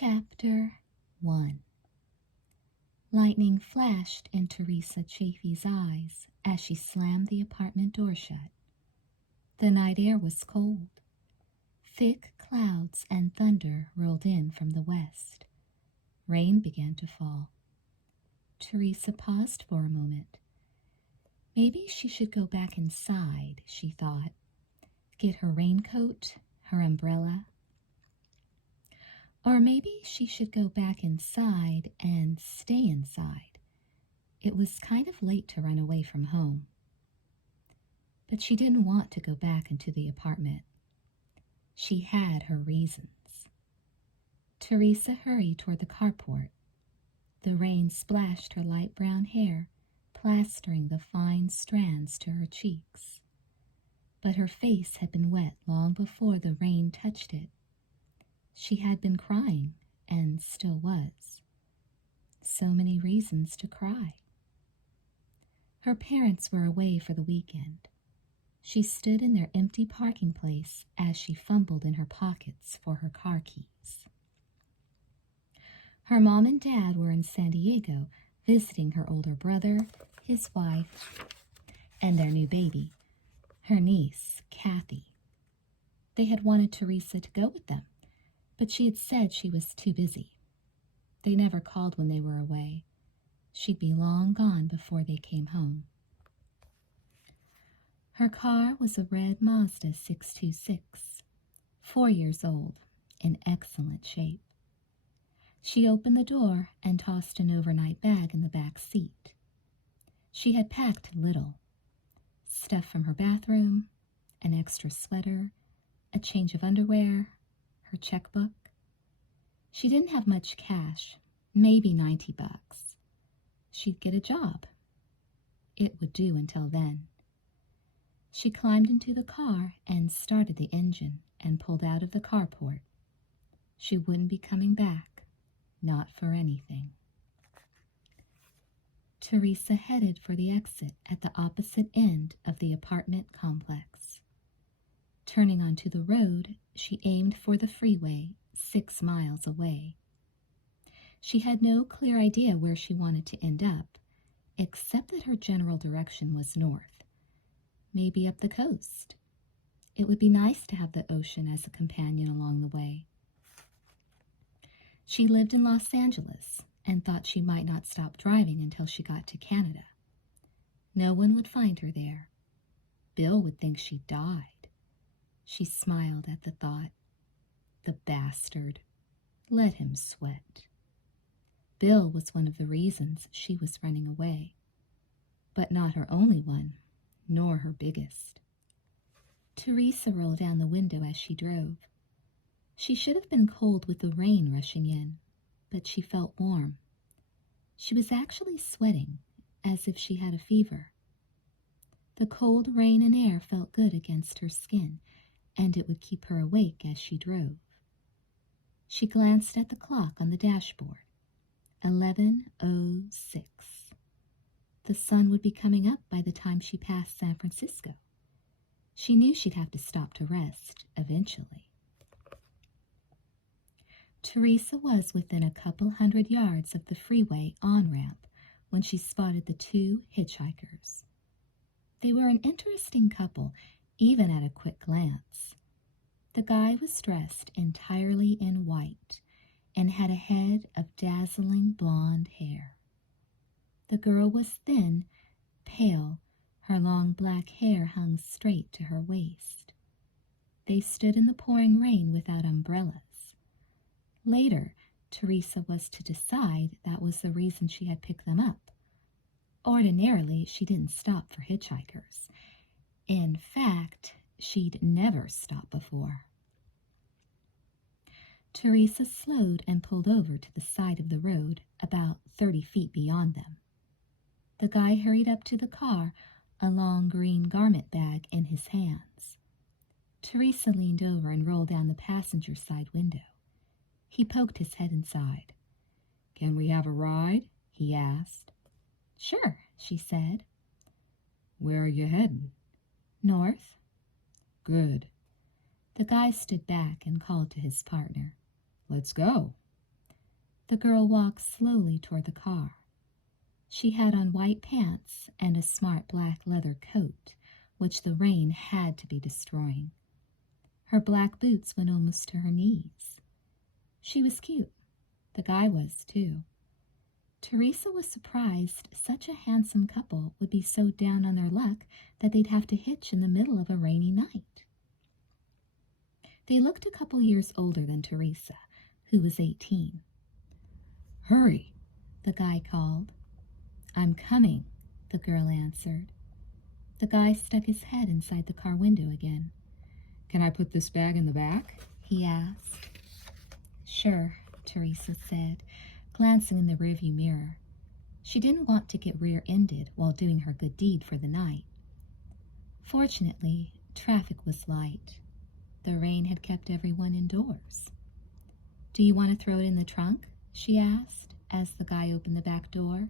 Chapter 1. Lightning flashed in Teresa Chafee's eyes as she slammed the apartment door shut. The night air was cold. Thick clouds and thunder rolled in from the west. Rain began to fall. Teresa paused for a moment. Maybe she should go back inside, she thought. Get her raincoat, her umbrella. Or maybe she should go back inside and stay inside. It was kind of late to run away from home. But she didn't want to go back into the apartment. She had her reasons. Teresa hurried toward the carport. The rain splashed her light brown hair, plastering the fine strands to her cheeks. But her face had been wet long before the rain touched it. She had been crying, and still was. So many reasons to cry. Her parents were away for the weekend. She stood in their empty parking place as she fumbled in her pockets for her car keys. Her mom and dad were in San Diego visiting her older brother, his wife, and their new baby, her niece, Kathy. They had wanted Teresa to go with them, but she had said she was too busy. They never called when they were away. She'd be long gone before they came home. Her car was a red Mazda 626, 4 years old, in excellent shape. She opened the door and tossed an overnight bag in the back seat. She had packed little. Stuff from her bathroom, an extra sweater, a change of underwear, her checkbook. She didn't have much cash, maybe $90. She'd get a job. It would do until then. She climbed into the car and started the engine and pulled out of the carport. She wouldn't be coming back, not for anything. Teresa headed for the exit at the opposite end of the apartment complex. Turning onto the road, she aimed for the freeway 6 miles away. She had no clear idea where she wanted to end up, except that her general direction was north, maybe up the coast. It would be nice to have the ocean as a companion along the way. She lived in Los Angeles and thought she might not stop driving until she got to Canada. No one would find her there. Bill would think she died. She smiled at the thought. The bastard. Let him sweat. Bill was one of the reasons she was running away, but not her only one, nor her biggest. Teresa rolled down the window as she drove. She should have been cold with the rain rushing in, but she felt warm. She was actually sweating, as if she had a fever. The cold rain and air felt good against her skin, and it would keep her awake as she drove. She glanced at the clock on the dashboard. 11:06. The sun would be coming up by the time she passed San Francisco. She knew she'd have to stop to rest eventually. Teresa was within a couple hundred yards of the freeway on-ramp when she spotted the 2 hitchhikers. They were an interesting couple, even at a quick glance. The guy was dressed entirely in white and had a head of dazzling blonde hair. The girl was thin, pale, her long black hair hung straight to her waist. They stood in the pouring rain without umbrellas. Later, Teresa was to decide that was the reason she had picked them up. Ordinarily, she didn't stop for hitchhikers. In fact, she'd never stopped before. Teresa slowed and pulled over to the side of the road about 30 feet beyond them. The guy hurried up to the car, a long green garment bag in his hands. Teresa leaned over and rolled down the passenger side window. He poked his head inside. "Can we have a ride?" he asked. "Sure," she said. "Where are you heading?" "North." "Good." The guy stood back and called to his partner. "Let's go." The girl walked slowly toward the car. She had on white pants and a smart black leather coat, which the rain had to be destroying. Her black boots went almost to her knees. She was cute. The guy was, too. Teresa was surprised such a handsome couple would be so down on their luck that they'd have to hitch in the middle of a rainy night. They looked a couple years older than Teresa, who was 18. "Hurry," the guy called. "I'm coming," the girl answered. The guy stuck his head inside the car window again. "Can I put this bag in the back?" he asked. "Sure," Teresa said, glancing in the rearview mirror. She didn't want to get rear-ended while doing her good deed for the night. Fortunately, traffic was light. The rain had kept everyone indoors. "Do you want to throw it in the trunk?" she asked, as the guy opened the back door.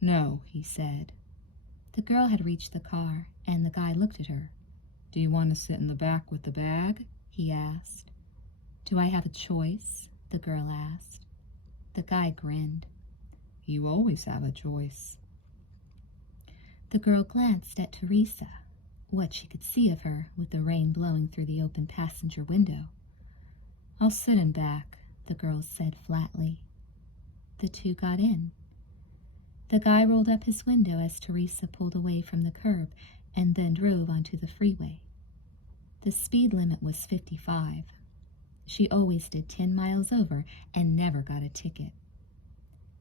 "No," he said. The girl had reached the car, and the guy looked at her. "Do you want to sit in the back with the bag?" he asked. "Do I have a choice?" the girl asked. The guy grinned. "You always have a choice." The girl glanced at Teresa, what she could see of her with the rain blowing through the open passenger window. "I'll sit in back," the girl said flatly. The two got in. The guy rolled up his window as Teresa pulled away from the curb and then drove onto the freeway. The speed limit was 55. She always did 10 miles over and never got a ticket.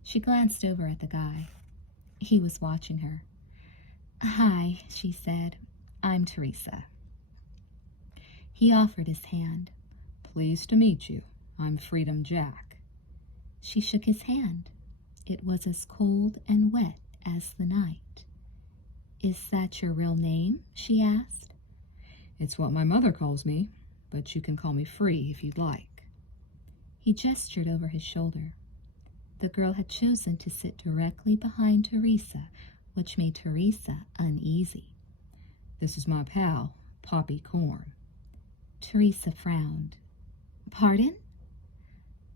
She glanced over at the guy. He was watching her. "Hi," she said. "I'm Teresa." He offered his hand. "Pleased to meet you. I'm Freedom Jack." She shook his hand. It was as cold and wet as the night. "Is that your real name?" she asked. "It's what my mother calls me, but you can call me Free if you'd like." He gestured over his shoulder. The girl had chosen to sit directly behind Teresa, which made Teresa uneasy. "This is my pal, Poppy Corn." Teresa frowned. "Pardon?"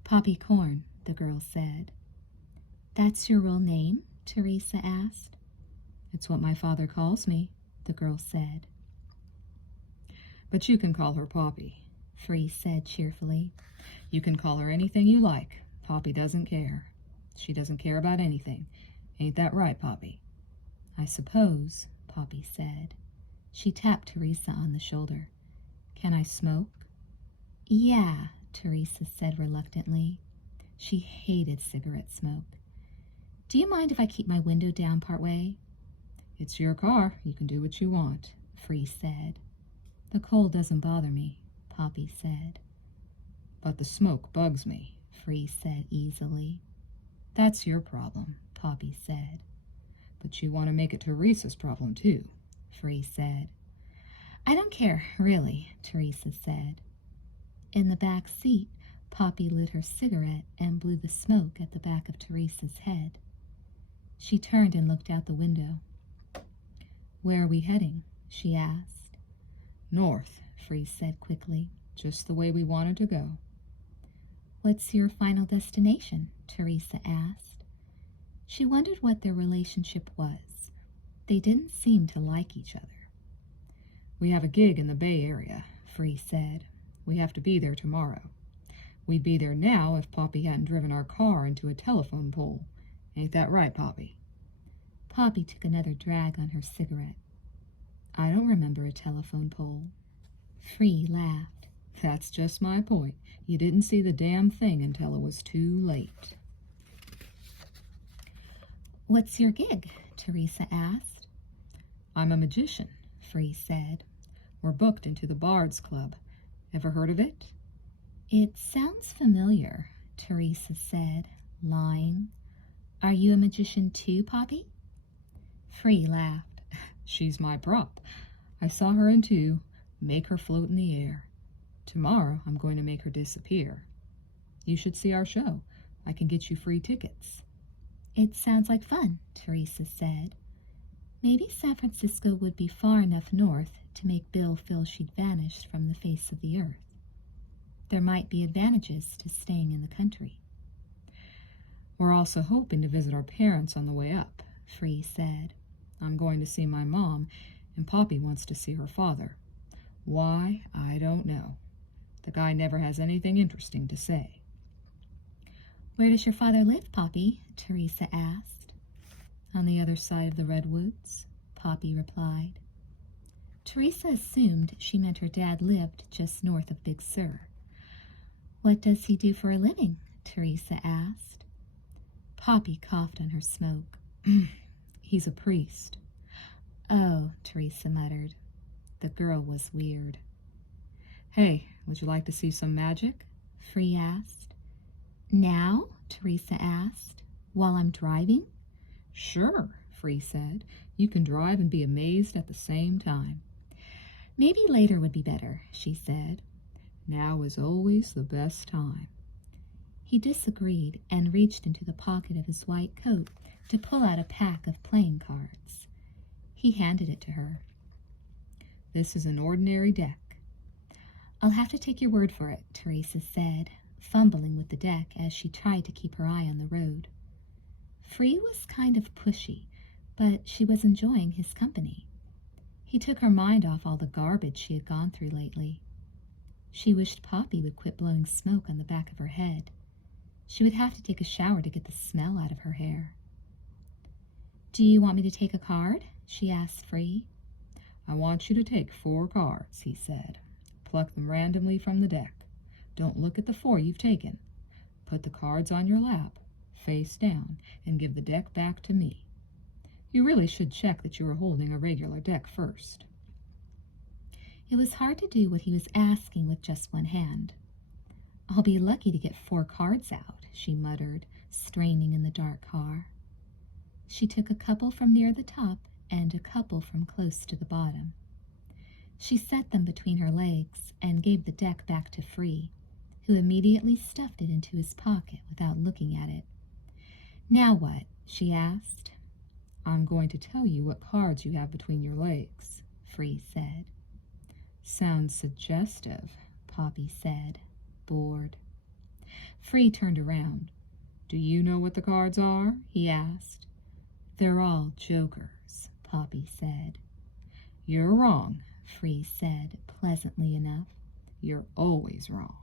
"Poppy Corn," the girl said. "That's your real name?" Teresa asked. "It's what my father calls me," the girl said. "But you can call her Poppy," Free said cheerfully. "You can call her anything you like. Poppy doesn't care. She doesn't care about anything. Ain't that right, Poppy?" "I suppose," Poppy said. She tapped Teresa on the shoulder. "Can I smoke?" "Yeah," Teresa said reluctantly. She hated cigarette smoke. "Do you mind if I keep my window down part way?" "It's your car. You can do what you want," Free said. "The cold doesn't bother me," Poppy said. "But the smoke bugs me," Free said easily. "That's your problem," Poppy said. "But you want to make it Teresa's problem, too," Free said. "I don't care, really," Teresa said. In the back seat, Poppy lit her cigarette and blew the smoke at the back of Teresa's head. She turned and looked out the window. "Where are we heading?" she asked. "North," Free said quickly, "just the way we wanted to go." "What's your final destination?" Teresa asked. She wondered what their relationship was. They didn't seem to like each other. "We have a gig in the Bay Area," Free said. "We have to be there tomorrow. We'd be there now if Poppy hadn't driven our car into a telephone pole. Ain't that right, Poppy?" Poppy took another drag on her cigarette. "I don't remember a telephone pole." Free laughed. "That's just my point. You didn't see the damn thing until it was too late." "What's your gig?" Teresa asked. "I'm a magician," Free said. "We're booked into the Bards Club. Ever heard of it?" "It sounds familiar," Teresa said, lying. "Are you a magician too, Poppy?" Free laughed. "She's my prop. I saw her in 2, make her float in the air. Tomorrow I'm going to make her disappear. You should see our show. I can get you free tickets." "It sounds like fun," Teresa said. Maybe San Francisco would be far enough north to make Bill feel she'd vanished from the face of the earth. There might be advantages to staying in the country. We're also hoping to visit our parents on the way up, Free said. I'm going to see my mom, and Poppy wants to see her father. Why, I don't know. The guy never has anything interesting to say. Where does your father live, Poppy? Teresa asked. On the other side of the redwoods, Poppy replied. Teresa assumed she meant her dad lived just north of Big Sur. What does he do for a living? Teresa asked. Poppy coughed on her smoke. He's a priest. Oh, Teresa muttered. The girl was weird. Hey, would you like to see some magic? Free asked. Now? Teresa asked. While I'm driving? Sure, Free said. You can drive and be amazed at the same time. Maybe later would be better, she said. Now is always the best time. He disagreed and reached into the pocket of his white coat to pull out a pack of playing cards. He handed it to her. This is an ordinary deck. I'll have to take your word for it, Teresa said, fumbling with the deck as she tried to keep her eye on the road. Free was kind of pushy, but she was enjoying his company. He took her mind off all the garbage she had gone through lately. She wished Poppy would quit blowing smoke on the back of her head. She would have to take a shower to get the smell out of her hair. Do you want me to take a card? She asked Free. I want you to take 4 cards, he said. Pluck them randomly from the deck. Don't look at the 4 you've taken. Put the cards on your lap, face down, and give the deck back to me. You really should check that you are holding a regular deck first. It was hard to do what he was asking with just one hand. I'll be lucky to get 4 cards out, she muttered, straining in the dark car. She took a couple from near the top and a couple from close to the bottom. She set them between her legs and gave the deck back to Free, who immediately stuffed it into his pocket without looking at it. Now what? She asked. I'm going to tell you what cards you have between your legs, Free said. Sounds suggestive, Poppy said, bored. Free turned around. Do you know what the cards are? He asked. They're all jokers, Poppy said. You're wrong, Free said, pleasantly enough. You're always wrong.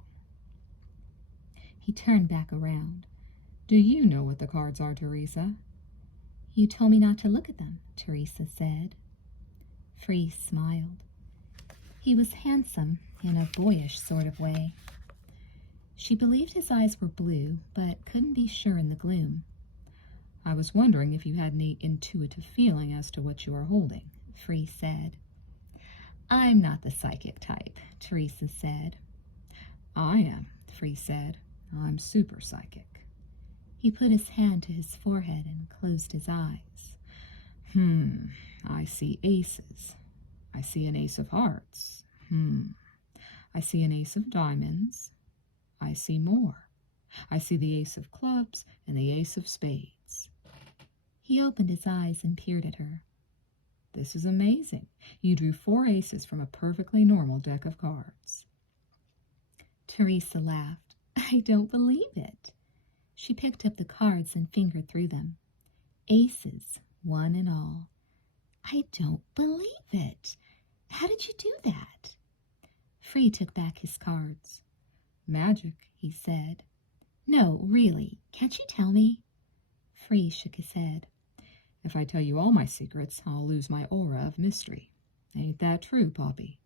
He turned back around. Do you know what the cards are, Teresa? You told me not to look at them, Teresa said. Free smiled. He was handsome in a boyish sort of way. She believed his eyes were blue, but couldn't be sure in the gloom. I was wondering if you had any intuitive feeling as to what you are holding, Free said. I'm not the psychic type, Teresa said. I am, Free said. I'm super psychic. He put his hand to his forehead and closed his eyes. I see aces. I see an ace of hearts. I see an ace of diamonds. I see more. I see the ace of clubs and the ace of spades. He opened his eyes and peered at her. This is amazing. You drew 4 aces from a perfectly normal deck of cards. Teresa laughed. I don't believe it. She picked up the cards and fingered through them. Aces, 1 and all. I don't believe it. How did you do that? Free took back his cards. Magic, he said. No, really, can't you tell me? Free shook his head. If I tell you all my secrets, I'll lose my aura of mystery. Ain't that true, Poppy?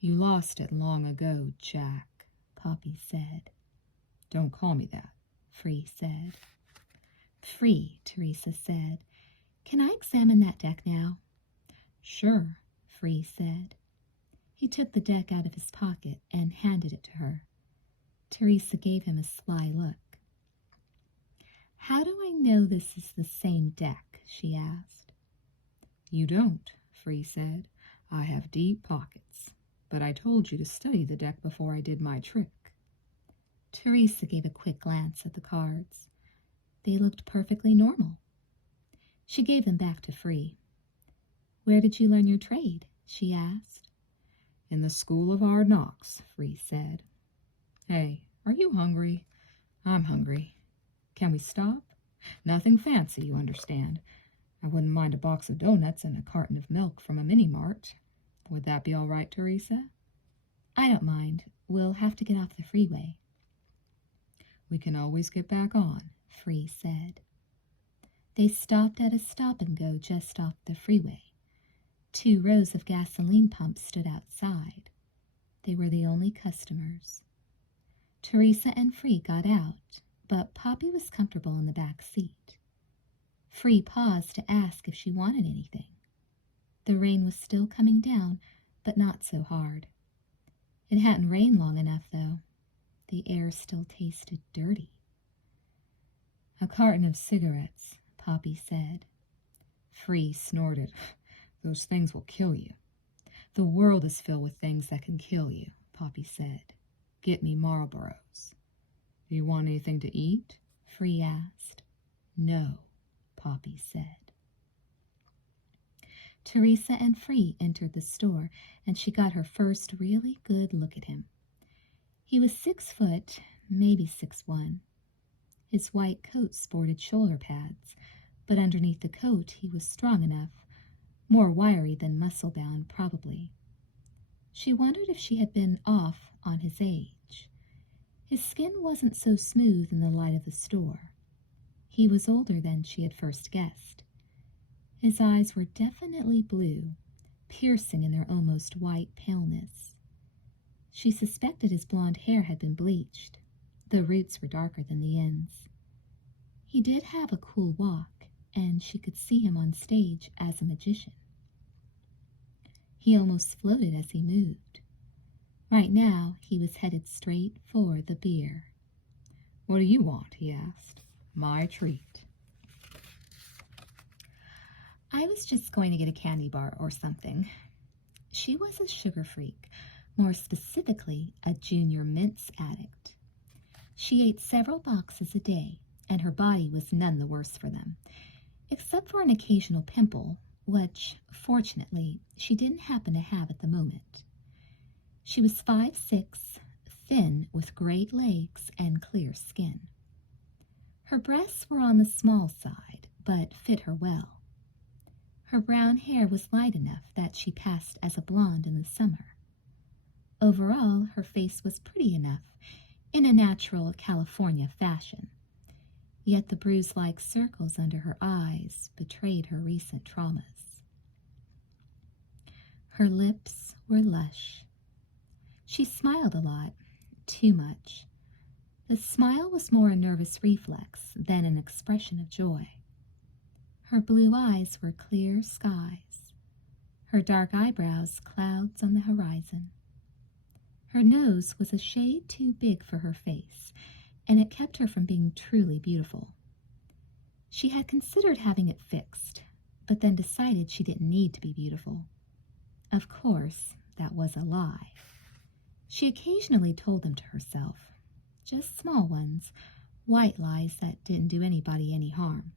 You lost it long ago, Jack, Poppy said. Don't call me that, Free said. Free, Teresa said. Can I examine that deck now? Sure, Free said. He took the deck out of his pocket and handed it to her. Teresa gave him a sly look. How do I know this is the same deck? She asked. You don't, Free said. I have deep pockets, but I told you to study the deck before I did my trick. Teresa gave a quick glance at the cards. They looked perfectly normal. She gave them back to Free. Where did you learn your trade? She asked. In the School of Hard Knocks, Free said. Hey, are you hungry? I'm hungry. Can we stop? Nothing fancy, you understand. I wouldn't mind a box of donuts and a carton of milk from a mini-mart. Would that be all right, Teresa? I don't mind. We'll have to get off the freeway. We can always get back on, Free said. They stopped at a stop-and-go just off the freeway. 2 rows of gasoline pumps stood outside. They were the only customers. Teresa and Free got out, but Poppy was comfortable in the back seat. Free paused to ask if she wanted anything. The rain was still coming down, but not so hard. It hadn't rained long enough, though. The air still tasted dirty. A carton of cigarettes, Poppy said. Free snorted. Those things will kill you. The world is filled with things that can kill you, Poppy said. Get me Marlboros. Do you want anything to eat? Free asked. No, Poppy said. Teresa and Free entered the store, and she got her first really good look at him. He was 6 foot, maybe 6'1". His white coat sported shoulder pads, but underneath the coat he was strong enough, more wiry than muscle-bound probably. She wondered if she had been off on his age. His skin wasn't so smooth in the light of the store. He was older than she had first guessed. His eyes were definitely blue, piercing in their almost white paleness. She suspected his blonde hair had been bleached. The roots were darker than the ends. He did have a cool walk, and she could see him on stage as a magician. He almost floated as he moved. Right now, he was headed straight for the beer. What do you want? He asked. My treat. I was just going to get a candy bar or something. She was a sugar freak, more specifically a junior mints addict. She ate several boxes a day, and her body was none the worse for them, except for an occasional pimple, which, fortunately, she didn't happen to have at the moment. She was 5'6", thin with great legs and clear skin. Her breasts were on the small side, but fit her well. Her brown hair was light enough that she passed as a blonde in the summer. Overall, her face was pretty enough, in a natural California fashion. Yet the bruise-like circles under her eyes betrayed her recent traumas. Her lips were lush. She smiled a lot, too much. The smile was more a nervous reflex than an expression of joy. Her blue eyes were clear skies. Her dark eyebrows clouds on the horizon. Her nose was a shade too big for her face, and it kept her from being truly beautiful. She had considered having it fixed, but then decided she didn't need to be beautiful. Of course, that was a lie. She occasionally told them to herself, just small ones, white lies that didn't do anybody any harm.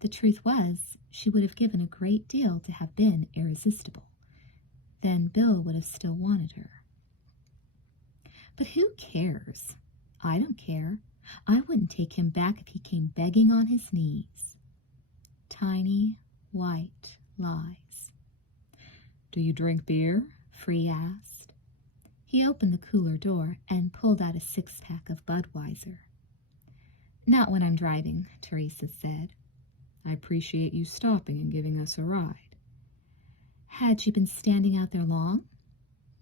The truth was, she would have given a great deal to have been irresistible. Then Bill would have still wanted her. But who cares? I don't care. I wouldn't take him back if he came begging on his knees. Tiny, white lies. Do you drink beer? Free asked. He opened the cooler door and pulled out a 6-pack of Budweiser. Not when I'm driving, Teresa said. I appreciate you stopping and giving us a ride. Had you been standing out there long?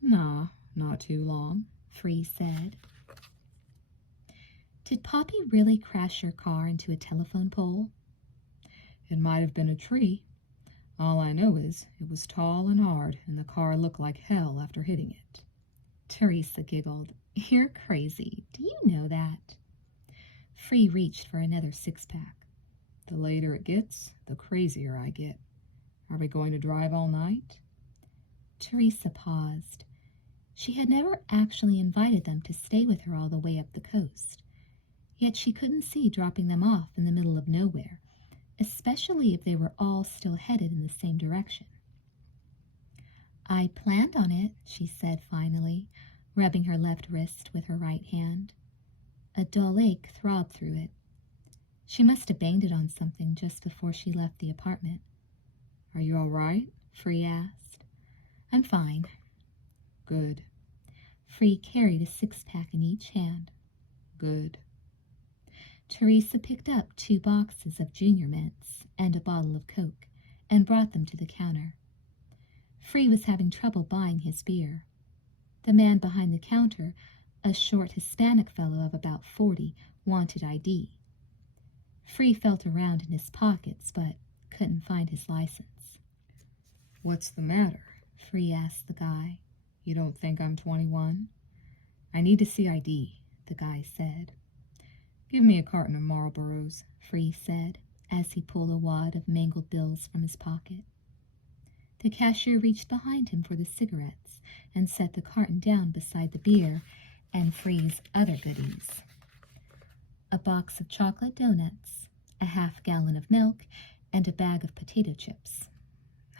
Nah, not too long, Free said. Did Poppy really crash your car into a telephone pole? It might have been a tree. All I know is it was tall and hard, and the car looked like hell after hitting it. Teresa giggled. You're crazy. Do you know that? Free reached for another 6-pack. The later it gets, the crazier I get. Are we going to drive all night? Teresa paused. She had never actually invited them to stay with her all the way up the coast. Yet she couldn't see dropping them off in the middle of nowhere, especially if they were all still headed in the same direction. I planned on it, she said finally, rubbing her left wrist with her right hand. A dull ache throbbed through it. She must have banged it on something just before she left the apartment. Are you all right? Free asked. I'm fine. Good. Free carried a six-pack in each hand. Good. Teresa picked up 2 boxes of Junior Mints and a bottle of Coke and brought them to the counter. Free was having trouble buying his beer. The man behind the counter, a short Hispanic fellow of about 40, wanted ID. Free felt around in his pockets but couldn't find his license. What's the matter? Free asked the guy. You don't think I'm 21? I need to see ID, the guy said. Give me a carton of Marlboros, Free said, as he pulled a wad of mangled bills from his pocket. The cashier reached behind him for the cigarettes and set the carton down beside the beer and Free's other goodies. A box of chocolate donuts, a half-gallon of milk, and a bag of potato chips.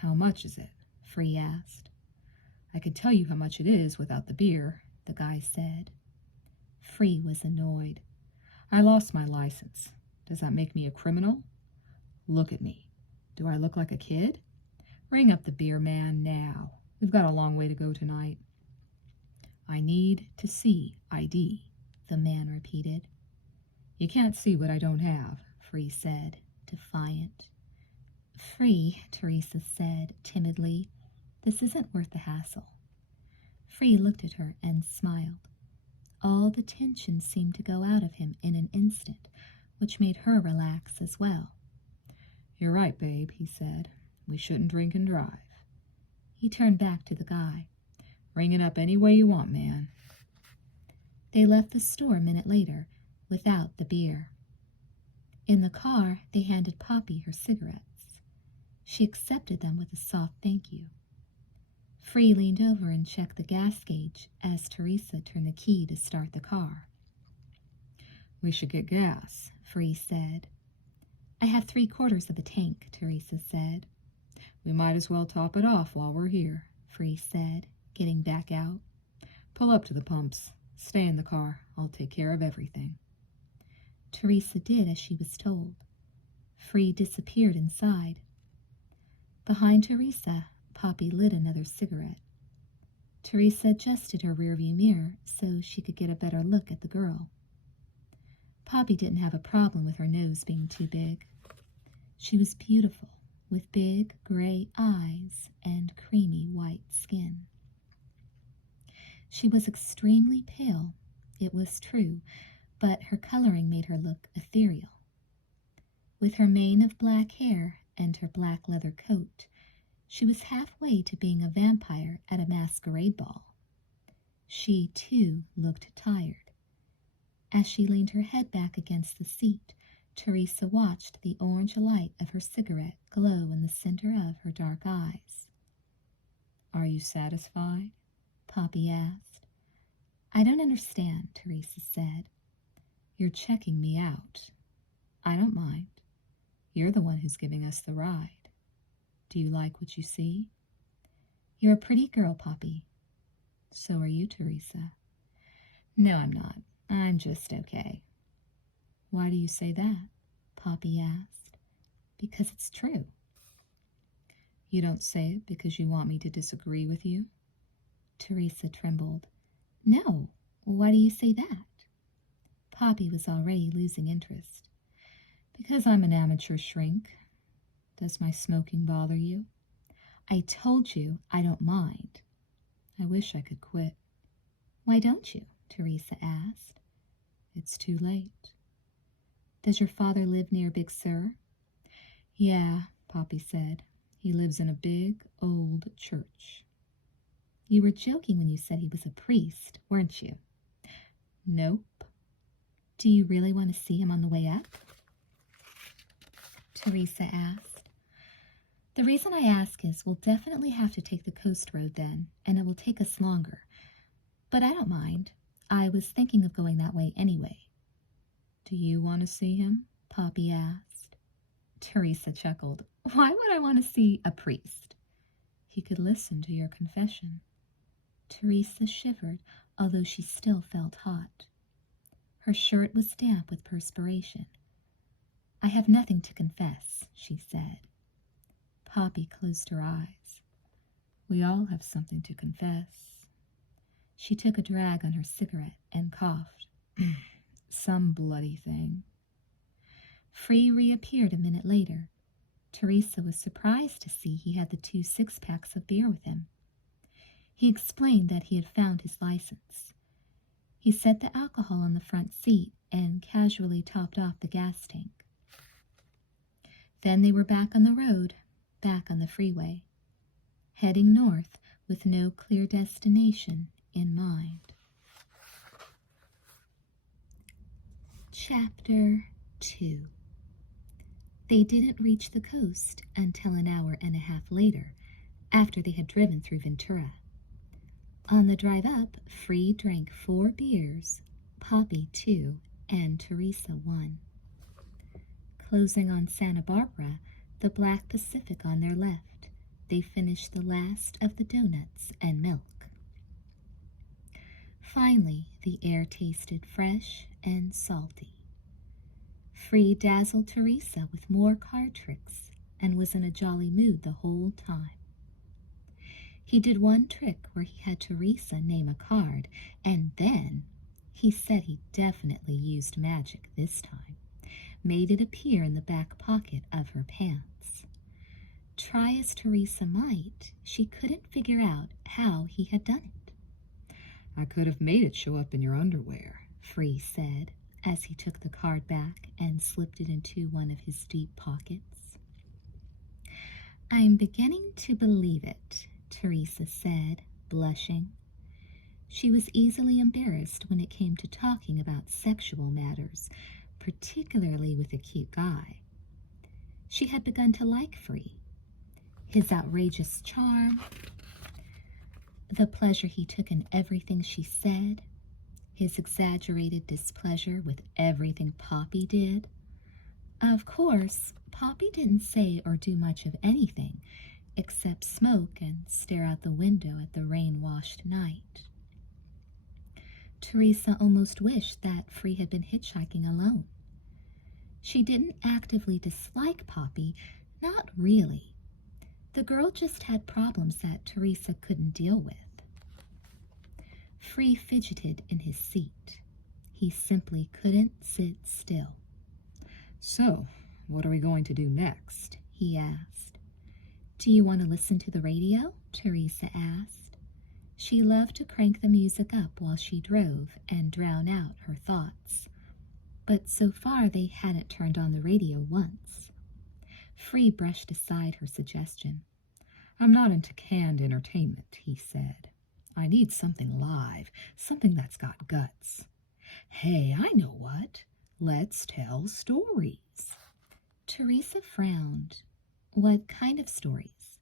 How much is it? Free asked. I could tell you how much it is without the beer, the guy said. Free was annoyed. I lost my license. Does that make me a criminal? Look at me. Do I look like a kid? Ring up the beer man now. We've got a long way to go tonight. I need to see ID, the man repeated. You can't see what I don't have, Free said, defiant. Free, Teresa said timidly. This isn't worth the hassle. Free looked at her and smiled. All the tension seemed to go out of him in an instant, which made her relax as well. You're right, babe, he said. We shouldn't drink and drive. He turned back to the guy. Ring it up any way you want, man. They left the store a minute later, without the beer. In the car, they handed Poppy her cigarettes. She accepted them with a soft thank you. Free leaned over and checked the gas gauge as Teresa turned the key to start the car. We should get gas, Free said. I have 3/4 of a tank, Teresa said. We might as well top it off while we're here, Free said, getting back out. Pull up to the pumps. Stay in the car. I'll take care of everything. Teresa did as she was told. Free disappeared inside. Behind Teresa, Poppy lit another cigarette. Teresa adjusted her rearview mirror so she could get a better look at the girl. Poppy didn't have a problem with her nose being too big. She was beautiful, with big gray eyes and creamy white skin. She was extremely pale, it was true, but her coloring made her look ethereal. With her mane of black hair and her black leather coat, she was halfway to being a vampire at a masquerade ball. She, too, looked tired. As she leaned her head back against the seat, Teresa watched the orange light of her cigarette glow in the center of her dark eyes. Are you satisfied? Poppy asked. I don't understand, Teresa said. You're checking me out. I don't mind. You're the one who's giving us the ride. Do you like what you see? You're a pretty girl, Poppy. So are you, Teresa. No, I'm not. I'm just okay. Why do you say that? Poppy asked. Because it's true. You don't say it because you want me to disagree with you? Teresa trembled. No, why do you say that? Poppy was already losing interest. Because I'm an amateur shrink. Does my smoking bother you? I told you I don't mind. I wish I could quit. Why don't you? Teresa asked. It's too late. Does your father live near Big Sur? Yeah, Poppy said. He lives in a big, old church. You were joking when you said he was a priest, weren't you? Nope. Do you really want to see him on the way up? Teresa asked. The reason I ask is we'll definitely have to take the coast road then, and it will take us longer. But I don't mind. I was thinking of going that way anyway. Do you want to see him? Poppy asked. Teresa chuckled. Why would I want to see a priest? He could listen to your confession. Teresa shivered, although she still felt hot. Her shirt was damp with perspiration. I have nothing to confess, she said. Poppy closed her eyes. We all have something to confess. She took a drag on her cigarette and coughed. Some bloody thing. Free reappeared a minute later. Teresa was surprised to see he had the 2 six-packs of beer with him. He explained that he had found his license. He set the alcohol on the front seat and casually topped off the gas tank. Then they were back on the road, back on the freeway, heading north with no clear destination in mind. Chapter 2. They didn't reach the coast until an hour and a half later, after they had driven through Ventura. On the drive up, Free drank 4 beers, Poppy 2, and Teresa 1. Closing on Santa Barbara, the Black Pacific on their left, they finished the last of the donuts and milk. Finally, the air tasted fresh and salty. Free dazzled Teresa with more card tricks and was in a jolly mood the whole time. He did one trick where he had Teresa name a card, and then he said he definitely used magic this time, made it appear in the back pocket of her pants. Try as Teresa might, she couldn't figure out how he had done it. I could have made it show up in your underwear, Free said, as he took the card back and slipped it into one of his deep pockets. I'm beginning to believe it, Teresa said, blushing. She was easily embarrassed when it came to talking about sexual matters, particularly with a cute guy. She had begun to like Free. His outrageous charm, the pleasure he took in everything she said, his exaggerated displeasure with everything Poppy did. Of course, Poppy didn't say or do much of anything except smoke and stare out the window at the rain-washed night. Teresa almost wished that Free had been hitchhiking alone. She didn't actively dislike Poppy, not really. The girl just had problems that Teresa couldn't deal with. Free fidgeted in his seat. He simply couldn't sit still. So, what are we going to do next? He asked. Do you want to listen to the radio? Teresa asked. She loved to crank the music up while she drove and drown out her thoughts. But so far they hadn't turned on the radio once. Free brushed aside her suggestion. I'm not into canned entertainment, he said. I need something live, something that's got guts. Hey, I know what. Let's tell stories. Teresa frowned. What kind of stories?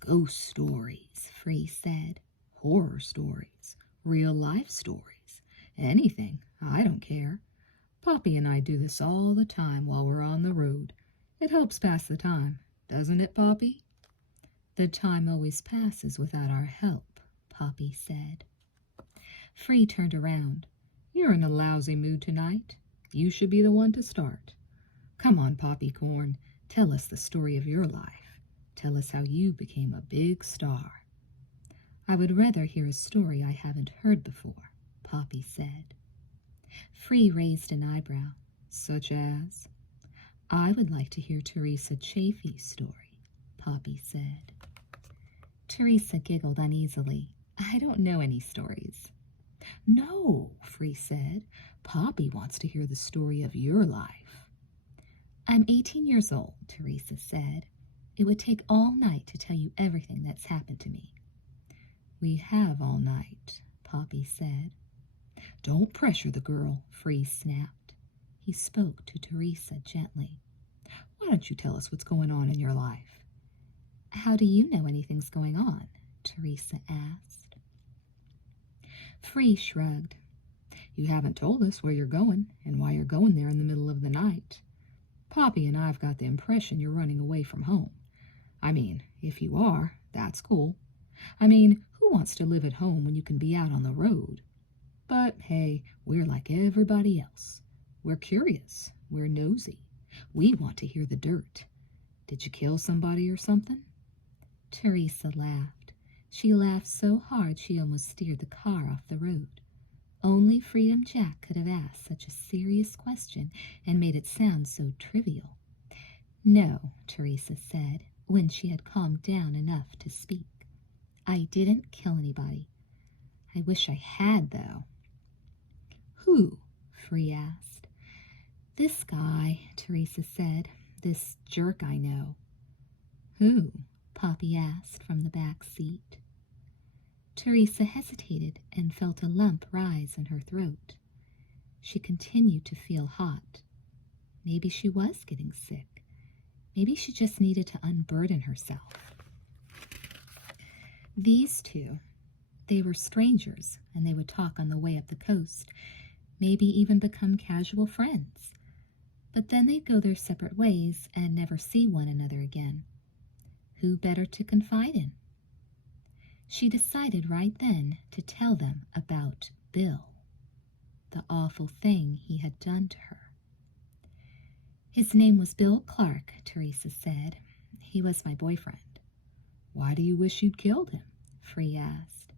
Ghost stories, Free said. Horror stories, real life stories, anything, I don't care. Poppy and I do this all the time while we're on the road. It helps pass the time, doesn't it, Poppy? The time always passes without our help, Poppy said. Free turned around. You're in a lousy mood tonight. You should be the one to start. Come on, Poppycorn, tell us the story of your life. Tell us how you became a big star. I would rather hear a story I haven't heard before, Poppy said. Free raised an eyebrow. Such as? I would like to hear Teresa Chafee's story, Poppy said. Teresa giggled uneasily. I don't know any stories. No, Free said. Poppy wants to hear the story of your life. I'm 18 years old, Teresa said. It would take all night to tell you everything that's happened to me. We have all night, Poppy said. Don't pressure the girl, Free snapped. He spoke to Teresa gently. Why don't you tell us what's going on in your life? How do you know anything's going on? Teresa asked. Free shrugged. You haven't told us where you're going and why you're going there in the middle of the night. Poppy and I've got the impression you're running away from home. I mean, if you are, that's cool. I mean, who wants to live at home when you can be out on the road? But hey, we're like everybody else. We're curious. We're nosy. We want to hear the dirt. Did you kill somebody or something? Teresa laughed. She laughed so hard she almost steered the car off the road. Only Freedom Jack could have asked such a serious question and made it sound so trivial. No, Teresa said, when she had calmed down enough to speak. I didn't kill anybody. I wish I had, though. Who? Free asked. This guy, Teresa said. This jerk I know. Who? Poppy asked from the back seat. Teresa hesitated and felt a lump rise in her throat. She continued to feel hot. Maybe she was getting sick. Maybe she just needed to unburden herself. These two, they were strangers, and they would talk on the way up the coast, maybe even become casual friends. But then they'd go their separate ways and never see one another again. Who better to confide in? She decided right then to tell them about Bill, the awful thing he had done to her. His name was Bill Clark, Teresa said. He was my boyfriend. Why do you wish you'd killed him? Free asked.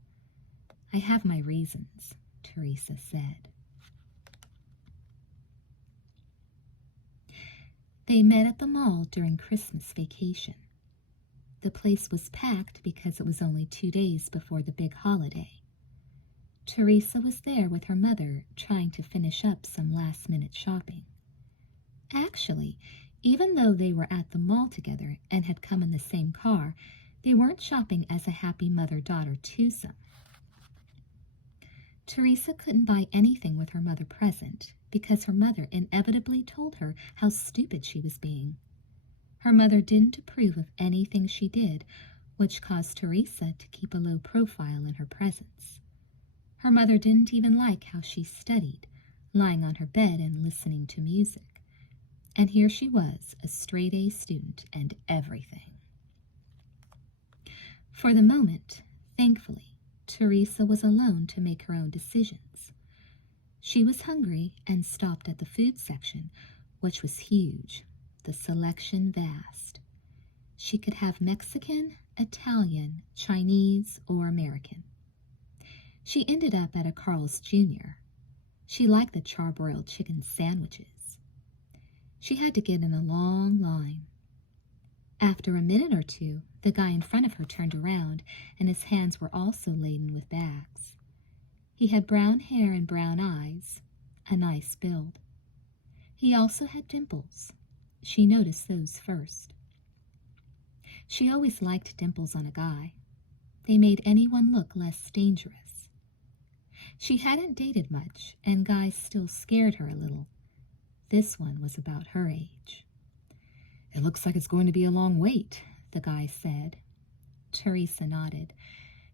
I have my reasons, Teresa said. They met at the mall during Christmas vacation. The place was packed because it was only 2 days before the big holiday. Teresa was there with her mother trying to finish up some last-minute shopping. Actually, even though they were at the mall together and had come in the same car, they weren't shopping as a happy mother-daughter twosome. Teresa couldn't buy anything with her mother present because her mother inevitably told her how stupid she was being. Her mother didn't approve of anything she did, which caused Teresa to keep a low profile in her presence. Her mother didn't even like how she studied, lying on her bed and listening to music. And here she was, a straight-A student and everything. For the moment, thankfully, Teresa was alone to make her own decisions. She was hungry and stopped at the food section, which was huge. The selection vast. She could have Mexican, Italian, Chinese, or American. She ended up at a Carl's Jr. She liked the charbroiled chicken sandwiches. She had to get in a long line. After a minute or two, the guy in front of her turned around, and his hands were also laden with bags. He had brown hair and brown eyes, a nice build. He also had dimples. She noticed those first. She always liked dimples on a guy. They made anyone look less dangerous. She hadn't dated much, and guys still scared her a little. This one was about her age. It looks like it's going to be a long wait, the guy said. Teresa nodded.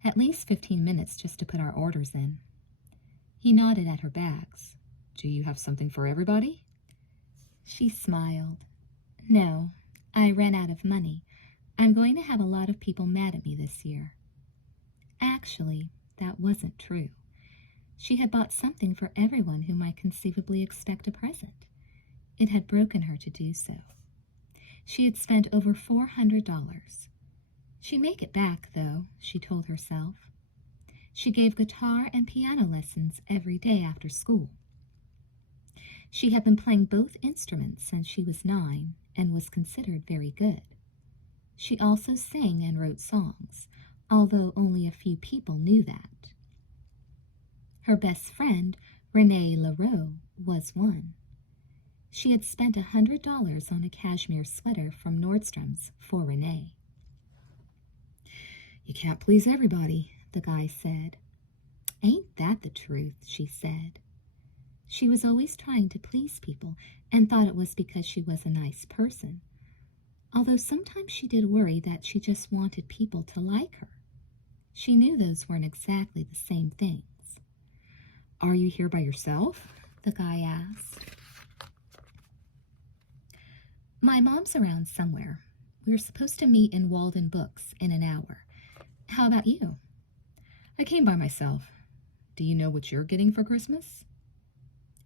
At least 15 minutes just to put our orders in. He nodded at her bags. Do you have something for everybody? She smiled. No, I ran out of money. I'm going to have a lot of people mad at me this year. Actually, that wasn't true. She had bought something for everyone who might conceivably expect a present. It had broken her to do so. She had spent over $400. She'd make it back, though, she told herself. She gave guitar and piano lessons every day after school. She had been playing both instruments since she was 9 and was considered very good. She also sang and wrote songs, although only a few people knew that. Her best friend, Renee LaRoe, was one. She had spent $100 on a cashmere sweater from Nordstrom's for Renee. You can't please everybody, the guy said. Ain't that the truth, she said. She was always trying to please people and thought it was because she was a nice person, although sometimes she did worry that she just wanted people to like her. She knew those weren't exactly the same things. Are you here by yourself? The guy asked. My mom's around somewhere. We're supposed to meet in Walden Books in an hour. How about you? I came by myself. Do you know what you're getting for Christmas?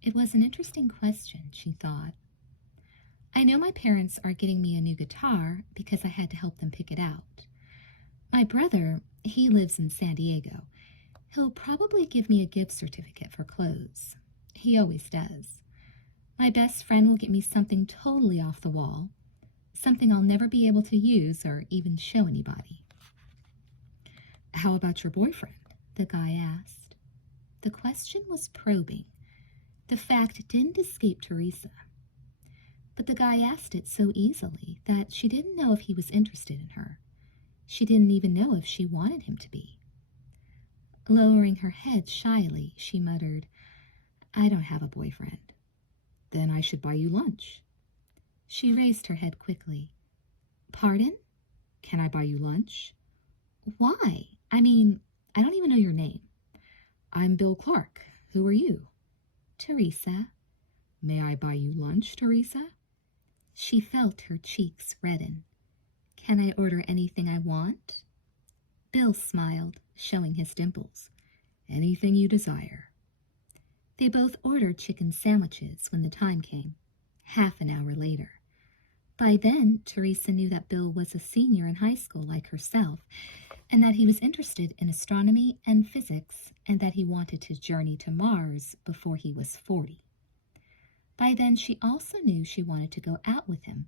It was an interesting question, she thought. I I know my parents are getting me a new guitar because I had to help them pick it out. My brother, he lives in San Diego. He'll probably give me a gift certificate for clothes. He always does. My best friend will get me something totally off the wall, something I'll never be able to use or even show anybody. How about your boyfriend? The guy asked. The question was probing. The fact didn't escape Teresa. But the guy asked it so easily that she didn't know if he was interested in her. She didn't even know if she wanted him to be. Lowering her head shyly, she muttered, I don't have a boyfriend. Then I should buy you lunch. She raised her head quickly. Pardon? Can I buy you lunch? Why? I mean, I don't even know your name. I'm Bill Clark. Who are you? Teresa. May I buy you lunch, Teresa? She felt her cheeks redden. Can I order anything I want? Bill smiled, showing his dimples. Anything you desire. They both ordered chicken sandwiches when the time came, half an hour later. By then, Teresa knew that Bill was a senior in high school like herself, and that he was interested in astronomy and physics, and that he wanted to journey to Mars before he was 40. By then, she also knew she wanted to go out with him,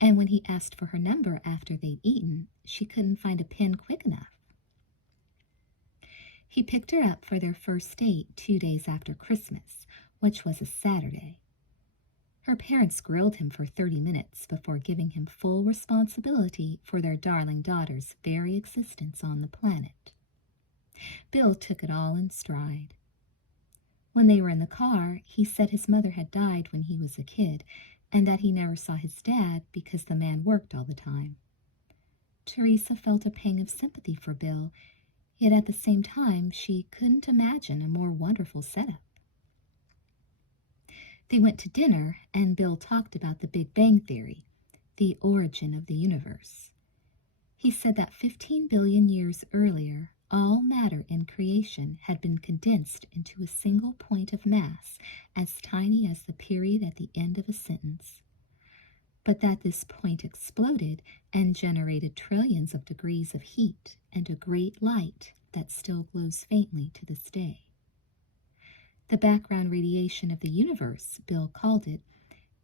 and when he asked for her number after they'd eaten, she couldn't find a pen quick enough. He picked her up for their first date 2 days after Christmas, which was a Saturday. Her parents grilled him for 30 minutes before giving him full responsibility for their darling daughter's very existence on the planet. Bill took it all in stride. When they were in the car, he said his mother had died when he was a kid, and that he never saw his dad because the man worked all the time. Teresa felt a pang of sympathy for Bill, yet at the same time she couldn't imagine a more wonderful setup. They went to dinner, and Bill talked about the Big Bang Theory, the origin of the universe. He said that 15 billion years earlier, all matter in creation had been condensed into a single point of mass as tiny as the period at the end of a sentence, but that this point exploded and generated trillions of degrees of heat and a great light that still glows faintly to this day. The background radiation of the universe, Bill called it,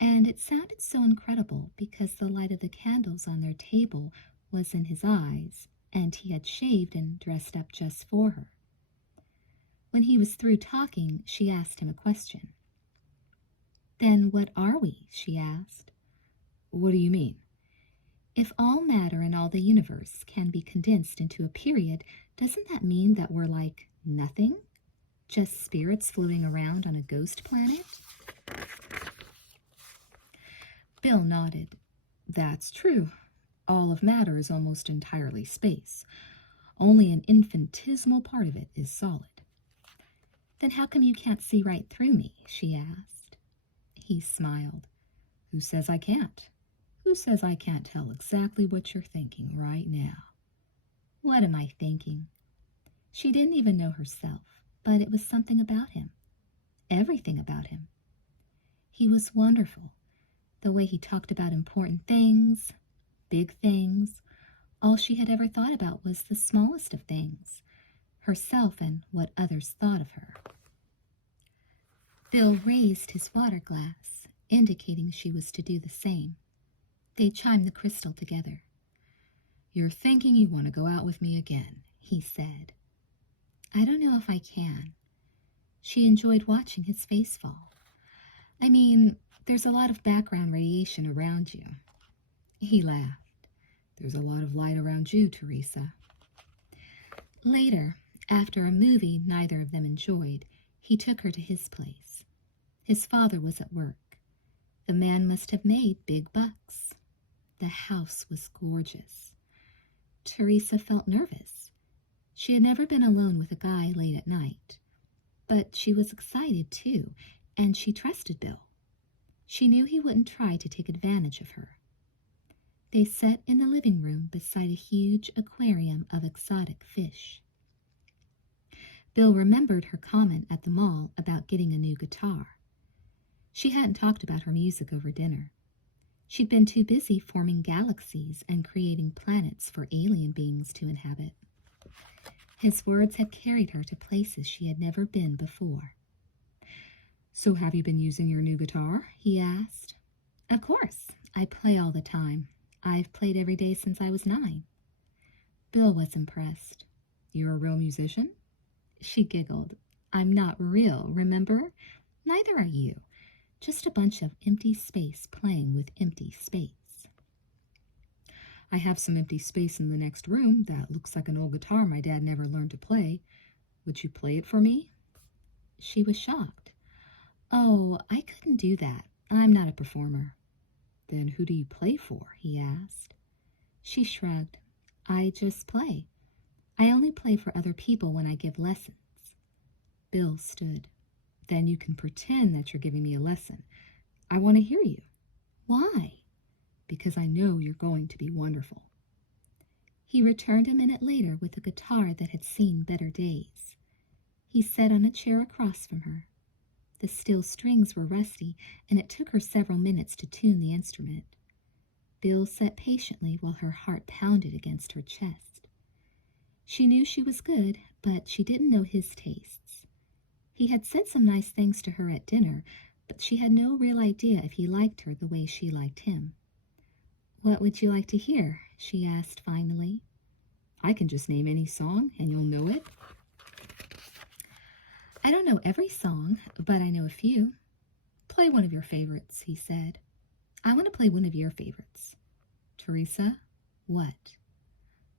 and it sounded so incredible because the light of the candles on their table was in his eyes, and he had shaved and dressed up just for her. When he was through talking, she asked him a question. Then what are we? She asked. What do you mean? If all matter in all the universe can be condensed into a period, doesn't that mean that we're like nothing? Just spirits floating around on a ghost planet? Bill nodded. That's true. All of matter is almost entirely space. Only an infinitesimal part of it is solid. Then how come you can't see right through me? She asked. He smiled. Who says I can't? Who says I can't tell exactly what you're thinking right now? What am I thinking? She didn't even know herself, but it was something about him. Everything about him. He was wonderful. The way he talked about important things, big things. All she had ever thought about was the smallest of things, herself and what others thought of her. Bill raised his water glass, indicating she was to do the same. They chimed the crystal together. You're thinking you want to go out with me again, he said. I don't know if I can. She enjoyed watching his face fall. I mean, there's a lot of background radiation around you. He laughed. There's a lot of light around you, Teresa. Later, after a movie neither of them enjoyed, he took her to his place. His father was at work. The man must have made big bucks. The house was gorgeous. Teresa felt nervous. She had never been alone with a guy late at night. But she was excited, too, and she trusted Bill. She knew he wouldn't try to take advantage of her. They sat in the living room beside a huge aquarium of exotic fish. Bill remembered her comment at the mall about getting a new guitar. She hadn't talked about her music over dinner. She'd been too busy forming galaxies and creating planets for alien beings to inhabit. His words had carried her to places she had never been before. So have you been using your new guitar? He asked. Of course. I play all the time. I've played every day since I was 9. Bill was impressed. You're a real musician? She giggled. I'm not real, remember? Neither are you. Just a bunch of empty space playing with empty space. I have some empty space in the next room that looks like an old guitar my dad never learned to play. Would you play it for me? She was shocked. Oh, I couldn't do that. I'm not a performer. Then who do you play for? He asked. She shrugged. I just play. I only play for other people when I give lessons. Bill stood. Then you can pretend that you're giving me a lesson. I want to hear you. Why? Because I know you're going to be wonderful. He returned a minute later with a guitar that had seen better days. He sat on a chair across from her. The steel strings were rusty, and it took her several minutes to tune the instrument. Bill sat patiently while her heart pounded against her chest. She knew she was good, but she didn't know his tastes. He had said some nice things to her at dinner, but she had no real idea if he liked her the way she liked him. What would you like to hear? She asked finally. I can just name any song, and you'll know it. I don't know every song, but I know a few. Play one of your favorites, he said. I want to play one of your favorites. Teresa, what?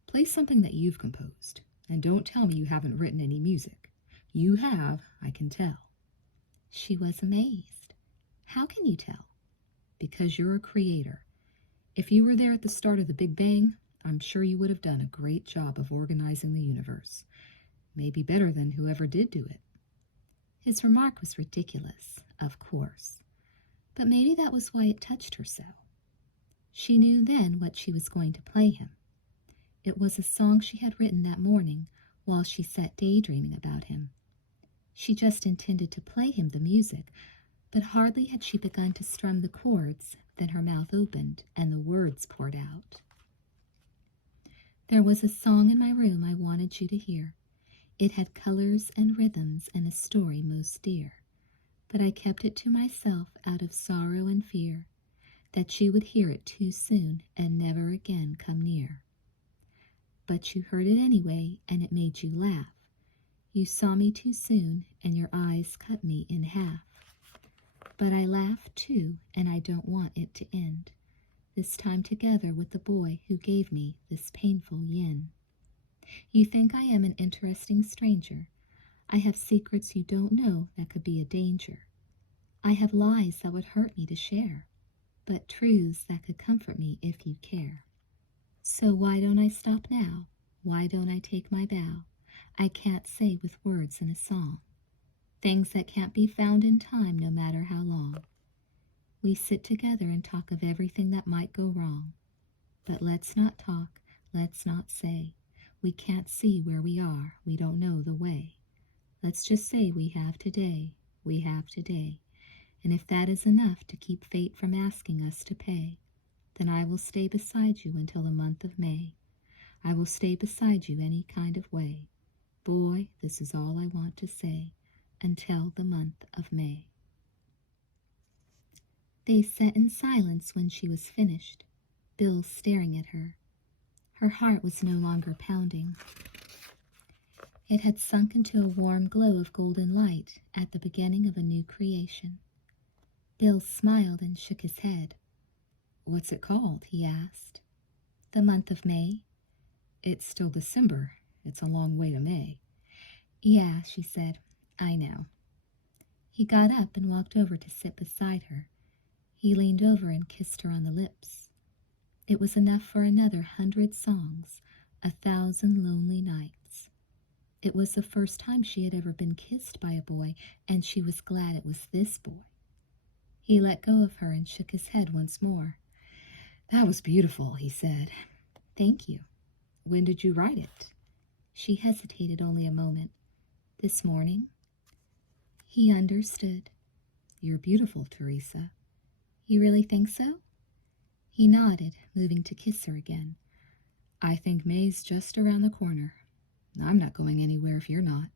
Play something that you've composed, and don't tell me you haven't written any music. You have, I can tell. She was amazed. How can you tell? Because you're a creator. If you were there at the start of the Big Bang, I'm sure you would have done a great job of organizing the universe. Maybe better than whoever did do it. His remark was ridiculous, of course, but maybe that was why it touched her so. She knew then what she was going to play him. It was a song she had written that morning while she sat daydreaming about him. She just intended to play him the music, but hardly had she begun to strum the chords than her mouth opened and the words poured out. There was a song in my room I wanted you to hear. It had colors and rhythms and a story most dear, but I kept it to myself out of sorrow and fear that you would hear it too soon and never again come near. But you heard it anyway, and it made you laugh. You saw me too soon, and your eyes cut me in half. But I laughed too, and I don't want it to end, this time together with the boy who gave me this painful yin. You think I am an interesting stranger. I have secrets you don't know that could be a danger. I have lies that would hurt me to share, but truths that could comfort me if you care. So why don't I stop now? Why don't I take my bow? I can't say with words in a song things that can't be found in time no matter how long. We sit together and talk of everything that might go wrong. But let's not talk, let's not say. We can't see where we are, we don't know the way. Let's just say we have today, and if that is enough to keep fate from asking us to pay, then I will stay beside you until the month of May. I will stay beside you any kind of way. Boy, this is all I want to say, until the month of May. They sat in silence when she was finished, Bill staring at her. Her heart was no longer pounding. It had sunk into a warm glow of golden light at the beginning of a new creation. Bill smiled and shook his head. What's it called? He asked. The month of May. It's still December. It's a long way to May. Yeah, she said. I know. He got up and walked over to sit beside her. He leaned over and kissed her on the lips. It was enough for another 100 songs, 1,000 lonely nights. It was the first time she had ever been kissed by a boy, and she was glad it was this boy. He let go of her and shook his head once more. That was beautiful, he said. Thank you. When did you write it? She hesitated only a moment. This morning. He understood. You're beautiful, Teresa. You really think so? He nodded, moving to kiss her again. I think May's just around the corner. I'm not going anywhere if you're not.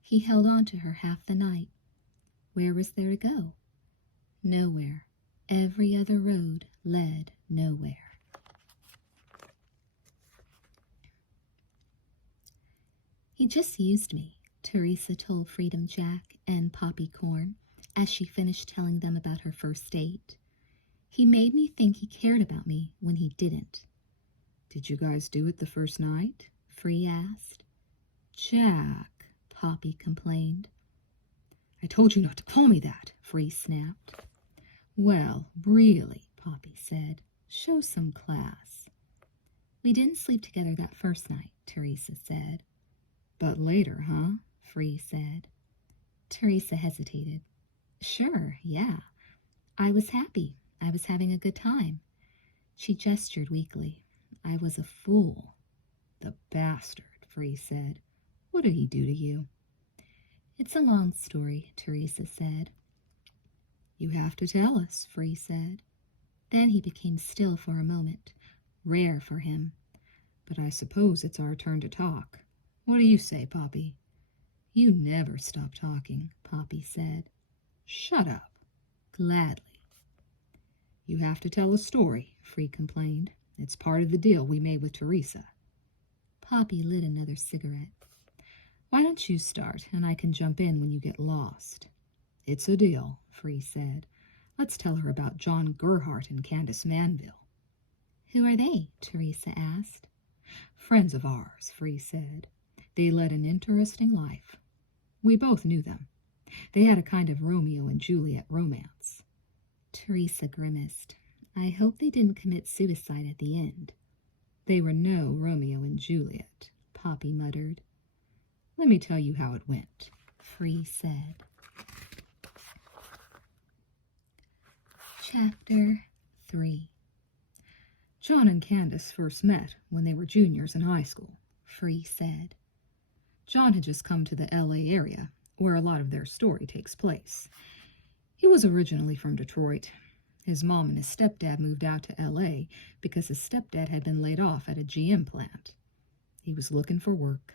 He held on to her half the night. Where was there to go? Nowhere. Every other road led nowhere. He just used me, Teresa told Freedom Jack and Poppy Corn as she finished telling them about her first date. He made me think he cared about me when he didn't. Did you guys do it the first night? Free asked. Jack, Poppy complained. I told you not to call me that, Free snapped. Well, really, Poppy said. Show some class. We didn't sleep together that first night, Teresa said. But later, huh? Free said. Teresa hesitated. Sure, yeah. I was happy. I was having a good time. She gestured weakly. I was a fool. The bastard, Free said. What did he do to you? It's a long story, Teresa said. You have to tell us, Free said. Then he became still for a moment, rare for him. But I suppose it's our turn to talk. What do you say, Poppy? You never stop talking, Poppy said. Shut up. Gladly. You have to tell a story, Free complained. It's part of the deal we made with Teresa. Poppy lit another cigarette. Why don't you start, and I can jump in when you get lost? It's a deal, Free said. Let's tell her about John Gerhardt and Candace Manville. Who are they? Teresa asked. Friends of ours, Free said. They led an interesting life. We both knew them. They had a kind of Romeo and Juliet romance. Teresa grimaced. I hope they didn't commit suicide at the end. They were no Romeo and Juliet, Poppy muttered. Let me tell you how it went, Free said. Chapter 3. John and Candace first met when they were juniors in high school, Free said. John had just come to the L.A. area, where a lot of their story takes place. He was originally from Detroit. His mom and his stepdad moved out to L.A. because his stepdad had been laid off at a GM plant. He was looking for work.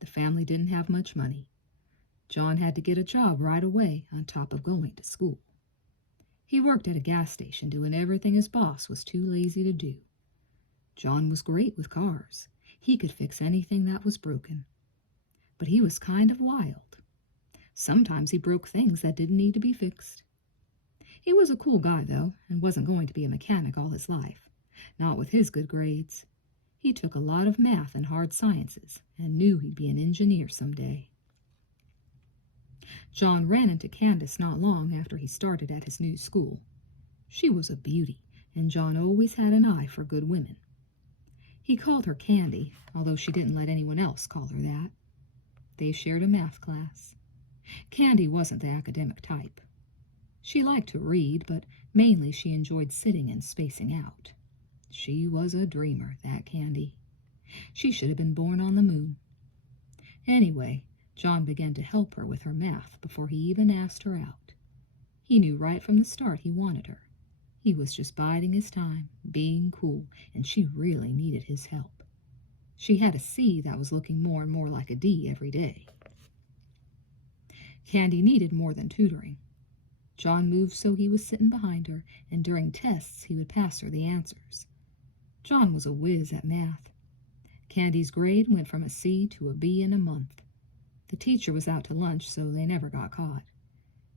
The family didn't have much money. John had to get a job right away on top of going to school. He worked at a gas station doing everything his boss was too lazy to do. John was great with cars. He could fix anything that was broken. But he was kind of wild. Sometimes he broke things that didn't need to be fixed. He was a cool guy, though, and wasn't going to be a mechanic all his life, not with his good grades. He took a lot of math and hard sciences and knew he'd be an engineer someday. John ran into Candace not long after he started at his new school. She was a beauty, and John always had an eye for good women. He called her Candy, although she didn't let anyone else call her that. They shared a math class. Candy wasn't the academic type. She liked to read, but mainly she enjoyed sitting and spacing out. She was a dreamer, that Candy. She should have been born on the moon. Anyway, John began to help her with her math before he even asked her out. He knew right from the start he wanted her. He was just biding his time, being cool, and she really needed his help. She had a C that was looking more and more like a D every day. Candy needed more than tutoring. John moved so he was sitting behind her, and during tests he would pass her the answers. John was a whiz at math. Candy's grade went from a C to a B in a month. The teacher was out to lunch, so they never got caught.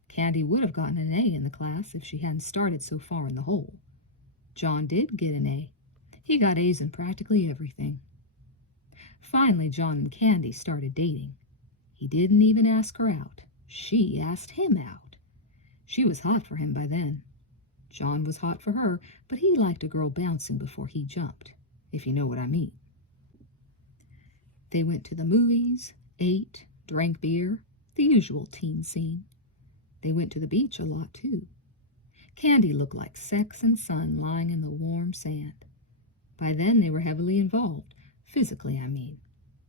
Candy would have gotten an A in the class if she hadn't started so far in the hole. John did get an A. He got A's in practically everything. Finally, John and Candy started dating. He didn't even ask her out. She asked him out. She was hot for him by then. John was hot for her, but he liked a girl bouncing before he jumped, if you know what I mean. They went to the movies, ate, drank beer, the usual teen scene. They went to the beach a lot, too. Candy looked like sex and sun lying in the warm sand. By then they were heavily involved, physically, I mean.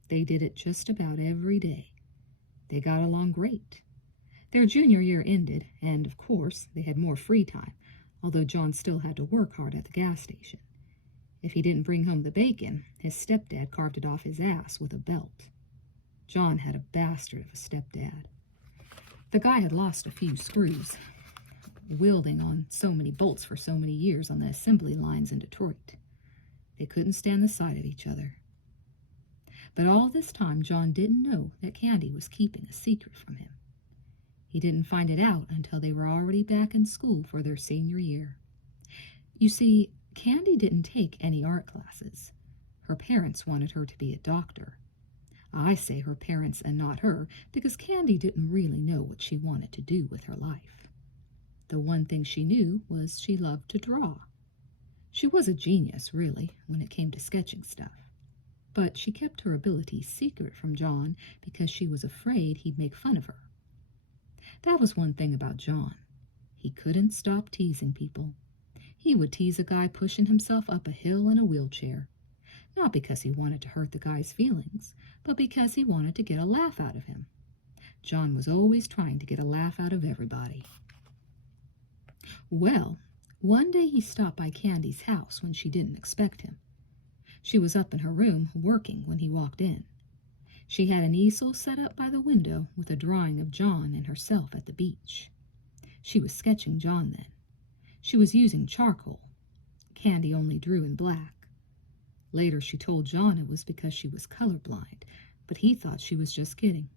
They did it just about every day. They got along great. Their junior year ended, and, of course, they had more free time, although John still had to work hard at the gas station. If he didn't bring home the bacon, his stepdad carved it off his ass with a belt. John had a bastard of a stepdad. The guy had lost a few screws, wielding on so many bolts for so many years on the assembly lines in Detroit. They couldn't stand the sight of each other. But all this time, John didn't know that Candy was keeping a secret from him. He didn't find it out until they were already back in school for their senior year. You see, Candy didn't take any art classes. Her parents wanted her to be a doctor. I say her parents and not her because Candy didn't really know what she wanted to do with her life. The one thing she knew was she loved to draw. She was a genius, really, when it came to sketching stuff. But she kept her abilities secret from John because she was afraid he'd make fun of her. That was one thing about John. He couldn't stop teasing people. He would tease a guy pushing himself up a hill in a wheelchair, not because he wanted to hurt the guy's feelings, but because he wanted to get a laugh out of him. John was always trying to get a laugh out of everybody. Well, one day he stopped by Candy's house when she didn't expect him. She was up in her room working when he walked in. She had an easel set up by the window with a drawing of John and herself at the beach. She was sketching John then. She was using charcoal. Candy only drew in black. Later she told John it was because she was colorblind, but he thought she was just kidding.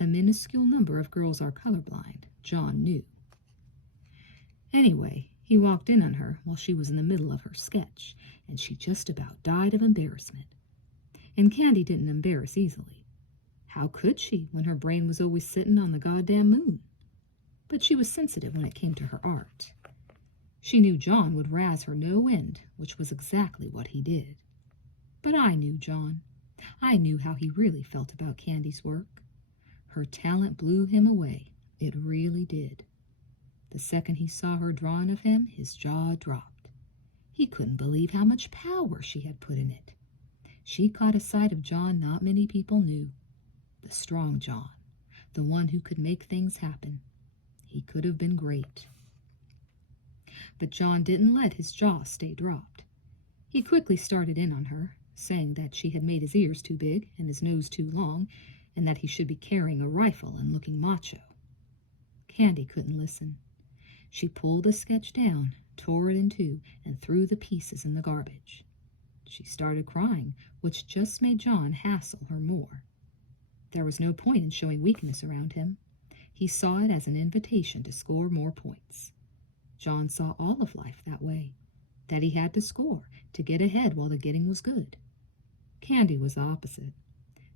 A minuscule number of girls are colorblind, John knew. Anyway, he walked in on her while she was in the middle of her sketch, and she just about died of embarrassment. And Candy didn't embarrass easily. How could she when her brain was always sitting on the goddamn moon? But she was sensitive when it came to her art. She knew John would razz her no end, which was exactly what he did. But I knew John. I knew how he really felt about Candy's work. Her talent blew him away. It really did. The second he saw her drawing of him, his jaw dropped. He couldn't believe how much power she had put in it. She caught a side of John not many people knew. The strong John, the one who could make things happen. He could have been great. But John didn't let his jaw stay dropped. He quickly started in on her, saying that she had made his ears too big and his nose too long, and that he should be carrying a rifle and looking macho. Candy couldn't listen. She pulled the sketch down, tore it in two, and threw the pieces in the garbage. She started crying, which just made John hassle her more. There was no point in showing weakness around him. He saw it as an invitation to score more points. John saw all of life that way, that he had to score to get ahead while the getting was good. Candy was the opposite.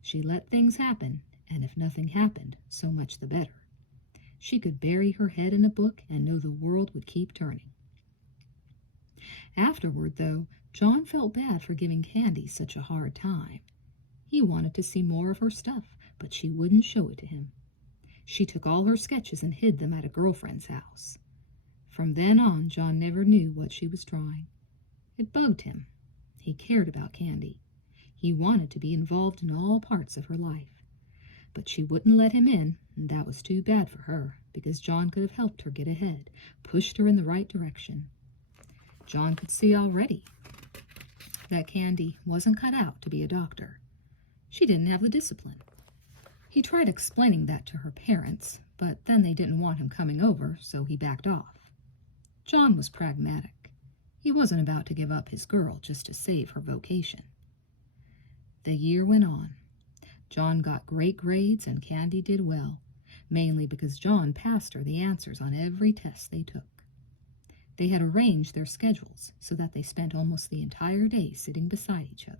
She let things happen, and if nothing happened, so much the better. She could bury her head in a book and know the world would keep turning. Afterward, though, John felt bad for giving Candy such a hard time. He wanted to see more of her stuff, but she wouldn't show it to him. She took all her sketches and hid them at a girlfriend's house. From then on, John never knew what she was drawing. It bugged him. He cared about Candy. He wanted to be involved in all parts of her life. But she wouldn't let him in, and that was too bad for her, because John could have helped her get ahead, pushed her in the right direction. John could see already that Candy wasn't cut out to be a doctor. She didn't have the discipline. He tried explaining that to her parents, but then they didn't want him coming over, so he backed off. John was pragmatic. He wasn't about to give up his girl just to save her vocation. The year went on. John got great grades and Candy did well, mainly because John passed her the answers on every test they took. They had arranged their schedules so that they spent almost the entire day sitting beside each other.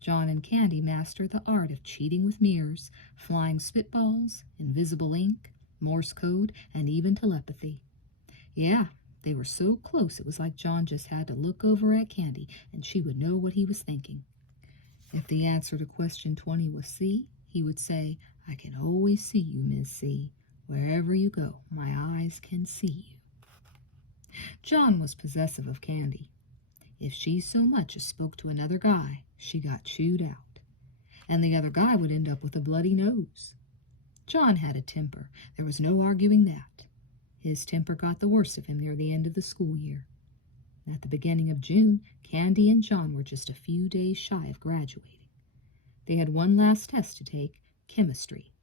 John and Candy mastered the art of cheating with mirrors, flying spitballs, invisible ink, Morse code, and even telepathy. Yeah, they were so close it was like John just had to look over at Candy and she would know what he was thinking. If the answer to question 20 was C, he would say, "I can always see you, Miss C. Wherever you go, my eyes can see you." John was possessive of Candy. If she so much as spoke to another guy, she got chewed out, and the other guy would end up with a bloody nose. John had a temper. There was no arguing that. His temper got the worst of him near the end of the school year. At the beginning of June, Candy and John were just a few days shy of graduating. They had one last test to take, chemistry.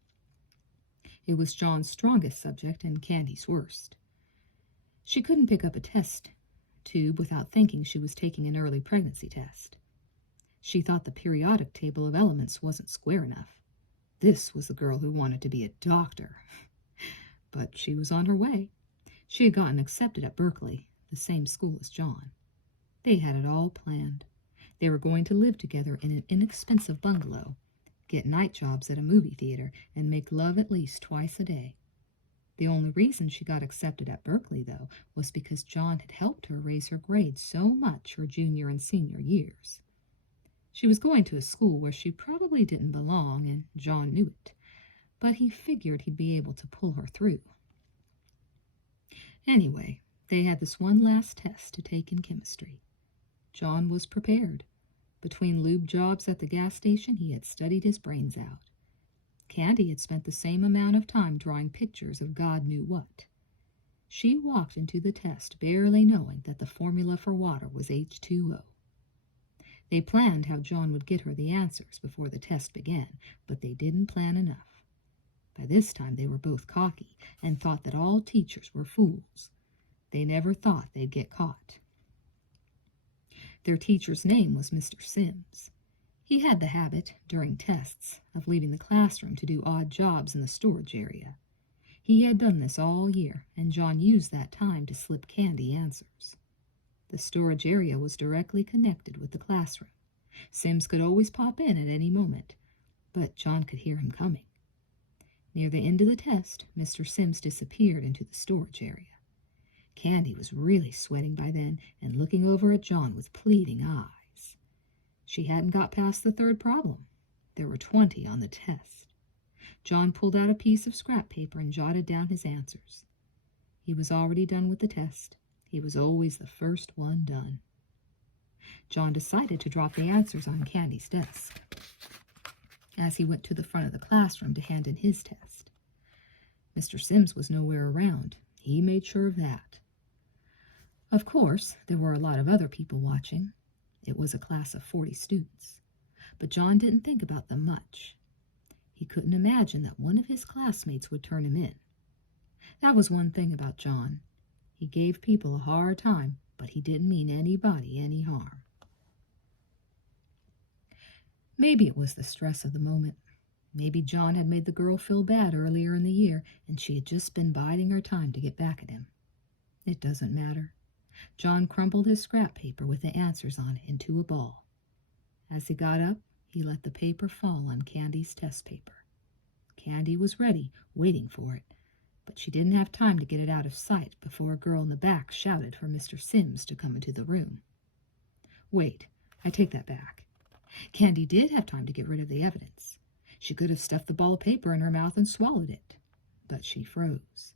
It was John's strongest subject and Candy's worst. She couldn't pick up a test tube without thinking she was taking an early pregnancy test. She thought the periodic table of elements wasn't square enough. This was the girl who wanted to be a doctor. But she was on her way. She had gotten accepted at Berkeley, the same school as John. They had it all planned. They were going to live together in an inexpensive bungalow, get night jobs at a movie theater, and make love at least twice a day. The only reason she got accepted at Berkeley, though, was because John had helped her raise her grades so much her junior and senior years. She was going to a school where she probably didn't belong, and John knew it, but he figured he'd be able to pull her through. Anyway, they had this one last test to take in chemistry. John was prepared. Between lube jobs at the gas station, he had studied his brains out. Candy had spent the same amount of time drawing pictures of God knew what. She walked into the test barely knowing that the formula for water was H2O. They planned how John would get her the answers before the test began, but they didn't plan enough. By this time they were both cocky and thought that all teachers were fools. They never thought they'd get caught. Their teacher's name was Mr. Sims. He had the habit, during tests, of leaving the classroom to do odd jobs in the storage area. He had done this all year, and John used that time to slip Candy answers. The storage area was directly connected with the classroom. Sims could always pop in at any moment, but John could hear him coming. Near the end of the test, Mr. Sims disappeared into the storage area. Candy was really sweating by then and looking over at John with pleading eyes. She hadn't got past the third problem. There were 20 on the test. John pulled out a piece of scrap paper and jotted down his answers. He was already done with the test. He was always the first one done. John decided to drop the answers on Candy's desk as he went to the front of the classroom to hand in his test. Mr. Sims was nowhere around. He made sure of that. Of course, there were a lot of other people watching. It was a class of 40 students. But John didn't think about them much. He couldn't imagine that one of his classmates would turn him in. That was one thing about John. He gave people a hard time, but he didn't mean anybody any harm. Maybe it was the stress of the moment. Maybe John had made the girl feel bad earlier in the year, and she had just been biding her time to get back at him. It doesn't matter. John crumpled his scrap paper with the answers on it into a ball. As he got up, he let the paper fall on Candy's test paper. Candy was ready, waiting for it, but she didn't have time to get it out of sight before a girl in the back shouted for Mr. Sims to come into the room. Wait, I take that back. Candy did have time to get rid of the evidence. She could have stuffed the ball of paper in her mouth and swallowed it, but she froze.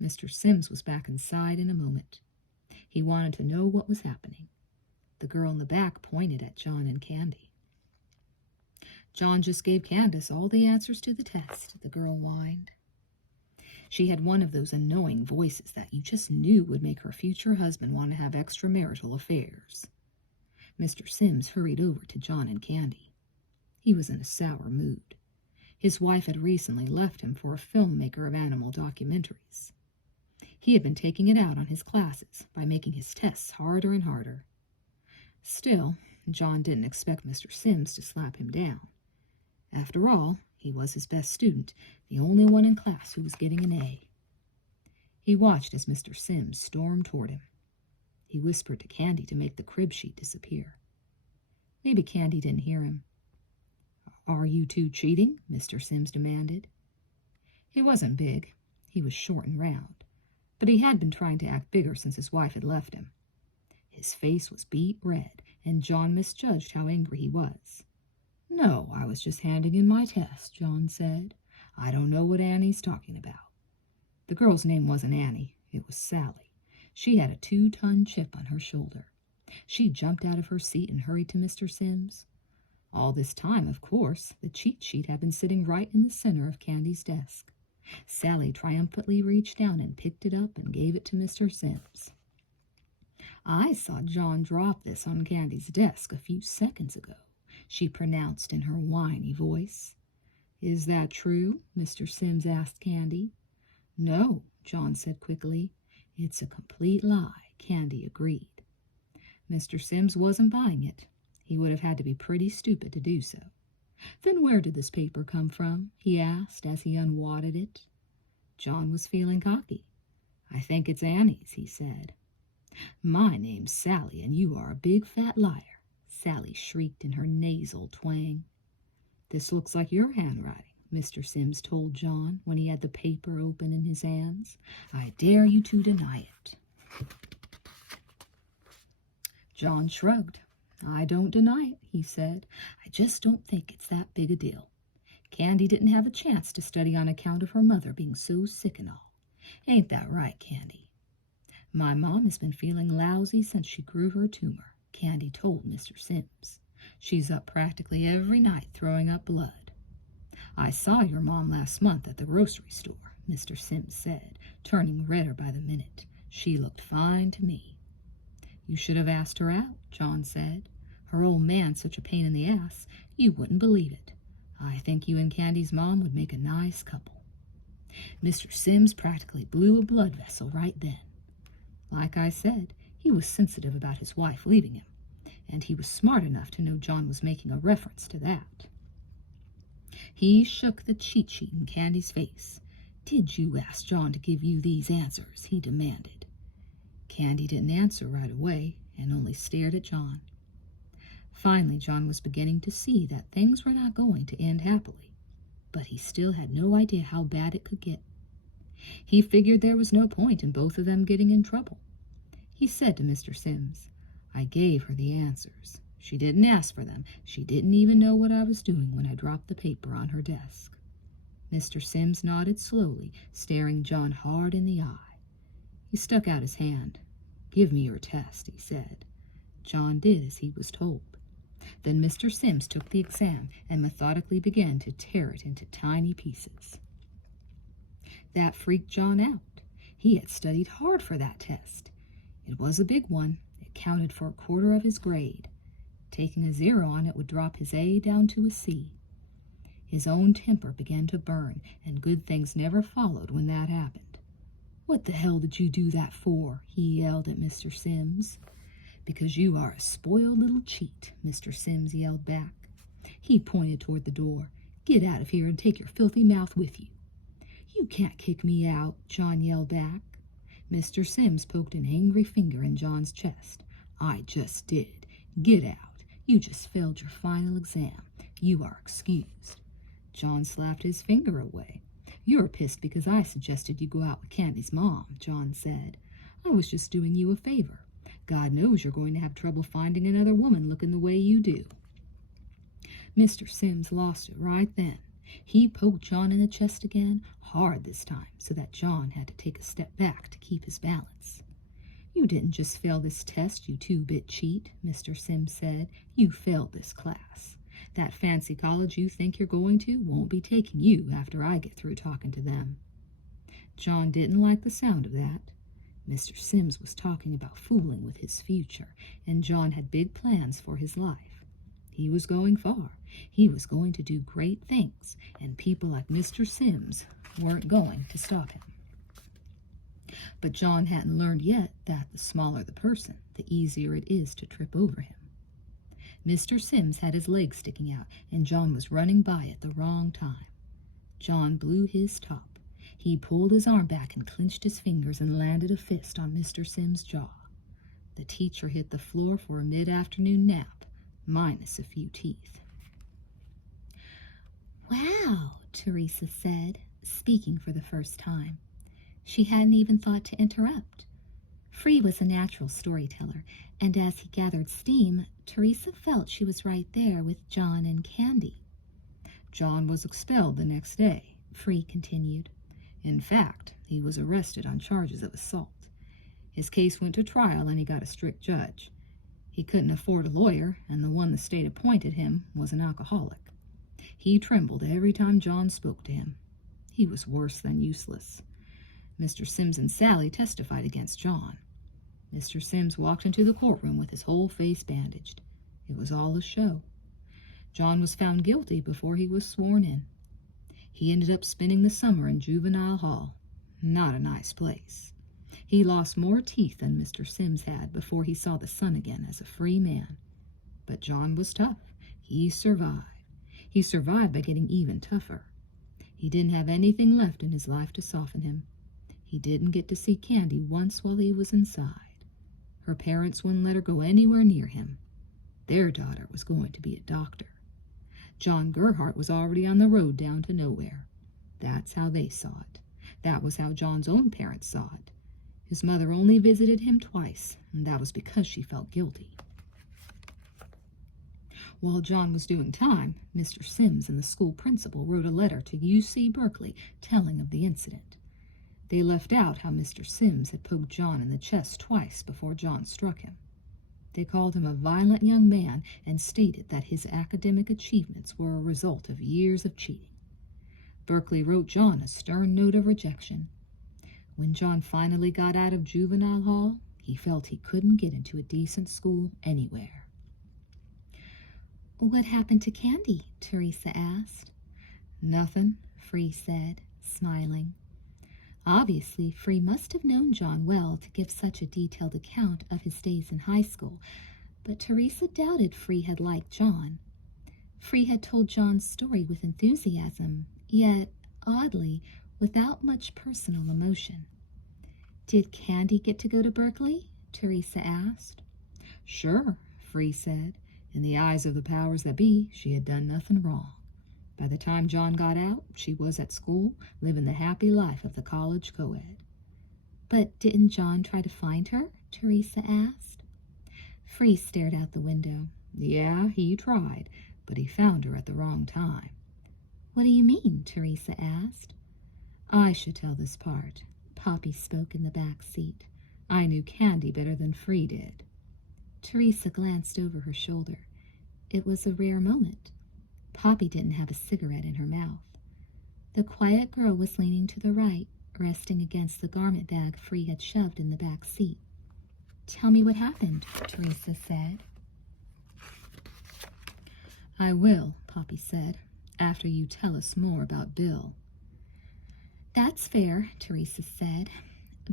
Mr. Sims was back inside in a moment. He wanted to know what was happening. The girl in the back pointed at John and Candy. John just gave Candace all the answers to the test, the girl whined. She had one of those annoying voices that you just knew would make her future husband want to have extramarital affairs. Mr. Sims hurried over to John and Candy. He was in a sour mood. His wife had recently left him for a filmmaker of animal documentaries. He had been taking it out on his classes by making his tests harder and harder. Still, John didn't expect Mr. Sims to slap him down. After all, he was his best student, the only one in class who was getting an A. He watched as Mr. Sims stormed toward him. He whispered to Candy to make the crib sheet disappear. Maybe Candy didn't hear him. "Are you two cheating?" Mr. Sims demanded. He wasn't big. He was short and round, but he had been trying to act bigger since his wife had left him. His face was beet red, and John misjudged how angry he was. "No, I was just handing in my test," John said. "I don't know what Annie's talking about." The girl's name wasn't Annie. It was Sally. She had a 2-ton chip on her shoulder. She jumped out of her seat and hurried to Mr. Sims. All this time, of course, the cheat sheet had been sitting right in the center of Candy's desk. Sally triumphantly reached down and picked it up and gave it to Mr. Sims. "I saw John drop this on Candy's desk a few seconds ago," she pronounced in her whiny voice. "Is that true?" Mr. Sims asked Candy. "No," John said quickly. "It's a complete lie," Candy agreed. Mr. Sims wasn't buying it. He would have had to be pretty stupid to do so. "Then where did this paper come from?" he asked as he unwadded it. John was feeling cocky. "I think it's Annie's," he said. "My name's Sally, and you are a big fat liar," Sally shrieked in her nasal twang. "This looks like your handwriting," Mr. Sims told John when he had the paper open in his hands. "I dare you to deny it." John shrugged. "I don't deny it," he said. "I just don't think it's that big a deal. Candy didn't have a chance to study on account of her mother being so sick and all. Ain't that right, Candy?" "My mom has been feeling lousy since she grew her tumor," Candy told Mr. Sims. "She's up practically every night throwing up blood." "I saw your mom last month at the grocery store," Mr. Sims said, turning redder by the minute. "She looked fine to me." "You should have asked her out," John said. "Her old man's such a pain in the ass, you wouldn't believe it. I think you and Candy's mom would make a nice couple." Mr. Sims practically blew a blood vessel right then. Like I said, he was sensitive about his wife leaving him, and he was smart enough to know John was making a reference to that. He shook the cheat sheet in Candy's face. "Did you ask John to give you these answers?" he demanded. Candy didn't answer right away and only stared at John. Finally, John was beginning to see that things were not going to end happily, but he still had no idea how bad it could get. He figured there was no point in both of them getting in trouble. He said to Mr. Sims, "I gave her the answers. She didn't ask for them. She didn't even know what I was doing when I dropped the paper on her desk." Mr. Sims nodded slowly, staring John hard in the eye. He stuck out his hand. "Give me your test," he said. John did as he was told. Then Mr. Sims took the exam and methodically began to tear it into tiny pieces. That freaked John out. He had studied hard for that test. It was a big one. It counted for 1/4 of his grade. Taking a 0 on it would drop his A down to a C. His own temper began to burn, and good things never followed when that happened. "What the hell did you do that for?" he yelled at Mr. Sims. "Because you are a spoiled little cheat," Mr. Sims yelled back. He pointed toward the door. "Get out of here and take your filthy mouth with you." "You can't kick me out," John yelled back. Mr. Sims poked an angry finger in John's chest. "I just did. Get out. You just failed your final exam. You are excused." John slapped his finger away. "You're pissed because I suggested you go out with Candy's mom," John said. "I was just doing you a favor. God knows you're going to have trouble finding another woman looking the way you do." Mr. Sims lost it right then. He poked John in the chest again, hard this time, so that John had to take a step back to keep his balance. "You didn't just fail this test, you 2-bit cheat," Mr. Sims said. "You failed this class. That fancy college you think you're going to won't be taking you after I get through talking to them." John didn't like the sound of that. Mr. Sims was talking about fooling with his future, and John had big plans for his life. He was going far. He was going to do great things, and people like Mr. Sims weren't going to stop him. But John hadn't learned yet that the smaller the person, the easier it is to trip over him. Mr. Sims had his leg sticking out, and John was running by at the wrong time. John blew his top. He pulled his arm back and clenched his fingers and landed a fist on Mr. Sims' jaw. The teacher hit the floor for a mid-afternoon nap, minus a few teeth. "Wow," Teresa said, speaking for the first time. She hadn't even thought to interrupt. Free was a natural storyteller, and as he gathered steam, Teresa felt she was right there with John and Candy. "John was expelled the next day," Free continued. "In fact, he was arrested on charges of assault. His case went to trial and he got a strict judge. He couldn't afford a lawyer, and the one the state appointed him was an alcoholic. He trembled every time John spoke to him. He was worse than useless. Mr. Sims and Sally testified against John. Mr. Sims walked into the courtroom with his whole face bandaged. It was all a show. John was found guilty before he was sworn in. He ended up spending the summer in juvenile hall. Not a nice place. He lost more teeth than Mr. Sims had before he saw the sun again as a free man. But John was tough. He survived. He survived by getting even tougher. He didn't have anything left in his life to soften him. He didn't get to see Candy once while he was inside. Her parents wouldn't let her go anywhere near him. Their daughter was going to be a doctor. John Gerhardt was already on the road down to nowhere. That's how they saw it. That was how John's own parents saw it. His mother only visited him twice, and that was because she felt guilty. While John was doing time, Mr. Sims and the school principal wrote a letter to UC Berkeley telling of the incident. They left out how Mr. Sims had poked John in the chest twice before John struck him. They called him a violent young man and stated that his academic achievements were a result of years of cheating. Berkeley wrote John a stern note of rejection. When John finally got out of juvenile hall, he felt he couldn't get into a decent school anywhere. "What happened to Candy?" Teresa asked. "Nothing," Free said, smiling. Obviously, Free must have known John well to give such a detailed account of his days in high school, but Teresa doubted Free had liked John. Free had told John's story with enthusiasm, yet, oddly, without much personal emotion. "Did Candy get to go to Berkeley?" Teresa asked. "Sure," Free said. In the eyes of the powers that be, she had done nothing wrong. By the time John got out, she was at school, living the happy life of the college co-ed. "But didn't John try to find her?" Teresa asked. Free stared out the window. "Yeah, he tried, but he found her at the wrong time." "What do you mean?" Teresa asked. "I should tell this part." Poppy spoke in the back seat. "I knew Candy better than Free did." Teresa glanced over her shoulder. It was a rare moment. Poppy didn't have a cigarette in her mouth. The quiet girl was leaning to the right, resting against the garment bag Free had shoved in the back seat. "Tell me what happened," Teresa said. "I will," Poppy said, "after you tell us more about Bill." "That's fair," Teresa said.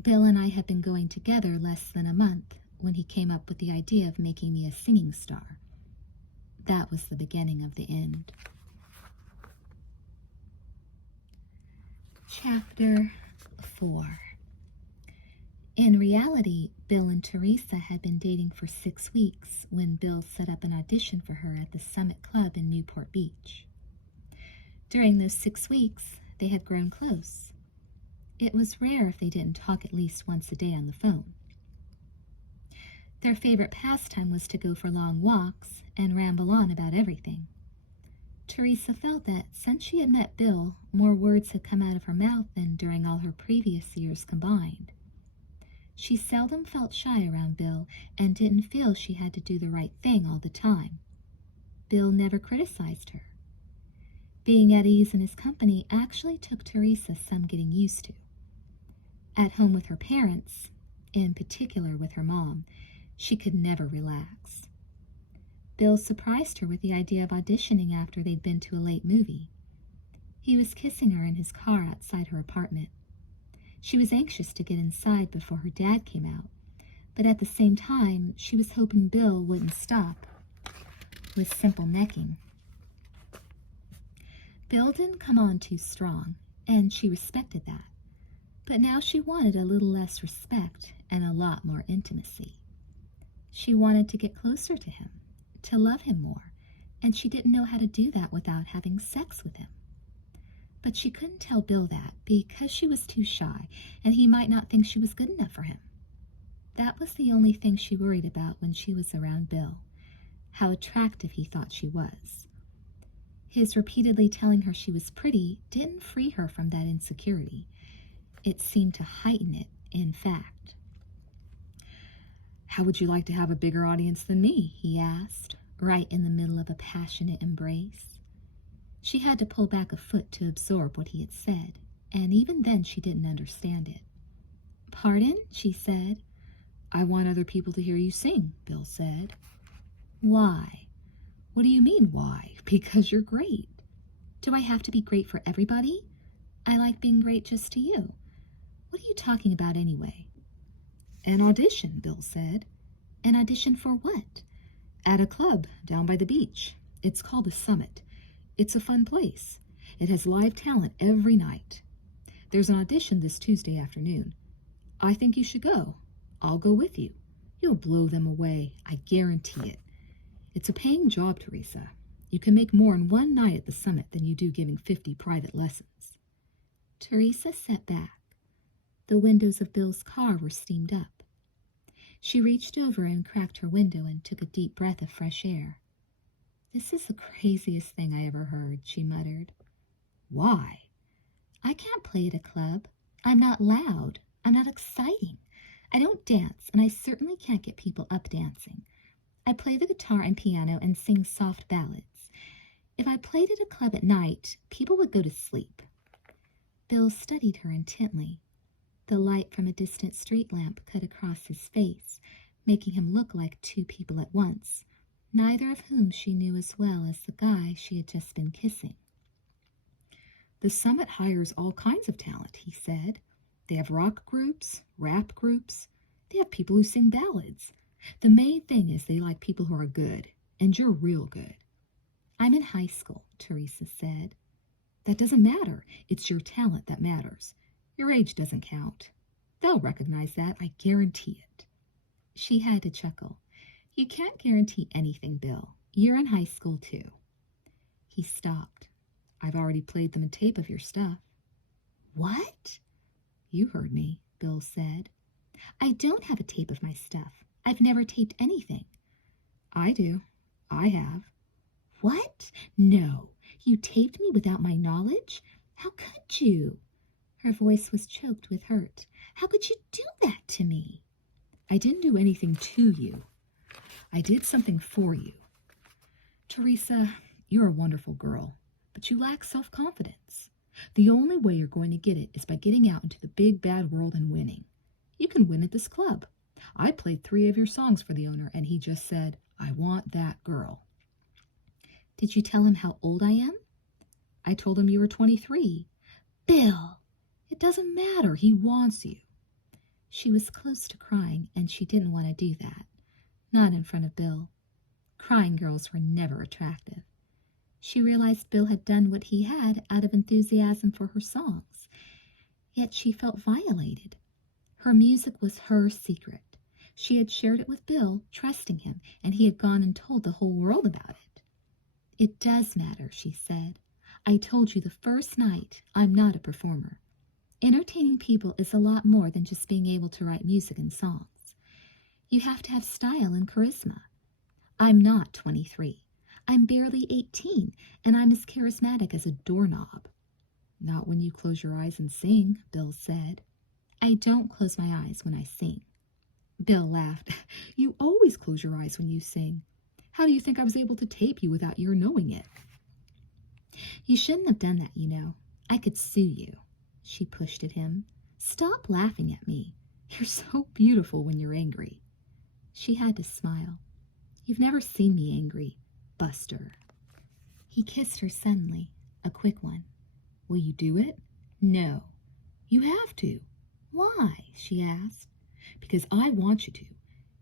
"Bill and I have been going together less than a month when he came up with the idea of making me a singing star. That was the beginning of the end." Chapter 4. In reality, Bill and Teresa had been dating for 6 weeks when Bill set up an audition for her at the Summit Club in Newport Beach. During those 6 weeks, they had grown close. It was rare if they didn't talk at least once a day on the phone. Their favorite pastime was to go for long walks and ramble on about everything. Teresa felt that since she had met Bill, more words had come out of her mouth than during all her previous years combined. She seldom felt shy around Bill and didn't feel she had to do the right thing all the time. Bill never criticized her. Being at ease in his company actually took Teresa some getting used to. At home with her parents, in particular with her mom, she could never relax. Bill surprised her with the idea of auditioning after they'd been to a late movie. He was kissing her in his car outside her apartment. She was anxious to get inside before her dad came out, but at the same time, she was hoping Bill wouldn't stop with simple necking. Bill didn't come on too strong, and she respected that. But now she wanted a little less respect and a lot more intimacy. She wanted to get closer to him, to love him more, and she didn't know how to do that without having sex with him. But she couldn't tell Bill that because she was too shy, and he might not think she was good enough for him. That was the only thing she worried about when she was around Bill, how attractive he thought she was. His repeatedly telling her she was pretty didn't free her from that insecurity. It seemed to heighten it, in fact. "How would you like to have a bigger audience than me?" he asked, right in the middle of a passionate embrace. She had to pull back a foot to absorb what he had said. and even then she didn't understand it. "Pardon?" she said. "I want other people to hear you sing," Bill said. "Why?" "What do you mean, why?" "Because you're great." "Do I have to be great for everybody? I like being great just to you. What are you talking about anyway?" "An audition," Bill said. "An audition for what?" "At a club down by the beach. It's called the Summit. It's a fun place. It has live talent every night. There's an audition this Tuesday afternoon. I think you should go. I'll go with you. You'll blow them away, I guarantee it. It's a paying job, Teresa. You can make more in one night at the Summit than you do giving 50 private lessons." Teresa sat back. The windows of Bill's car were steamed up. She reached over and cracked her window and took a deep breath of fresh air. "This is the craziest thing I ever heard," she muttered. "Why?" "I can't play at a club. I'm not loud. I'm not exciting. I don't dance, and I certainly can't get people up dancing. I play the guitar and piano and sing soft ballads. If I played at a club at night, people would go to sleep." Bill studied her intently. The light from a distant street lamp cut across his face, making him look like two people at once, neither of whom she knew as well as the guy she had just been kissing. "The Summit hires all kinds of talent," he said. "They have rock groups, rap groups. They have people who sing ballads. The main thing is they like people who are good, and you're real good." "I'm in high school," Teresa said. "That doesn't matter. It's your talent that matters. Your age doesn't count. They'll recognize that, I guarantee it." She had to chuckle. "You can't guarantee anything, Bill. You're in high school, too." He stopped. "I've already played them a tape of your stuff." "What?" "You heard me," Bill said. "I don't have a tape of my stuff. I've never taped anything." "I do. I have." "What? No. You taped me without my knowledge? How could you?" Her voice was choked with hurt. "How could you do that to me?" "I didn't do anything to you. I did something for you. Teresa, you're a wonderful girl, but you lack self-confidence. The only way you're going to get it is by getting out into the big bad world and winning. You can win at this club. I played 3 of your songs for the owner, and he just said, 'I want that girl.'" "Did you tell him how old I am?" "I told him you were 23. "Bill!" "It doesn't matter. He wants you." She was close to crying, and she didn't want to do that. Not in front of Bill. Crying girls were never attractive. She realized Bill had done what he had out of enthusiasm for her songs. Yet she felt violated. Her music was her secret. She had shared it with Bill, trusting him, and he had gone and told the whole world about it. "It does matter," she said. "I told you the first night I'm not a performer. Entertaining people is a lot more than just being able to write music and songs. You have to have style and charisma. I'm not 23. I'm barely 18, and I'm as charismatic as a doorknob." "Not when you close your eyes and sing," Bill said. "I don't close my eyes when I sing." Bill laughed. "You always close your eyes when you sing. How do you think I was able to tape you without your knowing it?" "You shouldn't have done that, you know. I could sue you." She pushed at him. "Stop laughing at me. "You're so beautiful when you're angry." She had to smile. "You've never seen me angry, Buster." He kissed her suddenly, a quick one. "Will you do it?" "No." "You have to." "Why?" she asked. "Because I want you to.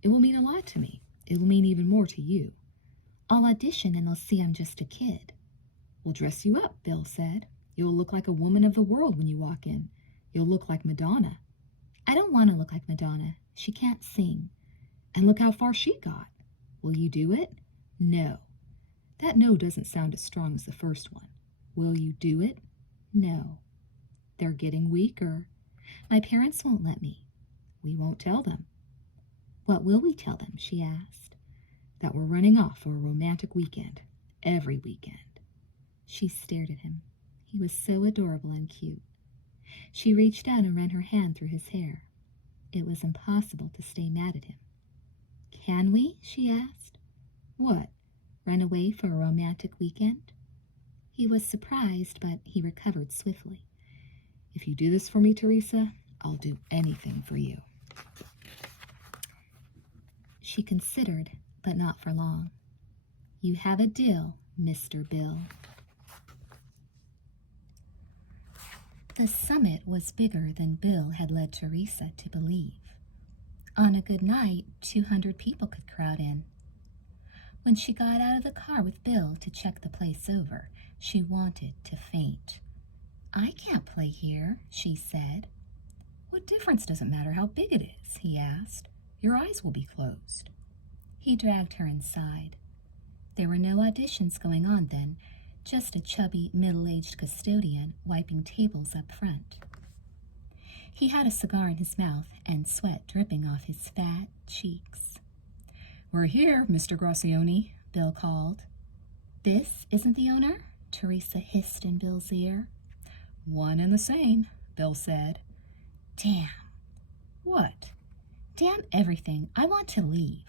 It will mean a lot to me. It will mean even more to you." "I'll audition and they'll see I'm just a kid." "We'll dress you up," Bill said. "You'll look like a woman of the world when you walk in. You'll look like Madonna." "I don't want to look like Madonna. She can't sing." "And look how far she got." "Will you do it?" "No." That no doesn't sound as strong as the first one. "Will you do it?" "No." "They're getting weaker." "My parents won't let me." "We won't tell them." "What will we tell them?" she asked. "That we're running off for a romantic weekend. Every weekend." She stared at him. He was so adorable and cute. She reached out and ran her hand through his hair. It was impossible to stay mad at him. "Can we?" she asked. "What?" "Run away for a romantic weekend?" He was surprised, but he recovered swiftly. If you do this for me, Teresa, I'll do anything for you. She considered, but not for long. You have a deal, Mr. Bill. The summit was bigger than Bill had led Teresa to believe. On a good night, 200 people could crowd in. When she got out of the car with Bill to check the place over, she wanted to faint. I can't play here, she said. What difference does it matter how big it is? He asked. Your eyes will be closed. He dragged her inside. There were no auditions going on then, just a chubby, middle-aged custodian wiping tables up front. He had a cigar in his mouth and sweat dripping off his fat cheeks. We're here, Mr. Gracioni, Bill called. This isn't the owner? Teresa hissed in Bill's ear. One and the same, Bill said. Damn. What? Damn everything. I want to leave.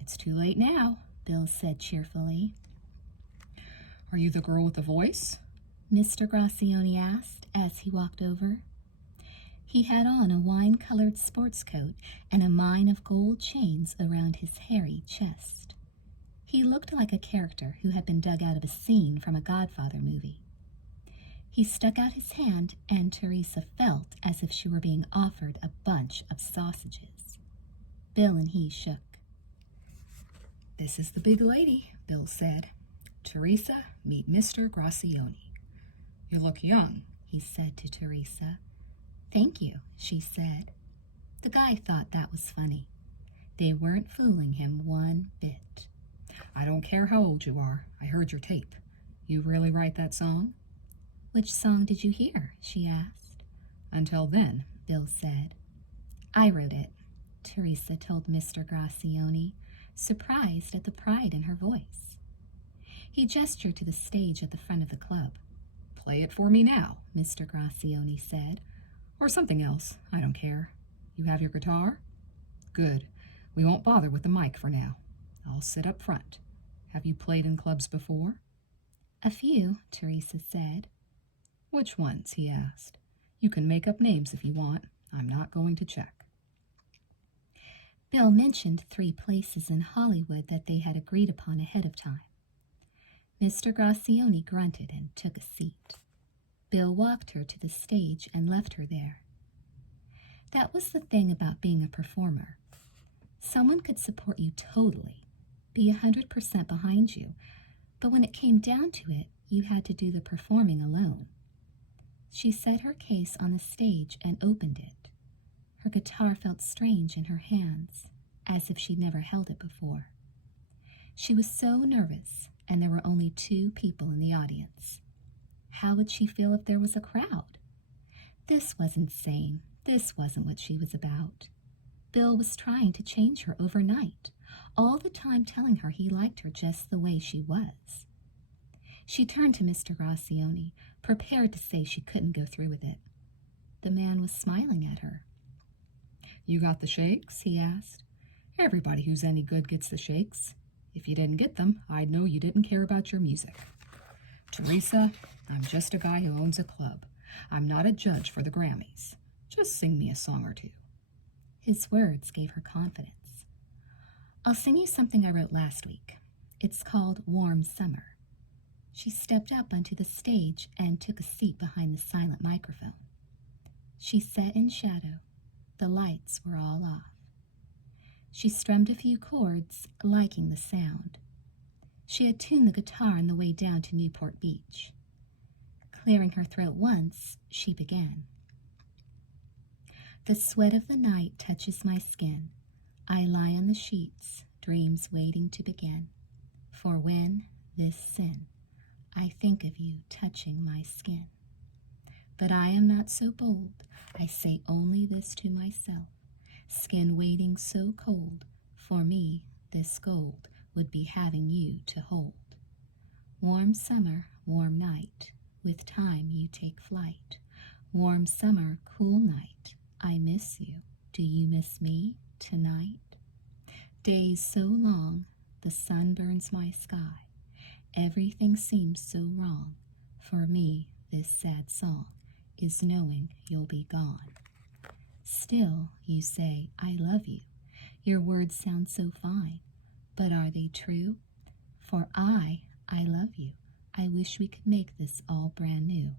It's too late now, Bill said cheerfully. Are you the girl with the voice? Mr. Gracioni asked as he walked over. He had on a wine-colored sports coat and a mine of gold chains around his hairy chest. He looked like a character who had been dug out of a scene from a Godfather movie. He stuck out his hand, and Teresa felt as if she were being offered a bunch of sausages. Bill and he shook. This is the big lady, Bill said. Teresa, meet Mr. Gracioni. You look young, he said to Teresa. Thank you, she said. The guy thought that was funny. They weren't fooling him one bit. I don't care how old you are. I heard your tape. You really write that song? Which song did you hear? She asked. Until then, Bill said. I wrote it, Teresa told Mr. Gracioni, surprised at the pride in her voice. He gestured to the stage at the front of the club. Play it for me now, Mr. Gracioni said. Or something else, I don't care. You have your guitar? Good. We won't bother with the mic for now. I'll sit up front. Have you played in clubs before? A few, Teresa said. Which ones? He asked. You can make up names if you want. I'm not going to check. Bill mentioned 3 places in Hollywood that they had agreed upon ahead of time. Mr. Gracioni grunted and took a seat. Bill walked her to the stage and left her there. That was the thing about being a performer. Someone could support you totally, be 100% behind you, but when it came down to it, you had to do the performing alone. She set her case on the stage and opened it. Her guitar felt strange in her hands, as if she'd never held it before. She was so nervous, and there were only 2 people in the audience. How would she feel if there was a crowd? This was insane. This wasn't what she was about. Bill was trying to change her overnight, all the time telling her he liked her just the way she was. She turned to Mr. Gracioni, prepared to say she couldn't go through with it. The man was smiling at her. You got the shakes? He asked. Everybody who's any good gets the shakes. If you didn't get them, I'd know you didn't care about your music. Teresa, I'm just a guy who owns a club. I'm not a judge for the Grammys. Just sing me a song or 2. His words gave her confidence. I'll sing you something I wrote last week. It's called Warm Summer. She stepped up onto the stage and took a seat behind the silent microphone. She sat in shadow. The lights were all off. She strummed a few chords, liking the sound. She had tuned the guitar on the way down to Newport Beach. Clearing her throat once, she began. The sweat of the night touches my skin. I lie on the sheets, dreams waiting to begin. For when this sin, I think of you touching my skin. But I am not so bold, I say only this to myself. Skin waiting so cold, for me this gold would be having you to hold. Warm summer, warm night, with time you take flight. Warm summer, cool night, I miss you. Do you miss me tonight? Days so long, the sun burns my sky. Everything seems so wrong. For me, this sad song is knowing you'll be gone. Still, you say, I love you. Your words sound so fine, but are they true? For I love you. I wish we could make this all brand new.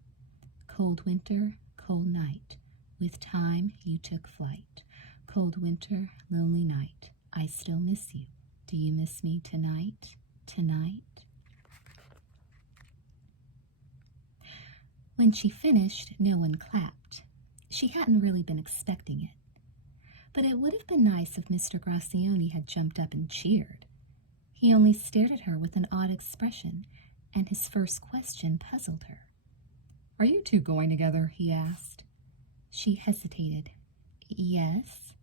Cold winter, cold night. With time you took flight. Cold winter, lonely night. I still miss you. Do you miss me tonight? Tonight? When she finished, no one clapped. She hadn't really been expecting it. But it would have been nice if Mr. Grazioni had jumped up and cheered. He only stared at her with an odd expression, and his first question puzzled her. Are you two going together? He asked. She hesitated. Yes.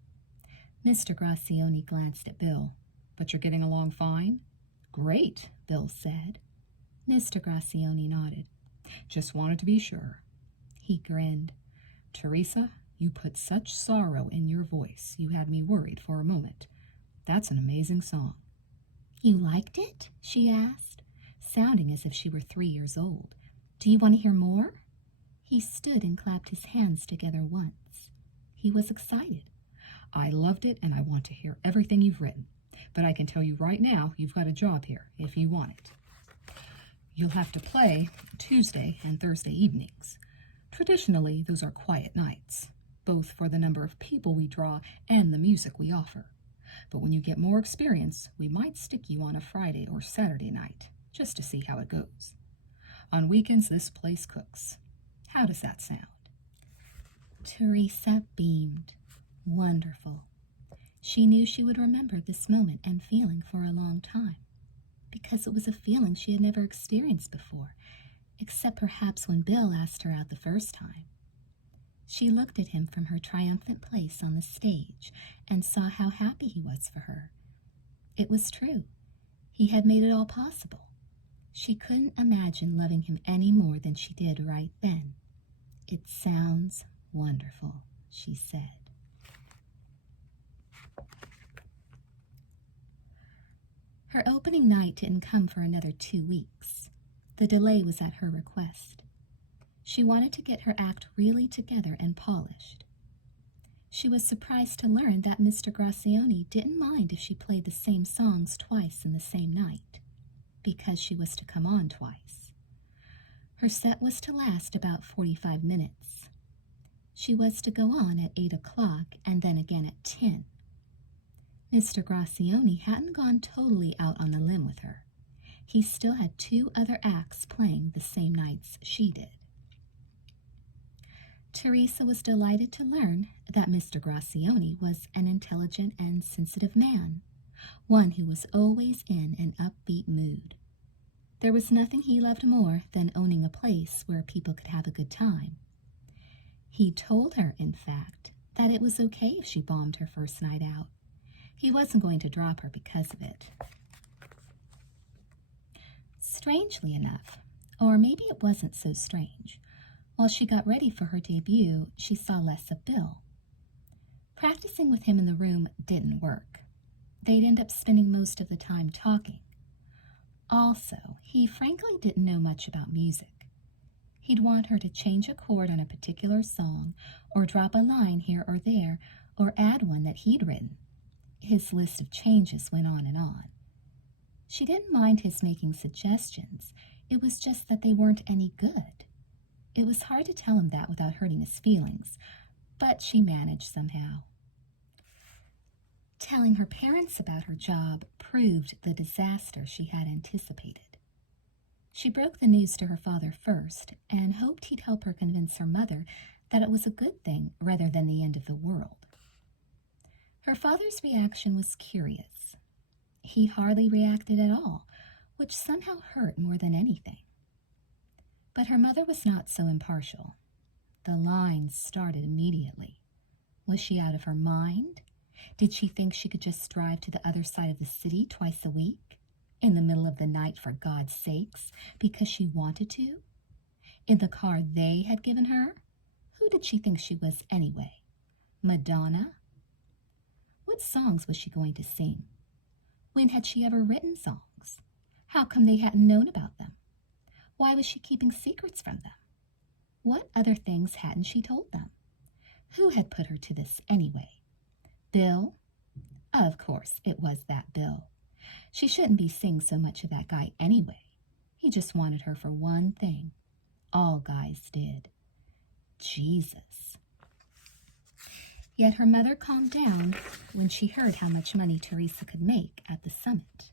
Mr. Grazioni glanced at Bill. But you're getting along fine? Great, Bill said. Mr. Grazioni nodded. Just wanted to be sure. He grinned. Teresa, you put such sorrow in your voice, you had me worried for a moment. That's an amazing song. You liked it? She asked, sounding as if she were 3 years old. Do you want to hear more? He stood and clapped his hands together once. He was excited. I loved it, and I want to hear everything you've written. But I can tell you right now, you've got a job here, if you want it. You'll have to play Tuesday and Thursday evenings. Traditionally, those are quiet nights, both for the number of people we draw and the music we offer. But when you get more experience, we might stick you on a Friday or Saturday night, just to see how it goes. On weekends, this place cooks. How does that sound? Teresa beamed. Wonderful. She knew she would remember this moment and feeling for a long time, because it was a feeling she had never experienced before, except perhaps when Bill asked her out the first time. She looked at him from her triumphant place on the stage and saw how happy he was for her. It was true. He had made it all possible. She couldn't imagine loving him any more than she did right then. It sounds wonderful, she said. Her opening night didn't come for another 2 weeks. The delay was at her request. She wanted to get her act really together and polished. She was surprised to learn that Mr. Grazioni didn't mind if she played the same songs twice in the same night, because she was to come on twice. Her set was to last about 45 minutes. She was to go on at 8 o'clock and then again at 10. Mr. Grazioni hadn't gone totally out on a limb with her. He still had 2 other acts playing the same nights she did. Teresa was delighted to learn that Mr. Grazioni was an intelligent and sensitive man, one who was always in an upbeat mood. There was nothing he loved more than owning a place where people could have a good time. He told her, in fact, that it was okay if she bombed her first night out. He wasn't going to drop her because of it. Strangely enough, or maybe it wasn't so strange, while she got ready for her debut, she saw less of Bill. Practicing with him in the room didn't work. They'd end up spending most of the time talking. Also, he frankly didn't know much about music. He'd want her to change a chord on a particular song, or drop a line here or there, or add one that he'd written. His list of changes went on and on. She didn't mind his making suggestions. It was just that they weren't any good. It was hard to tell him that without hurting his feelings, but she managed somehow. Telling her parents about her job proved the disaster she had anticipated. She broke the news to her father first and hoped he'd help her convince her mother that it was a good thing rather than the end of the world. Her father's reaction was curious. He hardly reacted at all, which somehow hurt more than anything. But her mother was not so impartial. The lines started immediately. Was she out of her mind? Did she think she could just drive to the other side of the city twice a week? In the middle of the night, for God's sakes, because she wanted to? In the car they had given her? Who did she think she was anyway? Madonna? What songs was she going to sing? When had she ever written songs? How come they hadn't known about them? Why was she keeping secrets from them? What other things hadn't she told them? Who had put her to this anyway? Bill? Of course, it was that Bill. She shouldn't be seeing so much of that guy anyway. He just wanted her for one thing. All guys did. Jesus. Yet her mother calmed down when she heard how much money Teresa could make at the summit.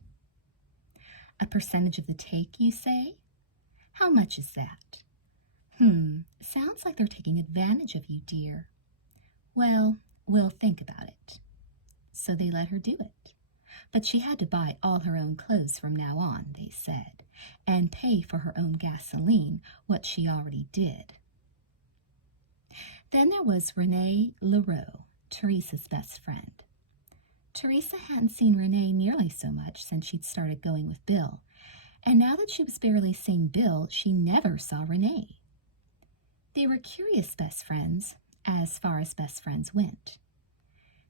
A percentage of the take, you say? How much is that? Sounds like they're taking advantage of you, dear. Well, we'll think about it. So they let her do it. But she had to buy all her own clothes from now on, they said, and pay for her own gasoline, what she already did. Then there was Renee Leroux, Teresa's best friend. Teresa hadn't seen Renee nearly so much since she'd started going with Bill, and now that she was barely seeing Bill, she never saw Renee. They were curious best friends, as far as best friends went.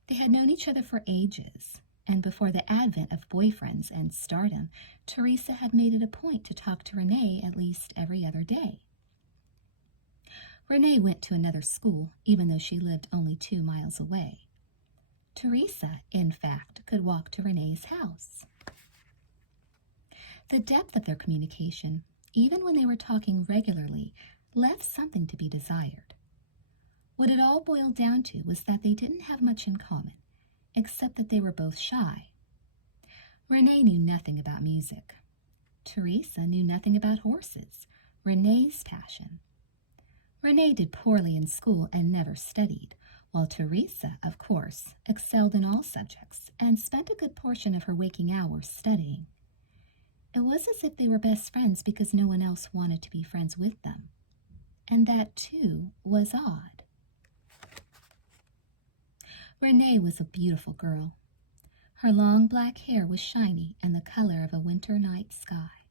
They had known each other for ages, and before the advent of boyfriends and stardom, Teresa had made it a point to talk to Renee at least every other day. Renee went to another school, even though she lived only 2 miles away. Teresa, in fact, could walk to Renee's house. The depth of their communication, even when they were talking regularly, left something to be desired. What it all boiled down to was that they didn't have much in common, except that they were both shy. Renee knew nothing about music. Teresa knew nothing about horses, Renee's passion. Renee did poorly in school and never studied, while Teresa, of course, excelled in all subjects and spent a good portion of her waking hours studying. It was as if they were best friends because no one else wanted to be friends with them. And that, too, was odd. Renee was a beautiful girl. Her long black hair was shiny and the color of a winter night sky.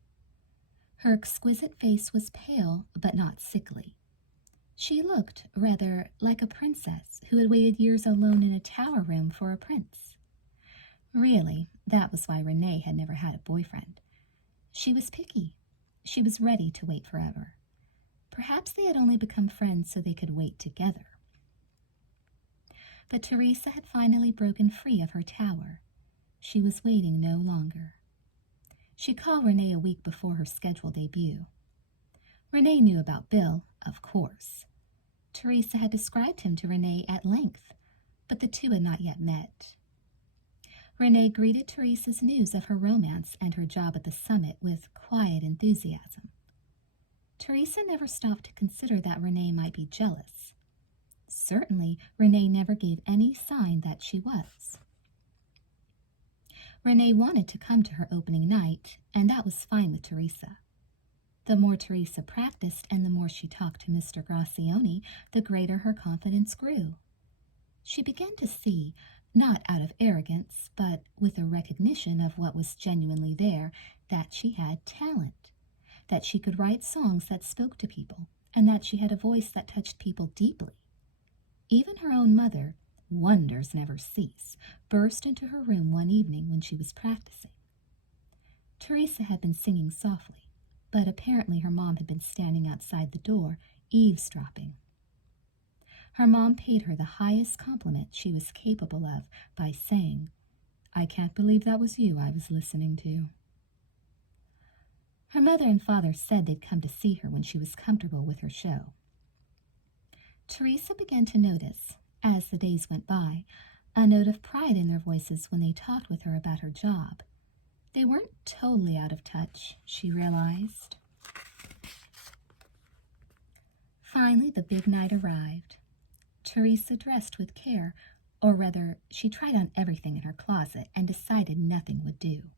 Her exquisite face was pale but not sickly. She looked, rather, like a princess who had waited years alone in a tower room for a prince. Really, that was why Renee had never had a boyfriend. She was picky. She was ready to wait forever. Perhaps they had only become friends so they could wait together. But Teresa had finally broken free of her tower. She was waiting no longer. She called Renee a week before her scheduled debut. Renee knew about Bill, of course. Teresa had described him to Renee at length, but the two had not yet met. Renee greeted Teresa's news of her romance and her job at the summit with quiet enthusiasm. Teresa never stopped to consider that Renee might be jealous. Certainly, Renee never gave any sign that she was. Renee wanted to come to her opening night, and that was fine with Teresa. The more Teresa practiced and the more she talked to Mr. Gracioni, the greater her confidence grew. She began to see, not out of arrogance, but with a recognition of what was genuinely there, that she had talent, that she could write songs that spoke to people, and that she had a voice that touched people deeply. Even her own mother, wonders never cease, burst into her room one evening when she was practicing. Teresa had been singing softly, but apparently her mom had been standing outside the door, eavesdropping. Her mom paid her the highest compliment she was capable of by saying, "I can't believe that was you I was listening to." Her mother and father said they'd come to see her when she was comfortable with her show. Teresa began to notice, as the days went by, a note of pride in their voices when they talked with her about her job. They weren't totally out of touch, she realized. Finally, the big night arrived. Teresa dressed with care, or rather, she tried on everything in her closet and decided nothing would do.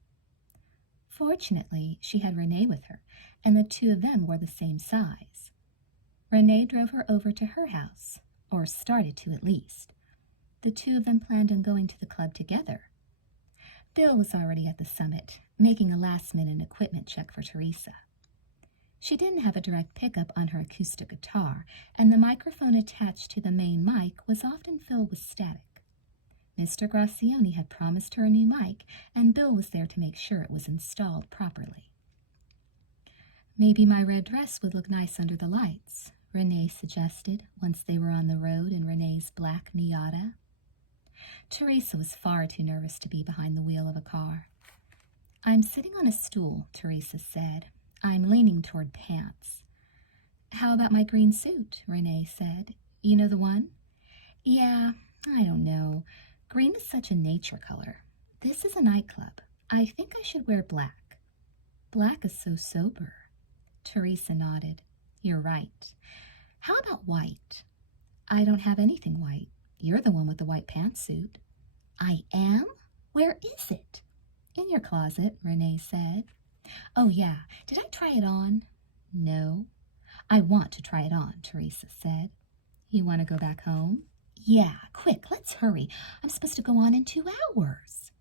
Fortunately, she had Renee with her, and the two of them were the same size. Renee drove her over to her house, or started to at least. The two of them planned on going to the club together. Bill was already at the summit, making a last-minute equipment check for Teresa. She didn't have a direct pickup on her acoustic guitar, and the microphone attached to the main mic was often filled with static. Mr. Gracioni had promised her a new mic, and Bill was there to make sure it was installed properly. "Maybe my red dress would look nice under the lights," Renee suggested once they were on the road in Renee's black Miata. Teresa was far too nervous to be behind the wheel of a car. I'm sitting on a stool, Teresa said. I'm leaning toward pants. How about my green suit? Renee said. You know the one? Yeah, I don't know. Green is such a nature color. This is a nightclub. I think I should wear black. Black is so sober. Teresa nodded. You're right. How about white? I don't have anything white. You're the one with the white pantsuit. I am? Where is it? In your closet, Renee said. Oh, yeah. Did I try it on? No. I want to try it on, Teresa said. You want to go back home? Yeah, quick, let's hurry. I'm supposed to go on in 2 hours.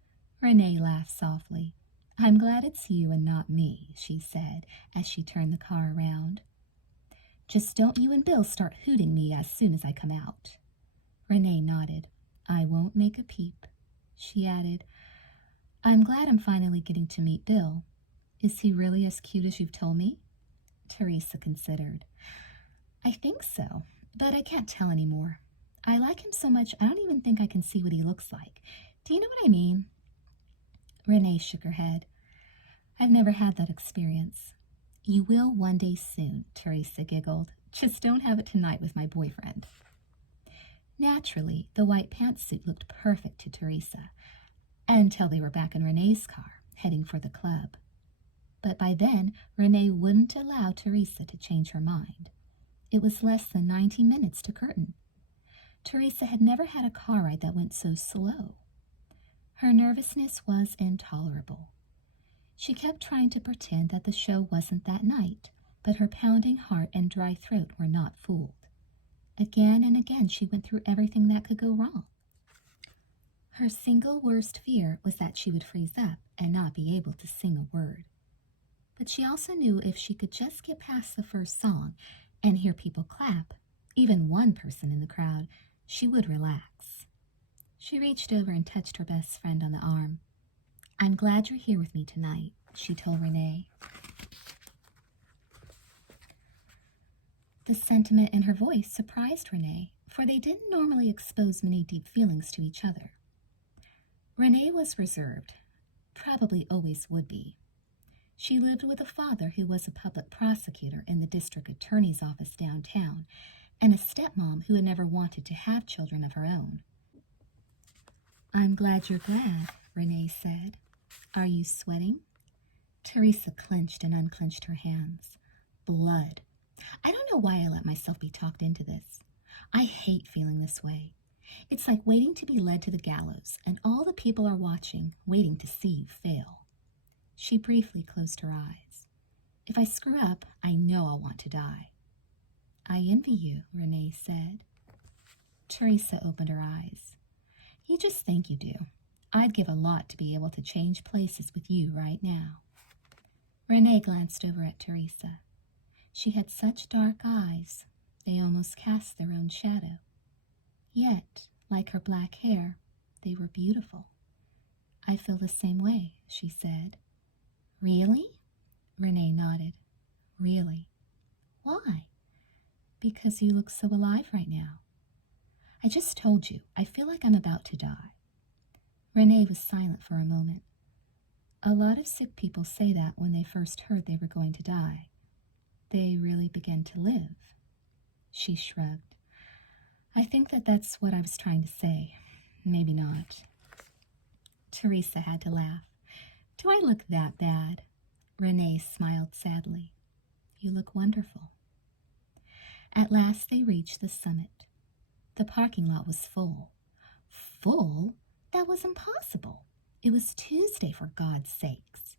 Renee laughed softly. I'm glad it's you and not me, she said as she turned the car around. Just don't you and Bill start hooting me as soon as I come out. Renee nodded. I won't make a peep. She added, I'm glad I'm finally getting to meet Bill. Is he really as cute as you've told me? Teresa considered. I think so, but I can't tell anymore. I like him so much I don't even think I can see what he looks like. Do you know what I mean? Renee shook her head. I've never had that experience. You will one day soon, Teresa giggled. Just don't have it tonight with my boyfriend. Naturally, the white pantsuit looked perfect to Teresa, until they were back in Renee's car, heading for the club. But by then, Renee wouldn't allow Teresa to change her mind. It was less than 90 minutes to curtain. Teresa had never had a car ride that went so slow. Her nervousness was intolerable. She kept trying to pretend that the show wasn't that night, but her pounding heart and dry throat were not fooled. Again and again she went through everything that could go wrong. Her single worst fear was that she would freeze up and not be able to sing a word. But she also knew if she could just get past the first song and hear people clap, even one person in the crowd, she would relax. She reached over and touched her best friend on the arm. I'm glad you're here with me tonight, she told Renee. The sentiment in her voice surprised Renee, for they didn't normally expose many deep feelings to each other. Renee was reserved, probably always would be. She lived with a father who was a public prosecutor in the district attorney's office downtown, and a stepmom who had never wanted to have children of her own. I'm glad you're glad, Renee said. Are you sweating? Teresa clenched and unclenched her hands. Blood. I don't know why I let myself be talked into this. I hate feeling this way. It's like waiting to be led to the gallows, and all the people are watching, waiting to see you fail. She briefly closed her eyes. If I screw up, I know I'll want to die. I envy you, Renee said. Teresa opened her eyes. You just think you do. I'd give a lot to be able to change places with you right now. Renee glanced over at Teresa. She had such dark eyes, they almost cast their own shadow. Yet, like her black hair, they were beautiful. I feel the same way, she said. Really? Renee nodded. Really. Why? Because you look so alive right now. I just told you, I feel like I'm about to die. Renee was silent for a moment. A lot of sick people say that when they first heard they were going to die. They really begin to live. She shrugged. I think that's what I was trying to say. Maybe not. Teresa had to laugh. Do I look that bad? Renee smiled sadly. You look wonderful. At last they reached the summit. The parking lot was full. Full? That was impossible. It was Tuesday, for God's sakes.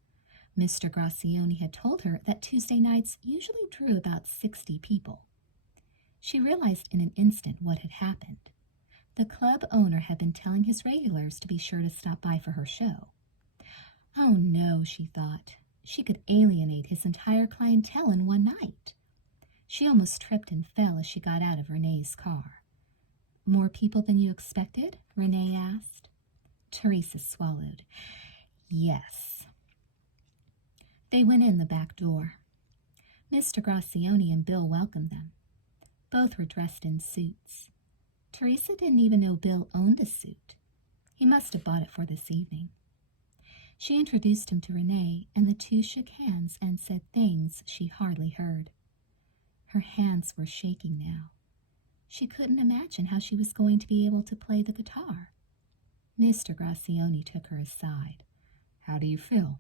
Mr. Gracioni had told her that Tuesday nights usually drew about 60 people. She realized in an instant what had happened. The club owner had been telling his regulars to be sure to stop by for her show. Oh no, she thought. She could alienate his entire clientele in one night. She almost tripped and fell as she got out of Renee's car. More people than you expected? Renee asked. Teresa swallowed. Yes. They went in the back door. Mr. Gracioni and Bill welcomed them. Both were dressed in suits. Teresa didn't even know Bill owned a suit. He must have bought it for this evening. She introduced him to Renee, and the two shook hands and said things she hardly heard. Her hands were shaking now. She couldn't imagine how she was going to be able to play the guitar. Mr. Grazioni took her aside. "How do you feel?"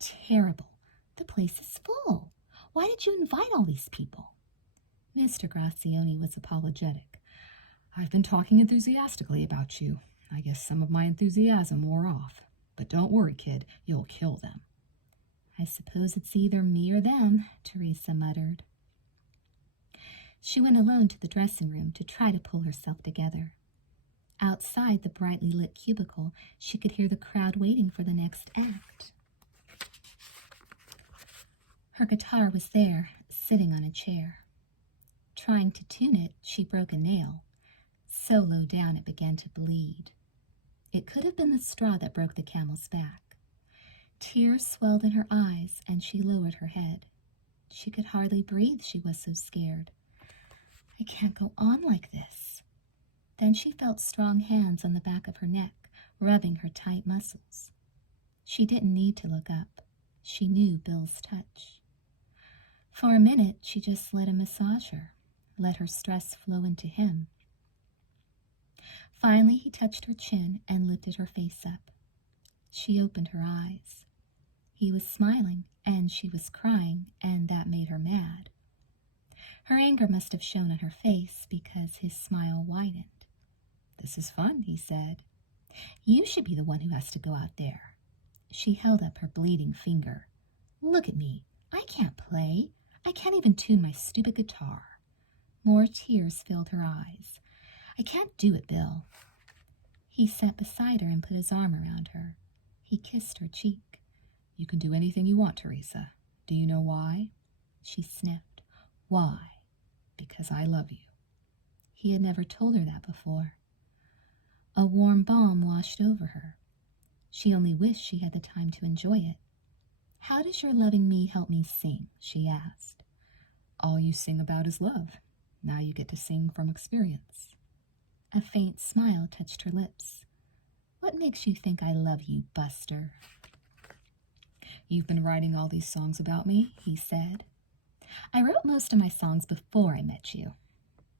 "Terrible. The place is full. Why did you invite all these people?" Mr. Grazioni was apologetic. "I've been talking enthusiastically about you. I guess some of my enthusiasm wore off. But don't worry, kid, you'll kill them." "I suppose it's either me or them," Teresa muttered. She went alone to the dressing room to try to pull herself together. Outside the brightly lit cubicle, she could hear the crowd waiting for the next act. Her guitar was there, sitting on a chair. Trying to tune it, she broke a nail. So low down it began to bleed. It could have been the straw that broke the camel's back. Tears swelled in her eyes, and she lowered her head. She could hardly breathe, she was so scared. "I can't go on like this." Then she felt strong hands on the back of her neck, rubbing her tight muscles. She didn't need to look up. She knew Bill's touch. For a minute, she just let him massage her, let her stress flow into him. Finally, he touched her chin and lifted her face up. She opened her eyes. He was smiling, and she was crying, and that made her mad. Her anger must have shown on her face because his smile widened. "This is fun," he said. "You should be the one who has to go out there." She held up her bleeding finger. "Look at me. I can't play. I can't even tune my stupid guitar." More tears filled her eyes. "I can't do it, Bill." He sat beside her and put his arm around her. He kissed her cheek. "You can do anything you want, Teresa. Do you know why?" She sniffed. "Why?" "Because I love you." He had never told her that before. A warm balm washed over her. She only wished she had the time to enjoy it. "How does your loving me help me sing?" she asked. "All you sing about is love. Now you get to sing from experience." A faint smile touched her lips. "What makes you think I love you, Buster?" "You've been writing all these songs about me," he said. "I wrote most of my songs before I met you."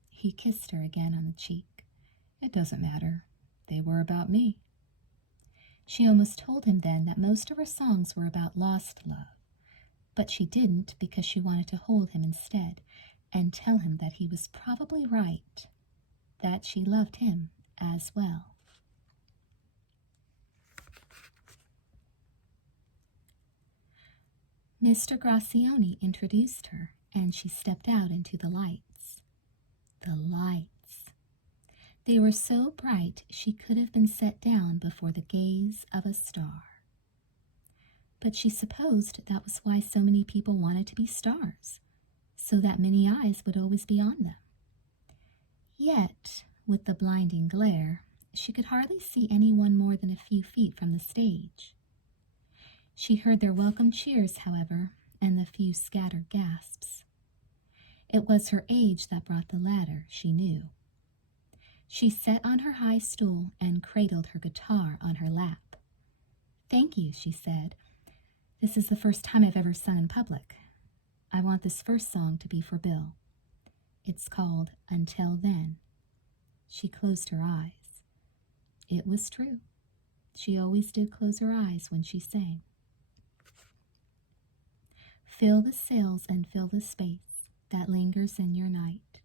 He kissed her again on the cheek. "It doesn't matter. They were about me." She almost told him then that most of her songs were about lost love, but she didn't because she wanted to hold him instead and tell him that he was probably right, that she loved him as well. Mr. Grazioni introduced her, and she stepped out into the lights. The lights. They were so bright she could have been set down before the gaze of a star. But she supposed that was why so many people wanted to be stars, so that many eyes would always be on them. Yet, with the blinding glare, she could hardly see anyone more than a few feet from the stage. She heard their welcome cheers, however, and the few scattered gasps. It was her age that brought the latter, she knew. She sat on her high stool and cradled her guitar on her lap. "Thank you," she said. "This is the first time I've ever sung in public. I want this first song to be for Bill. It's called Until Then." She closed her eyes. It was true. She always did close her eyes when she sang. Fill the sails and fill the space that lingers in your night.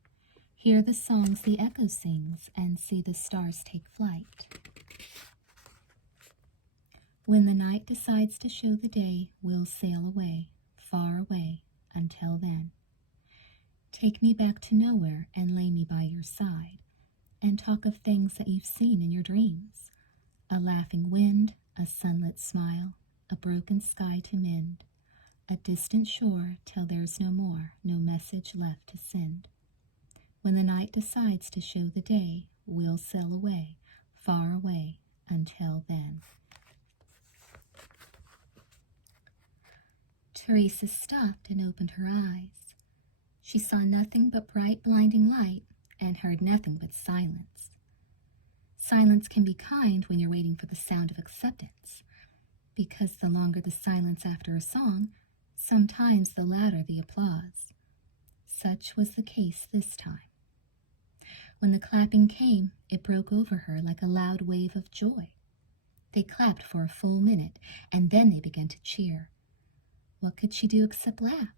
Hear the songs the echo sings and see the stars take flight. When the night decides to show the day, we'll sail away, far away, until then. Take me back to nowhere and lay me by your side, and talk of things that you've seen in your dreams. A laughing wind, a sunlit smile, a broken sky to mend, a distant shore till there's no more, no message left to send. When the night decides to show the day, we'll sail away, far away, until then. Teresa stopped and opened her eyes. She saw nothing but bright, blinding light and heard nothing but silence. Silence can be kind when you're waiting for the sound of acceptance, because the longer the silence after a song, sometimes the louder the applause. Such was the case this time. When the clapping came, it broke over her like a loud wave of joy. They clapped for a full minute, and then they began to cheer. What could she do except laugh?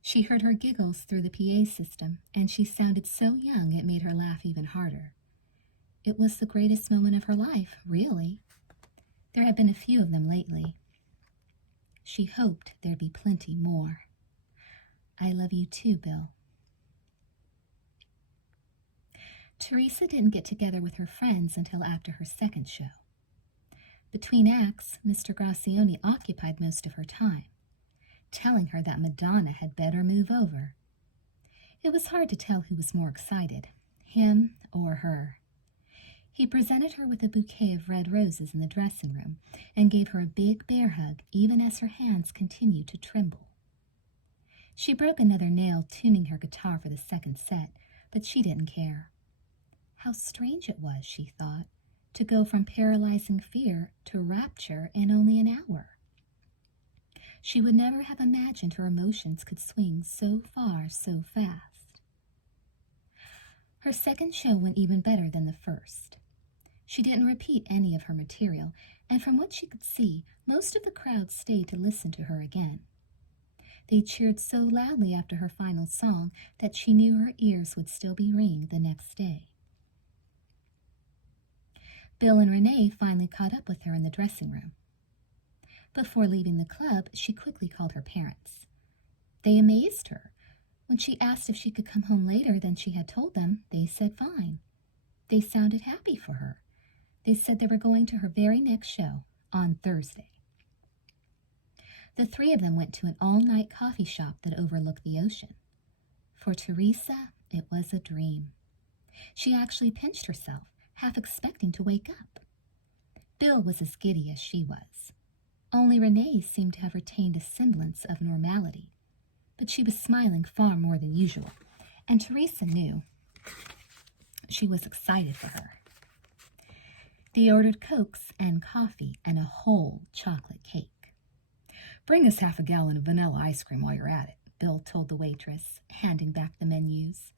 She heard her giggles through the PA system, and she sounded so young it made her laugh even harder. It was the greatest moment of her life, really. There had been a few of them lately. She hoped there'd be plenty more. I love you too, Bill. Teresa didn't get together with her friends until after her second show. Between acts, Mr. Gracioni occupied most of her time, telling her that Madonna had better move over. It was hard to tell who was more excited, him or her. He presented her with a bouquet of red roses in the dressing room and gave her a big bear hug even as her hands continued to tremble. She broke another nail tuning her guitar for the second set, but she didn't care. How strange it was, she thought, to go from paralyzing fear to rapture in only an hour. She would never have imagined her emotions could swing so far so fast. Her second show went even better than the first. She didn't repeat any of her material, and from what she could see, most of the crowd stayed to listen to her again. They cheered so loudly after her final song that she knew her ears would still be ringing the next day. Bill and Renee finally caught up with her in the dressing room. Before leaving the club, she quickly called her parents. They amazed her. When she asked if she could come home later than she had told them, they said fine. They sounded happy for her. They said they were going to her very next show, on Thursday. The three of them went to an all-night coffee shop that overlooked the ocean. For Teresa, it was a dream. She actually pinched herself, half expecting to wake up. Bill was as giddy as she was. Only Renee seemed to have retained a semblance of normality, but she was smiling far more than usual, and Teresa knew she was excited for her. They ordered Cokes and coffee and a whole chocolate cake. "Bring us half a gallon of vanilla ice cream while you're at it," Bill told the waitress, handing back the menus.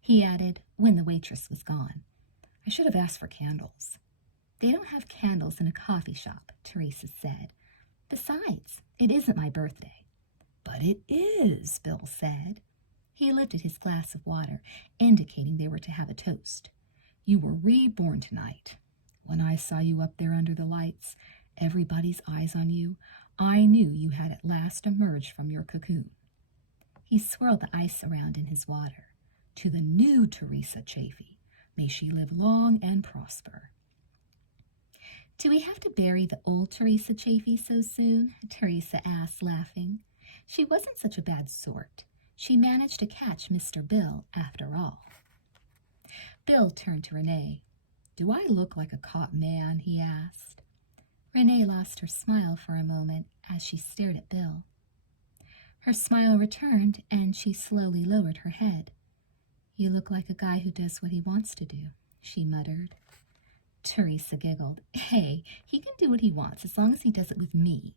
He added, when the waitress was gone, "I should have asked for candles." "They don't have candles in a coffee shop," Teresa said. "Besides, it isn't my birthday." "But it is," Bill said. He lifted his glass of water, indicating they were to have a toast. "You were reborn tonight. When I saw you up there under the lights, everybody's eyes on you, I knew you had at last emerged from your cocoon." He swirled the ice around in his water. "To the new Teresa Chafee, may she live long and prosper." "Do we have to bury the old Teresa Chafee so soon?" Teresa asked, laughing. She wasn't such a bad sort. She managed to catch Mr. Bill after all. Bill turned to Renee. "Do I look like a caught man?" he asked. Renee lost her smile for a moment as she stared at Bill. Her smile returned, and she slowly lowered her head. "You look like a guy who does what he wants to do," she muttered. Teresa giggled. "Hey, he can do what he wants as long as he does it with me."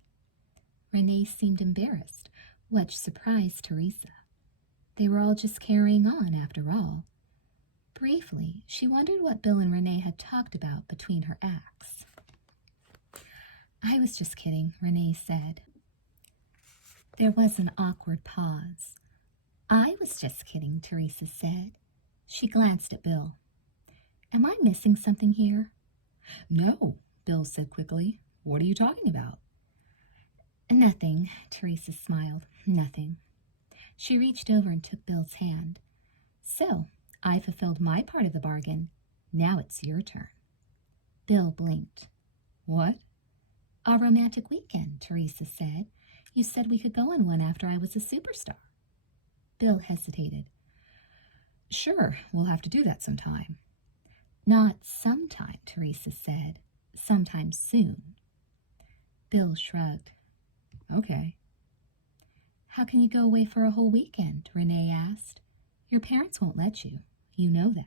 Renee seemed embarrassed, which surprised Teresa. They were all just carrying on, after all. Briefly, she wondered what Bill and Renee had talked about between her acts. "I was just kidding," Renee said. There was an awkward pause. "I was just kidding," Teresa said. She glanced at Bill. "Am I missing something here?" "No," Bill said quickly. "What are you talking about?" "Nothing," Teresa smiled. "Nothing." She reached over and took Bill's hand. "So, I fulfilled my part of the bargain. Now it's your turn." Bill blinked. "What?" "A romantic weekend," Teresa said. "You said we could go on one after I was a superstar." Bill hesitated. "Sure, we'll have to do that sometime." "Not sometime," Teresa said. "Sometime soon." Bill shrugged. "Okay." How can you go away for a whole weekend? Renee asked. Your parents won't let you. You know that.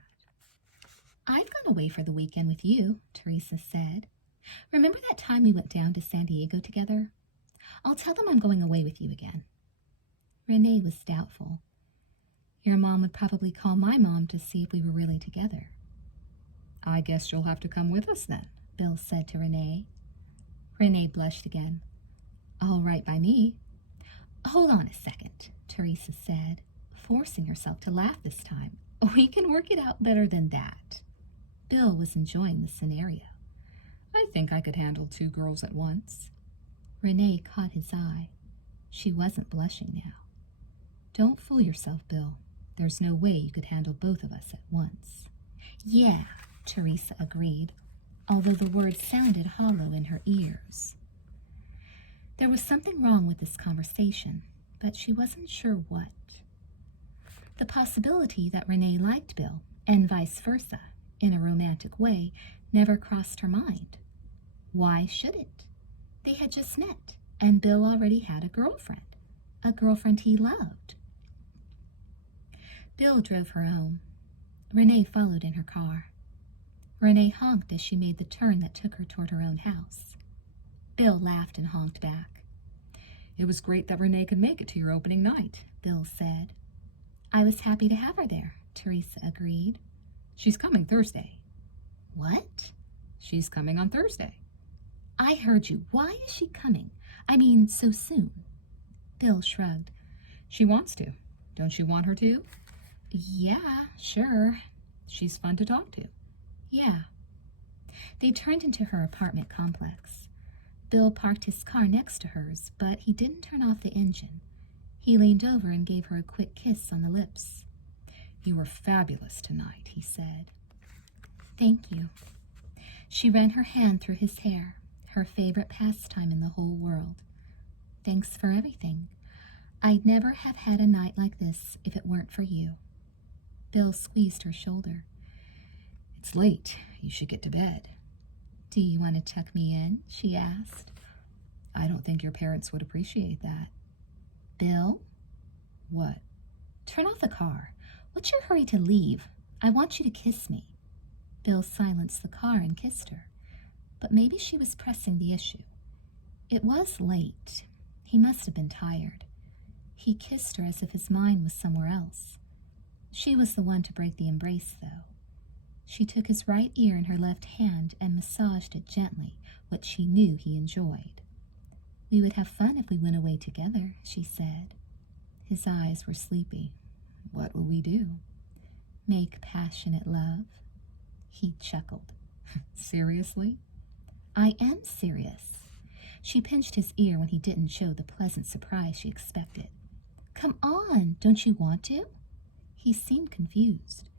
I've gone away for the weekend with you, Teresa said. Remember that time we went down to San Diego together? I'll tell them I'm going away with you again. Renee was doubtful. Your mom would probably call my mom to see if we were really together. I guess you'll have to come with us then, Bill said to Renee. Renee blushed again. All right by me. Hold on a second, Teresa said, forcing herself to laugh this time. We can work it out better than that. Bill was enjoying the scenario. I think I could handle 2 girls at once. Renee caught his eye. She wasn't blushing now. Don't fool yourself, Bill. There's no way you could handle both of us at once. Yeah, Teresa agreed, although the words sounded hollow in her ears. There was something wrong with this conversation, but she wasn't sure what. The possibility that Renee liked Bill, and vice versa, in a romantic way, never crossed her mind. Why should it? They had just met, and Bill already had a girlfriend he loved. Bill drove her home. Renee followed in her car. Renee honked as she made the turn that took her toward her own house. Bill laughed and honked back. It was great that Renee could make it to your opening night, Bill said. I was happy to have her there, Teresa agreed. She's coming Thursday. What? She's coming on Thursday. I heard you. Why is she coming? I mean, so soon. Bill shrugged. She wants to. Don't you want her to? Yeah, sure. She's fun to talk to. Yeah. They turned into her apartment complex. Bill parked his car next to hers, but he didn't turn off the engine. He leaned over and gave her a quick kiss on the lips. You were fabulous tonight, he said. Thank you. She ran her hand through his hair, her favorite pastime in the whole world. Thanks for everything. I'd never have had a night like this if it weren't for you. Bill squeezed her shoulder. It's late. You should get to bed. Do you want to tuck me in? She asked. I don't think your parents would appreciate that. Bill? What? Turn off the car. What's your hurry to leave? I want you to kiss me. Bill silenced the car and kissed her. But maybe she was pressing the issue. It was late. He must have been tired. He kissed her as if his mind was somewhere else. She was the one to break the embrace, though. She took his right ear in her left hand and massaged it gently, what she knew he enjoyed. We would have fun if we went away together, she said. His eyes were sleepy. What will we do? Make passionate love. He chuckled. Seriously? I am serious. She pinched his ear when he didn't show the pleasant surprise she expected. Come on, don't you want to? He seemed confused.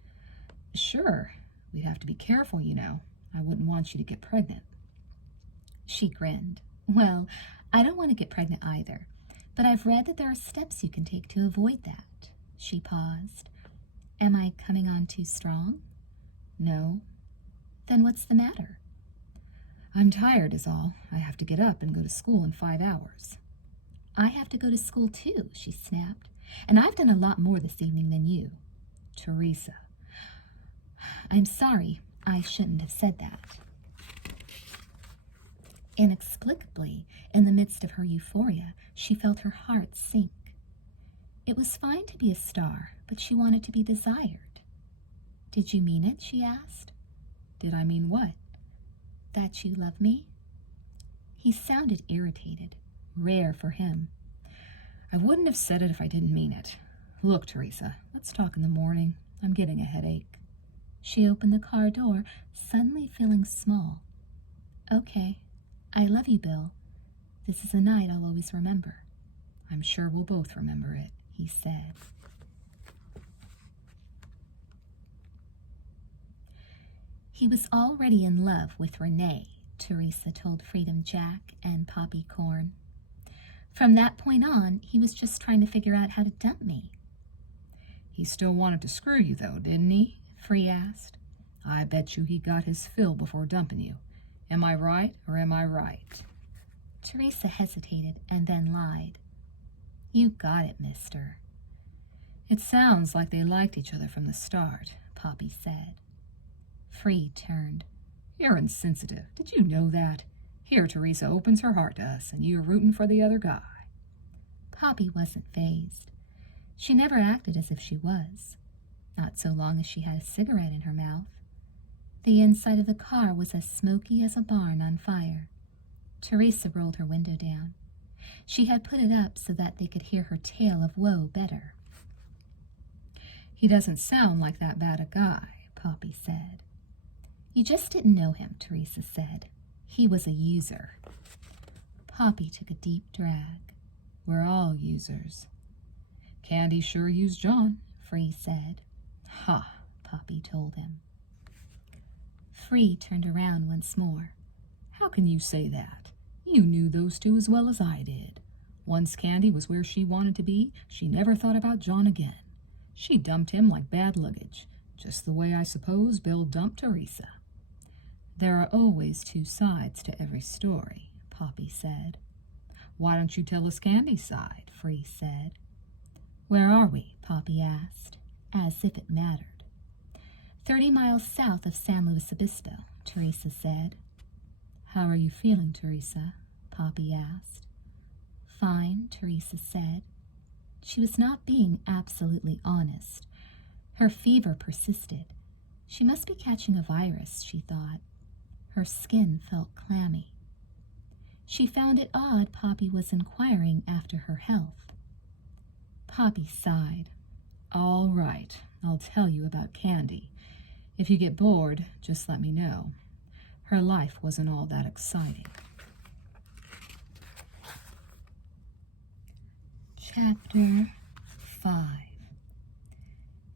Sure. We'd have to be careful, you know. I wouldn't want you to get pregnant. She grinned. Well, I don't want to get pregnant either, but I've read that there are steps you can take to avoid that. She paused. Am I coming on too strong? No. Then what's the matter? I'm tired is all. I have to get up and go to school in 5 hours. I have to go to school too, she snapped, and I've done a lot more this evening than you. Teresa. I'm sorry. I shouldn't have said that. Inexplicably, in the midst of her euphoria, she felt her heart sink. It was fine to be a star, but she wanted to be desired. Did you mean it? She asked. Did I mean what? That you love me? He sounded irritated, rare for him. I wouldn't have said it if I didn't mean it. Look, Teresa, let's talk in the morning. I'm getting a headache. She opened the car door, suddenly feeling small. Okay. I love you, Bill. This is a night I'll always remember. I'm sure we'll both remember it, he said. He was already in love with Renee, Teresa told Freedom Jack and Poppy Corn. From that point on, he was just trying to figure out how to dump me. He still wanted to screw you, though, didn't he? Free asked. I bet you he got his fill before dumping you. Am I right or am I right? Teresa hesitated and then lied. You got it, mister. It sounds like they liked each other from the start, Poppy said. Free turned. You're insensitive. Did you know that? Here, Teresa opens her heart to us, and you're rooting for the other guy. Poppy wasn't fazed. She never acted as if she was, not so long as she had a cigarette in her mouth. The inside of the car was as smoky as a barn on fire. Teresa rolled her window down. She had put it up so that they could hear her tale of woe better. He doesn't sound like that bad a guy, Poppy said. You just didn't know him, Teresa said. He was a user. Poppy took a deep drag. We're all users. Candy sure used John, Free said. Ha, Poppy told him. Free turned around once more. How can you say that? You knew those two as well as I did. Once Candy was where she wanted to be, she never thought about John again. She dumped him like bad luggage, just the way I suppose Bill dumped Teresa. There are always two sides to every story, Poppy said. Why don't you tell us Candy's side? Free said. Where are we? Poppy asked, as if it mattered. 30 miles south of San Luis Obispo, Teresa said. How are you feeling, Teresa? Poppy asked. Fine, Teresa said. She was not being absolutely honest. Her fever persisted. She must be catching a virus, she thought. Her skin felt clammy. She found it odd Poppy was inquiring after her health. Poppy sighed. All right, I'll tell you about Candy. If you get bored, just let me know. Her life wasn't all that exciting. Chapter 5.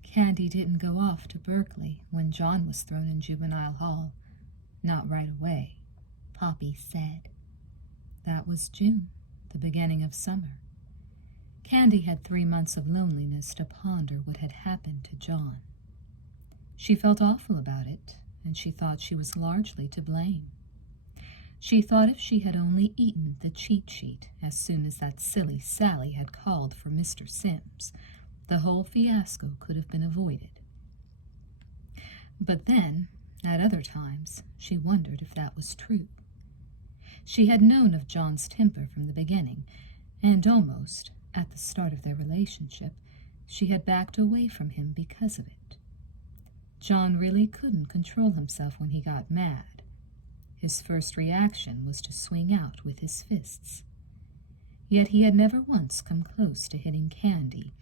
Candy didn't go off to Berkeley when John was thrown in juvenile hall. Not right away, Poppy said. That was June, the beginning of summer. Candy had 3 months of loneliness to ponder what had happened to John. She felt awful about it, and she thought she was largely to blame. She thought if she had only eaten the cheat sheet as soon as that silly Sally had called for Mr. Sims, the whole fiasco could have been avoided. But then, at other times, she wondered if that was true. She had known of John's temper from the beginning, and almost, at the start of their relationship, she had backed away from him because of it. John really couldn't control himself when he got mad. His first reaction was to swing out with his fists. Yet he had never once come close to hitting Candy,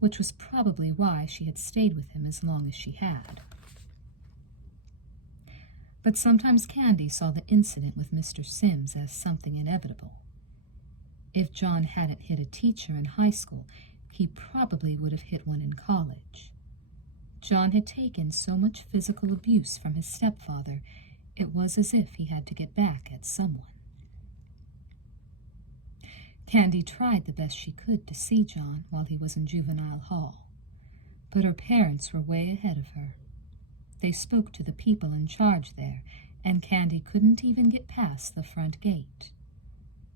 which was probably why she had stayed with him as long as she had. But sometimes Candy saw the incident with Mr. Sims as something inevitable. If John hadn't hit a teacher in high school, he probably would have hit one in college. John had taken so much physical abuse from his stepfather, it was as if he had to get back at someone. Candy tried the best she could to see John while he was in juvenile hall, but her parents were way ahead of her. They spoke to the people in charge there, and Candy couldn't even get past the front gate.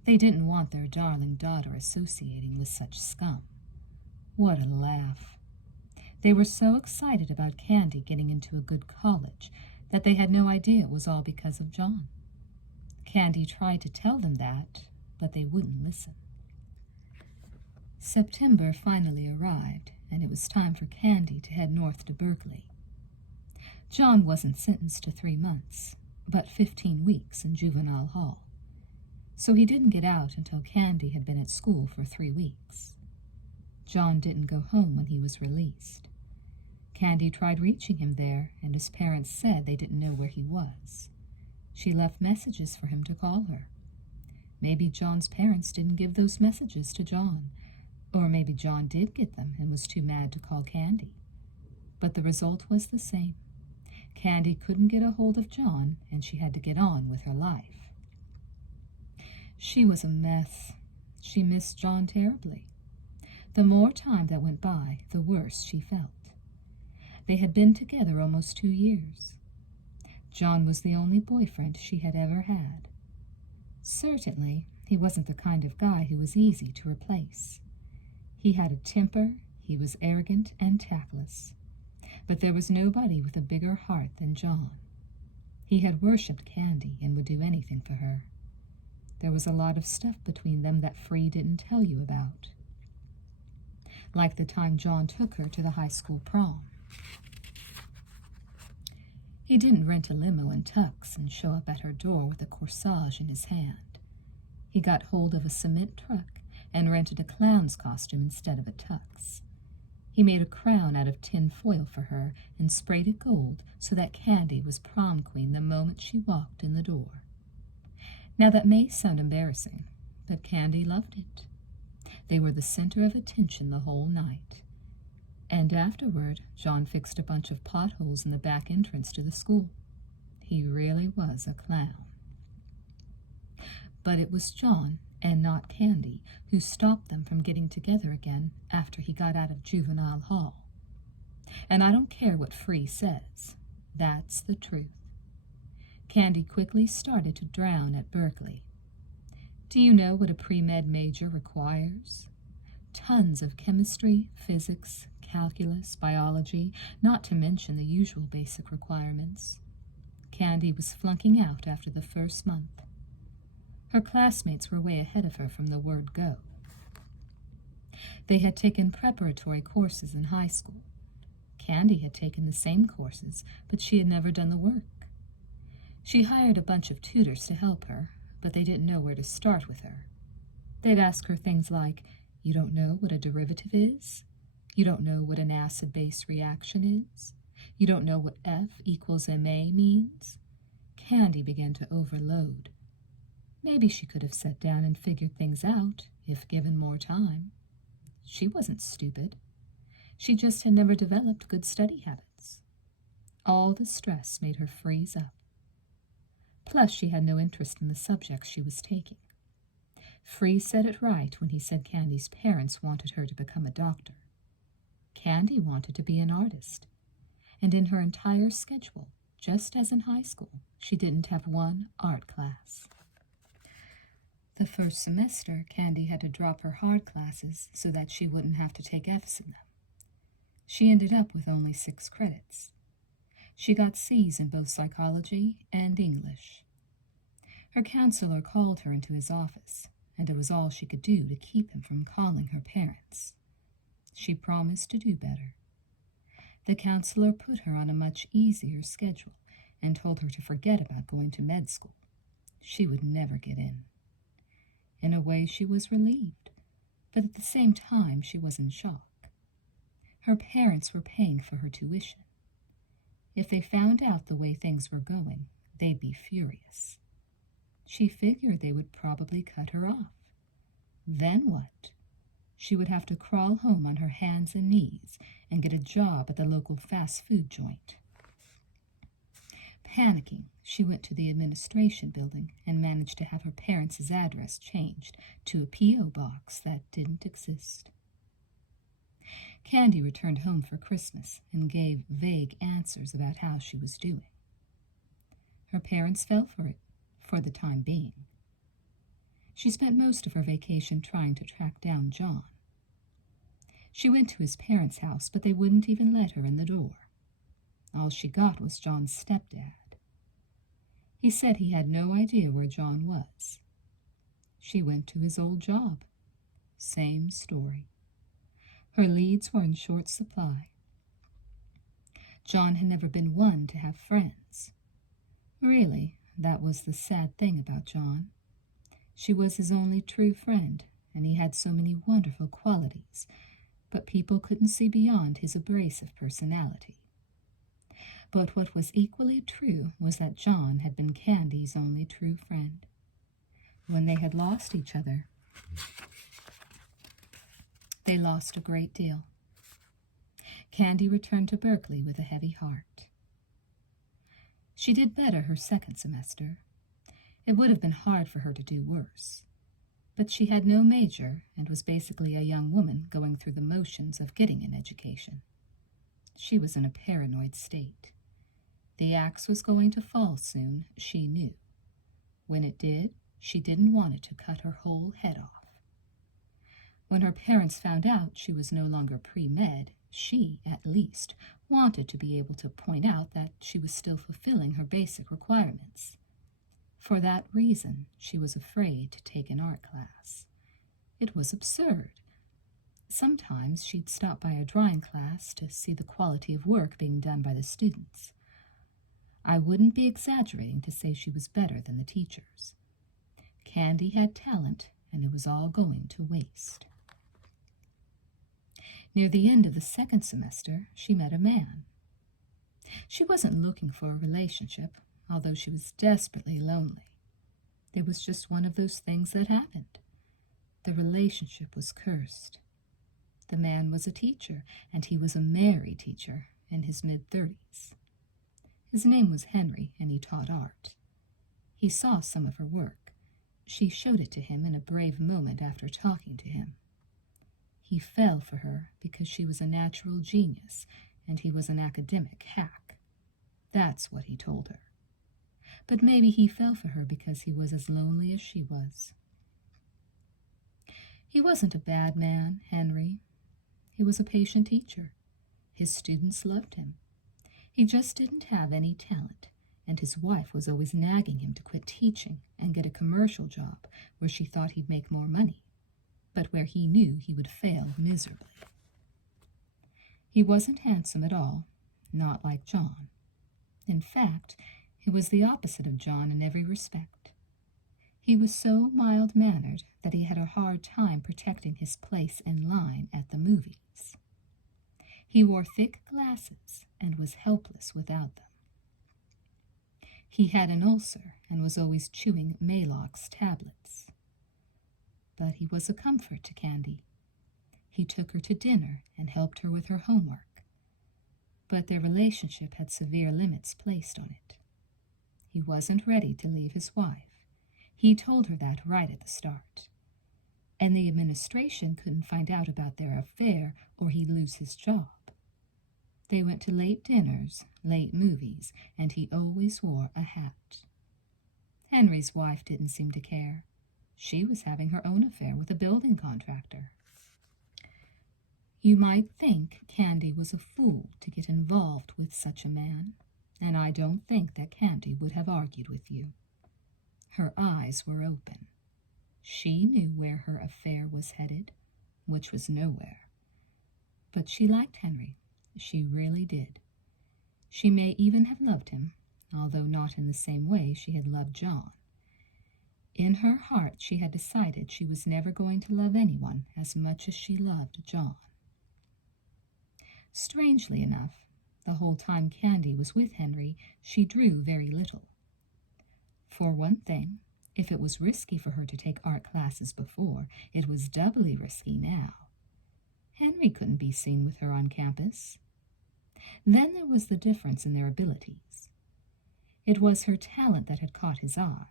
They didn't want their darling daughter associating with such scum. What a laugh. They were so excited about Candy getting into a good college that they had no idea it was all because of John. Candy tried to tell them that, but they wouldn't listen. September finally arrived, and it was time for Candy to head north to Berkeley. John wasn't sentenced to 3 months, but 15 weeks in juvenile hall. So he didn't get out until Candy had been at school for 3 weeks. John didn't go home when he was released. Candy tried reaching him there, and his parents said they didn't know where he was. She left messages for him to call her. Maybe John's parents didn't give those messages to John, or maybe John did get them and was too mad to call Candy. But the result was the same. Candy couldn't get a hold of John, and she had to get on with her life. She was a mess. She missed John terribly. The more time that went by, the worse she felt. They had been together almost 2 years. John was the only boyfriend she had ever had. Certainly, he wasn't the kind of guy who was easy to replace. He had a temper, he was arrogant and tactless. But there was nobody with a bigger heart than John. He had worshipped Candy and would do anything for her. There was a lot of stuff between them that Free didn't tell you about. Like the time John took her to the high school prom. He didn't rent a limo in tux and show up at her door with a corsage in his hand. He got hold of a cement truck and rented a clown's costume instead of a tux. He made a crown out of tin foil for her and sprayed it gold so that Candy was prom queen the moment she walked in the door. Now that may sound embarrassing, but Candy loved it. They were the center of attention the whole night. And afterward, John fixed a bunch of potholes in the back entrance to the school. He really was a clown. But it was John, and not Candy, who stopped them from getting together again after he got out of juvenile hall. And I don't care what Free says. That's the truth. Candy quickly started to drown at Berkeley. Do you know what a pre-med major requires? Tons of chemistry, physics, calculus, biology, not to mention the usual basic requirements. Candy was flunking out after the first month. Her classmates were way ahead of her from the word go. They had taken preparatory courses in high school. Candy had taken the same courses, but she had never done the work. She hired a bunch of tutors to help her, but they didn't know where to start with her. They'd ask her things like, "You don't know what a derivative is? You don't know what an acid-base reaction is? You don't know what F equals MA means?" Candy began to overload. Maybe she could have sat down and figured things out, if given more time. She wasn't stupid. She just had never developed good study habits. All the stress made her freeze up. Plus, she had no interest in the subjects she was taking. Free said it right when he said Candy's parents wanted her to become a doctor. Candy wanted to be an artist. And in her entire schedule, just as in high school, she didn't have one art class. The first semester, Candy had to drop her hard classes so that she wouldn't have to take F's in them. She ended up with only 6 credits. She got C's in both psychology and English. Her counselor called her into his office, and it was all she could do to keep him from calling her parents. She promised to do better. The counselor put her on a much easier schedule and told her to forget about going to med school. She would never get in. In a way, she was relieved, but at the same time, she was in shock. Her parents were paying for her tuition. If they found out the way things were going, they'd be furious. She figured they would probably cut her off. Then what? She would have to crawl home on her hands and knees and get a job at the local fast food joint. Panicking, she went to the administration building and managed to have her parents' address changed to a P.O. box that didn't exist. Candy returned home for Christmas and gave vague answers about how she was doing. Her parents fell for it, for the time being. She spent most of her vacation trying to track down John. She went to his parents' house, but they wouldn't even let her in the door. All she got was John's stepdad. He said he had no idea where John was. She went to his old job. Same story. Her leads were in short supply. John had never been one to have friends. Really, that was the sad thing about John. She was his only true friend, and he had so many wonderful qualities, but people couldn't see beyond his abrasive personality. But what was equally true was that John had been Candy's only true friend. When they had lost each other, they lost a great deal. Candy returned to Berkeley with a heavy heart. She did better her second semester. It would have been hard for her to do worse. But she had no major and was basically a young woman going through the motions of getting an education. She was in a paranoid state. The axe was going to fall soon, she knew. When it did, she didn't want it to cut her whole head off. When her parents found out she was no longer pre-med, she, at least, wanted to be able to point out that she was still fulfilling her basic requirements. For that reason, she was afraid to take an art class. It was absurd. Sometimes she'd stop by a drawing class to see the quality of work being done by the students. I wouldn't be exaggerating to say she was better than the teachers. Candy had talent, and it was all going to waste. Near the end of the second semester, she met a man. She wasn't looking for a relationship, although she was desperately lonely. It was just one of those things that happened. The relationship was cursed. The man was a teacher, and he was a married teacher in his mid-30s. His name was Henry, and he taught art. He saw some of her work. She showed it to him in a brave moment after talking to him. He fell for her because she was a natural genius, and he was an academic hack. That's what he told her. But maybe he fell for her because he was as lonely as she was. He wasn't a bad man, Henry. He was a patient teacher. His students loved him. He just didn't have any talent, and his wife was always nagging him to quit teaching and get a commercial job where she thought he'd make more money, but where he knew he would fail miserably. He wasn't handsome at all, not like John. In fact, he was the opposite of John in every respect. He was so mild-mannered that he had a hard time protecting his place in line at the movies. He wore thick glasses and was helpless without them. He had an ulcer and was always chewing Maalox tablets. But he was a comfort to Candy. He took her to dinner and helped her with her homework. But their relationship had severe limits placed on it. He wasn't ready to leave his wife. He told her that right at the start. And the administration couldn't find out about their affair or he'd lose his job. They went to late dinners, late movies, and he always wore a hat. Henry's wife didn't seem to care. She was having her own affair with a building contractor. You might think Candy was a fool to get involved with such a man, and I don't think that Candy would have argued with you. Her eyes were open. She knew where her affair was headed, which was nowhere. But she liked Henry. She really did. She may even have loved him, although not in the same way she had loved John. In her heart she had decided she was never going to love anyone as much as she loved John. Strangely enough, the whole time Candy was with Henry, she drew very little. For one thing, if it was risky for her to take art classes before, it was doubly risky now. Henry couldn't be seen with her on campus. Then there was the difference in their abilities. It was her talent that had caught his eye,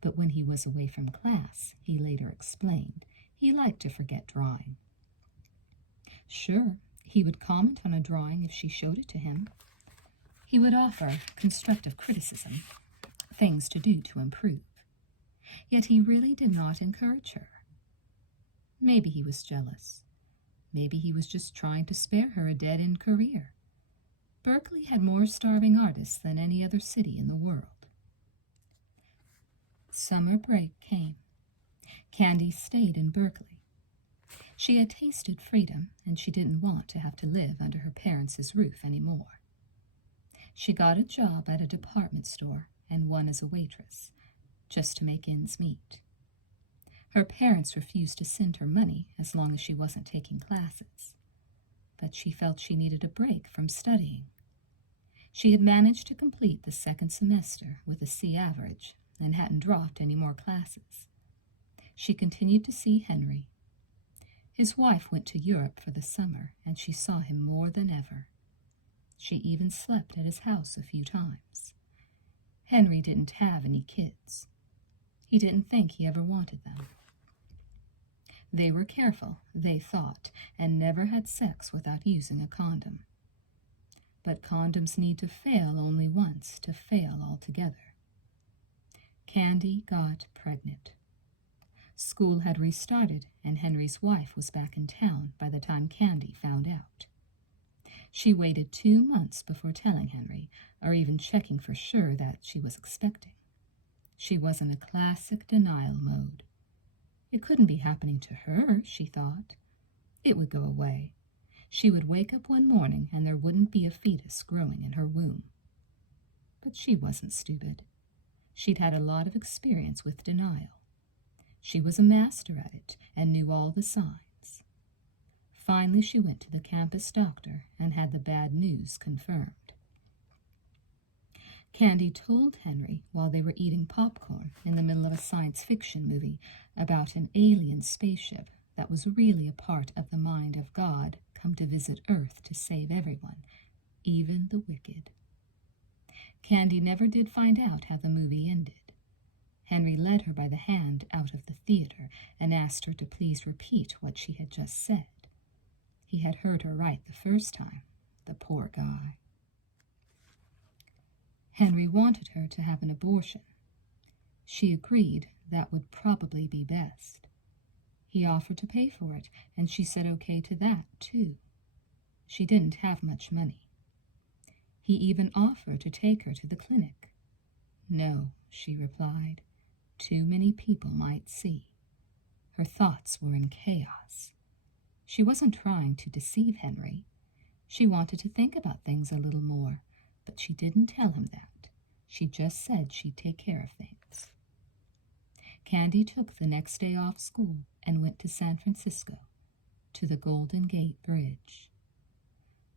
but when he was away from class, he later explained, he liked to forget drawing. Sure, he would comment on a drawing if she showed it to him. He would offer constructive criticism, things to do to improve. Yet he really did not encourage her. Maybe he was jealous. Maybe he was just trying to spare her a dead-end career. Berkeley had more starving artists than any other city in the world. Summer break came. Candy stayed in Berkeley. She had tasted freedom, and she didn't want to have to live under her parents' roof anymore. She got a job at a department store and one as a waitress, just to make ends meet. Her parents refused to send her money as long as she wasn't taking classes, but she felt she needed a break from studying. She had managed to complete the second semester with a C average and hadn't dropped any more classes. She continued to see Henry. His wife went to Europe for the summer, and she saw him more than ever. She even slept at his house a few times. Henry didn't have any kids. He didn't think he ever wanted them. They were careful, they thought, and never had sex without using a condom. But condoms need to fail only once to fail altogether. Candy got pregnant. School had restarted, and Henry's wife was back in town by the time Candy found out. She waited 2 months before telling Henry, or even checking for sure that she was expecting. She was in a classic denial mode. It couldn't be happening to her, she thought. It would go away. She would wake up one morning and there wouldn't be a fetus growing in her womb. But she wasn't stupid. She'd had a lot of experience with denial. She was a master at it and knew all the signs. Finally, she went to the campus doctor and had the bad news confirmed. Candy told Henry while they were eating popcorn in the middle of a science fiction movie about an alien spaceship that was really a part of the mind of God come to visit Earth to save everyone, even the wicked. Candy never did find out how the movie ended. Henry led her by the hand out of the theater and asked her to please repeat what she had just said. He had heard her right the first time, the poor guy. Henry wanted her to have an abortion. She agreed that would probably be best. He offered to pay for it, and she said okay to that, too. She didn't have much money. He even offered to take her to the clinic. No, she replied. Too many people might see. Her thoughts were in chaos. She wasn't trying to deceive Henry. She wanted to think about things a little more, but she didn't tell him that. She just said she'd take care of things. Candy took the next day off school and went to San Francisco, to the Golden Gate Bridge.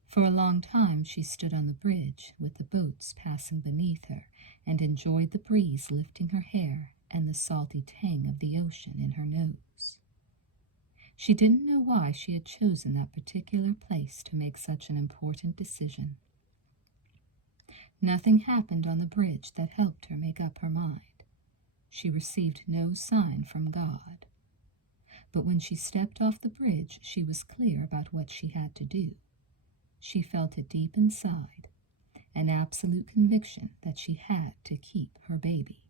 For a long time she stood on the bridge with the boats passing beneath her and enjoyed the breeze lifting her hair and the salty tang of the ocean in her nose. She didn't know why she had chosen that particular place to make such an important decision. Nothing happened on the bridge that helped her make up her mind. She received no sign from God. But when she stepped off the bridge, she was clear about what she had to do. She felt it deep inside, an absolute conviction that she had to keep her baby.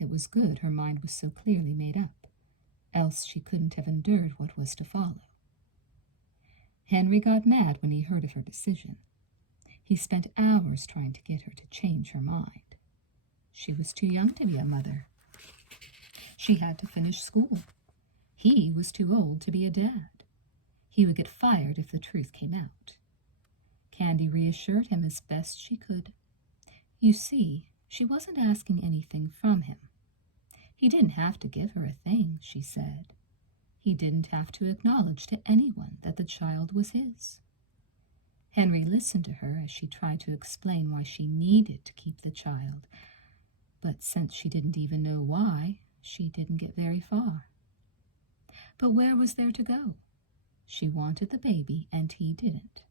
It was good her mind was so clearly made up, else she couldn't have endured what was to follow. Henry got mad when he heard of her decision. He spent hours trying to get her to change her mind. She was too young to be a mother. She had to finish school. He was too old to be a dad. He would get fired if the truth came out. Candy reassured him as best she could. You see, she wasn't asking anything from him. He didn't have to give her a thing, she said. He didn't have to acknowledge to anyone that the child was his. Henry listened to her as she tried to explain why she needed to keep the child, but since she didn't even know why, she didn't get very far. But where was there to go? She wanted the baby, and he didn't.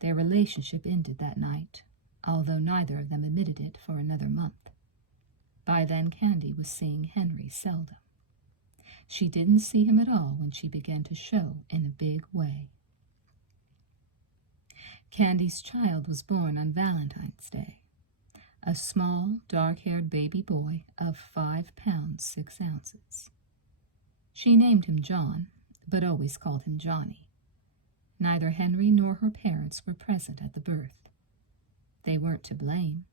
Their relationship ended that night, although neither of them admitted it for another month. By then, Candy was seeing Henry seldom. She didn't see him at all when she began to show in a big way. Candy's child was born on Valentine's Day, a small, dark-haired baby boy of 5 pounds 6 ounces. She named him John, but always called him Johnny. Neither Henry nor her parents were present at the birth. They weren't to blame.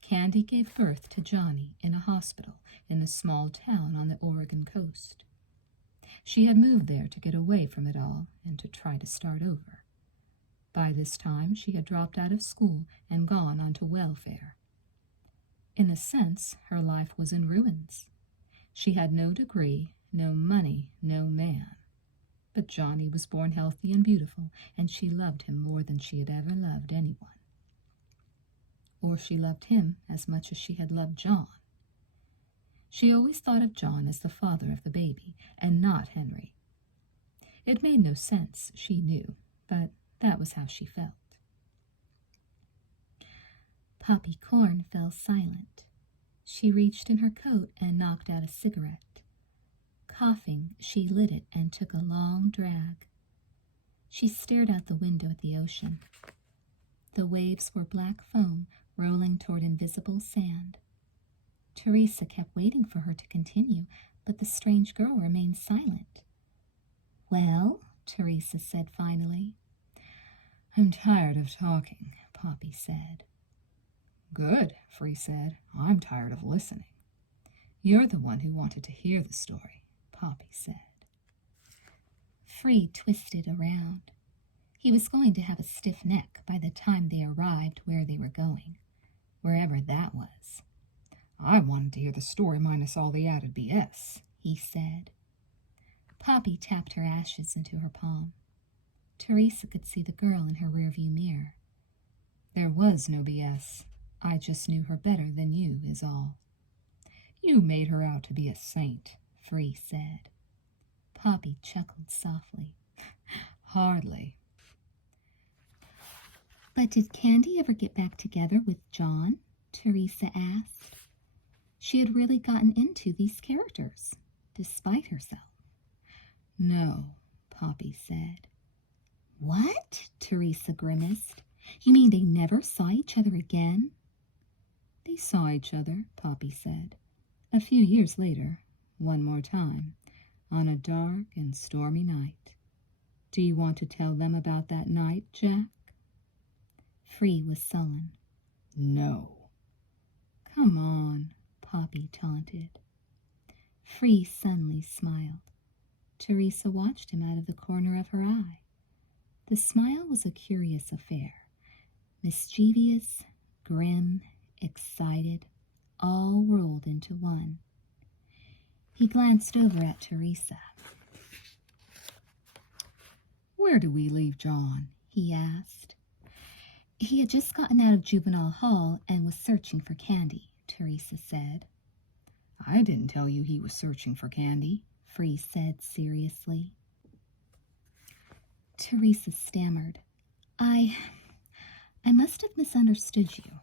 Candy gave birth to Johnny in a hospital in a small town on the Oregon coast. She had moved there to get away from it all and to try to start over. By this time, she had dropped out of school and gone onto welfare. In a sense, her life was in ruins. She had no degree, no money, no man. But Johnny was born healthy and beautiful, and she loved him more than she had ever loved anyone. Or she loved him as much as she had loved John. She always thought of John as the father of the baby, and not Henry. It made no sense, she knew, but that was how she felt. Poppy Corn fell silent. She reached in her coat and knocked out a cigarette. Coughing, she lit it and took a long drag. She stared out the window at the ocean. The waves were black foam rolling toward invisible sand. Teresa kept waiting for her to continue, but the strange girl remained silent. "Well," Teresa said finally. "I'm tired of talking," Poppy said. "Good," Free said. "I'm tired of listening." "You're the one who wanted to hear the story," Poppy said. Free twisted around. He was going to have a stiff neck by the time they arrived where they were going, wherever that was. "I wanted to hear the story minus all the added BS," he said. Poppy tapped her ashes into her palm. Teresa could see the girl in her rearview mirror. "There was no BS. I just knew her better than you, is all." "You made her out to be a saint," Free said. Poppy chuckled softly. "Hardly." "But did Candy ever get back together with John?" Teresa asked. She had really gotten into these characters, despite herself. "No," Poppy said. "What?" Teresa grimaced. "You mean they never saw each other again?" "They saw each other," Poppy said. "A few years later, one more time, on a dark and stormy night. Do you want to tell them about that night, Jack?" Free was sullen. "No." "Come on," Poppy taunted. Free suddenly smiled. Teresa watched him out of the corner of her eye. The smile was a curious affair. Mischievous, grim, excited, all rolled into one. He glanced over at Teresa. "Where do we leave John?" he asked. "He had just gotten out of juvenile hall and was searching for Candy," Teresa said. "I didn't tell you he was searching for Candy," Free said seriously. Teresa stammered. I must have misunderstood you."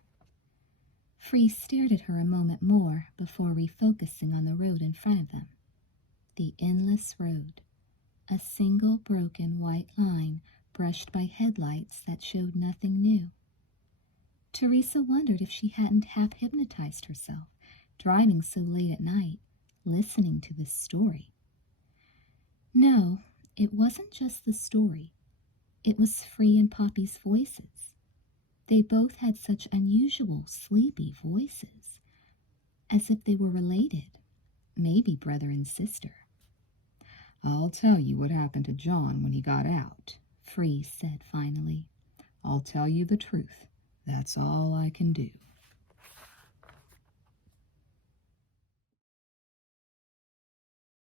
Free stared at her a moment more before refocusing on the road in front of them. The endless road, a single broken white line brushed by headlights that showed nothing new. Teresa wondered if she hadn't half hypnotized herself, driving so late at night, listening to this story. No, it wasn't just the story. It was Free and Poppy's voices. They both had such unusual, sleepy voices, as if they were related, maybe brother and sister. "I'll tell you what happened to John when he got out," Free said finally. "I'll tell you the truth. That's all I can do."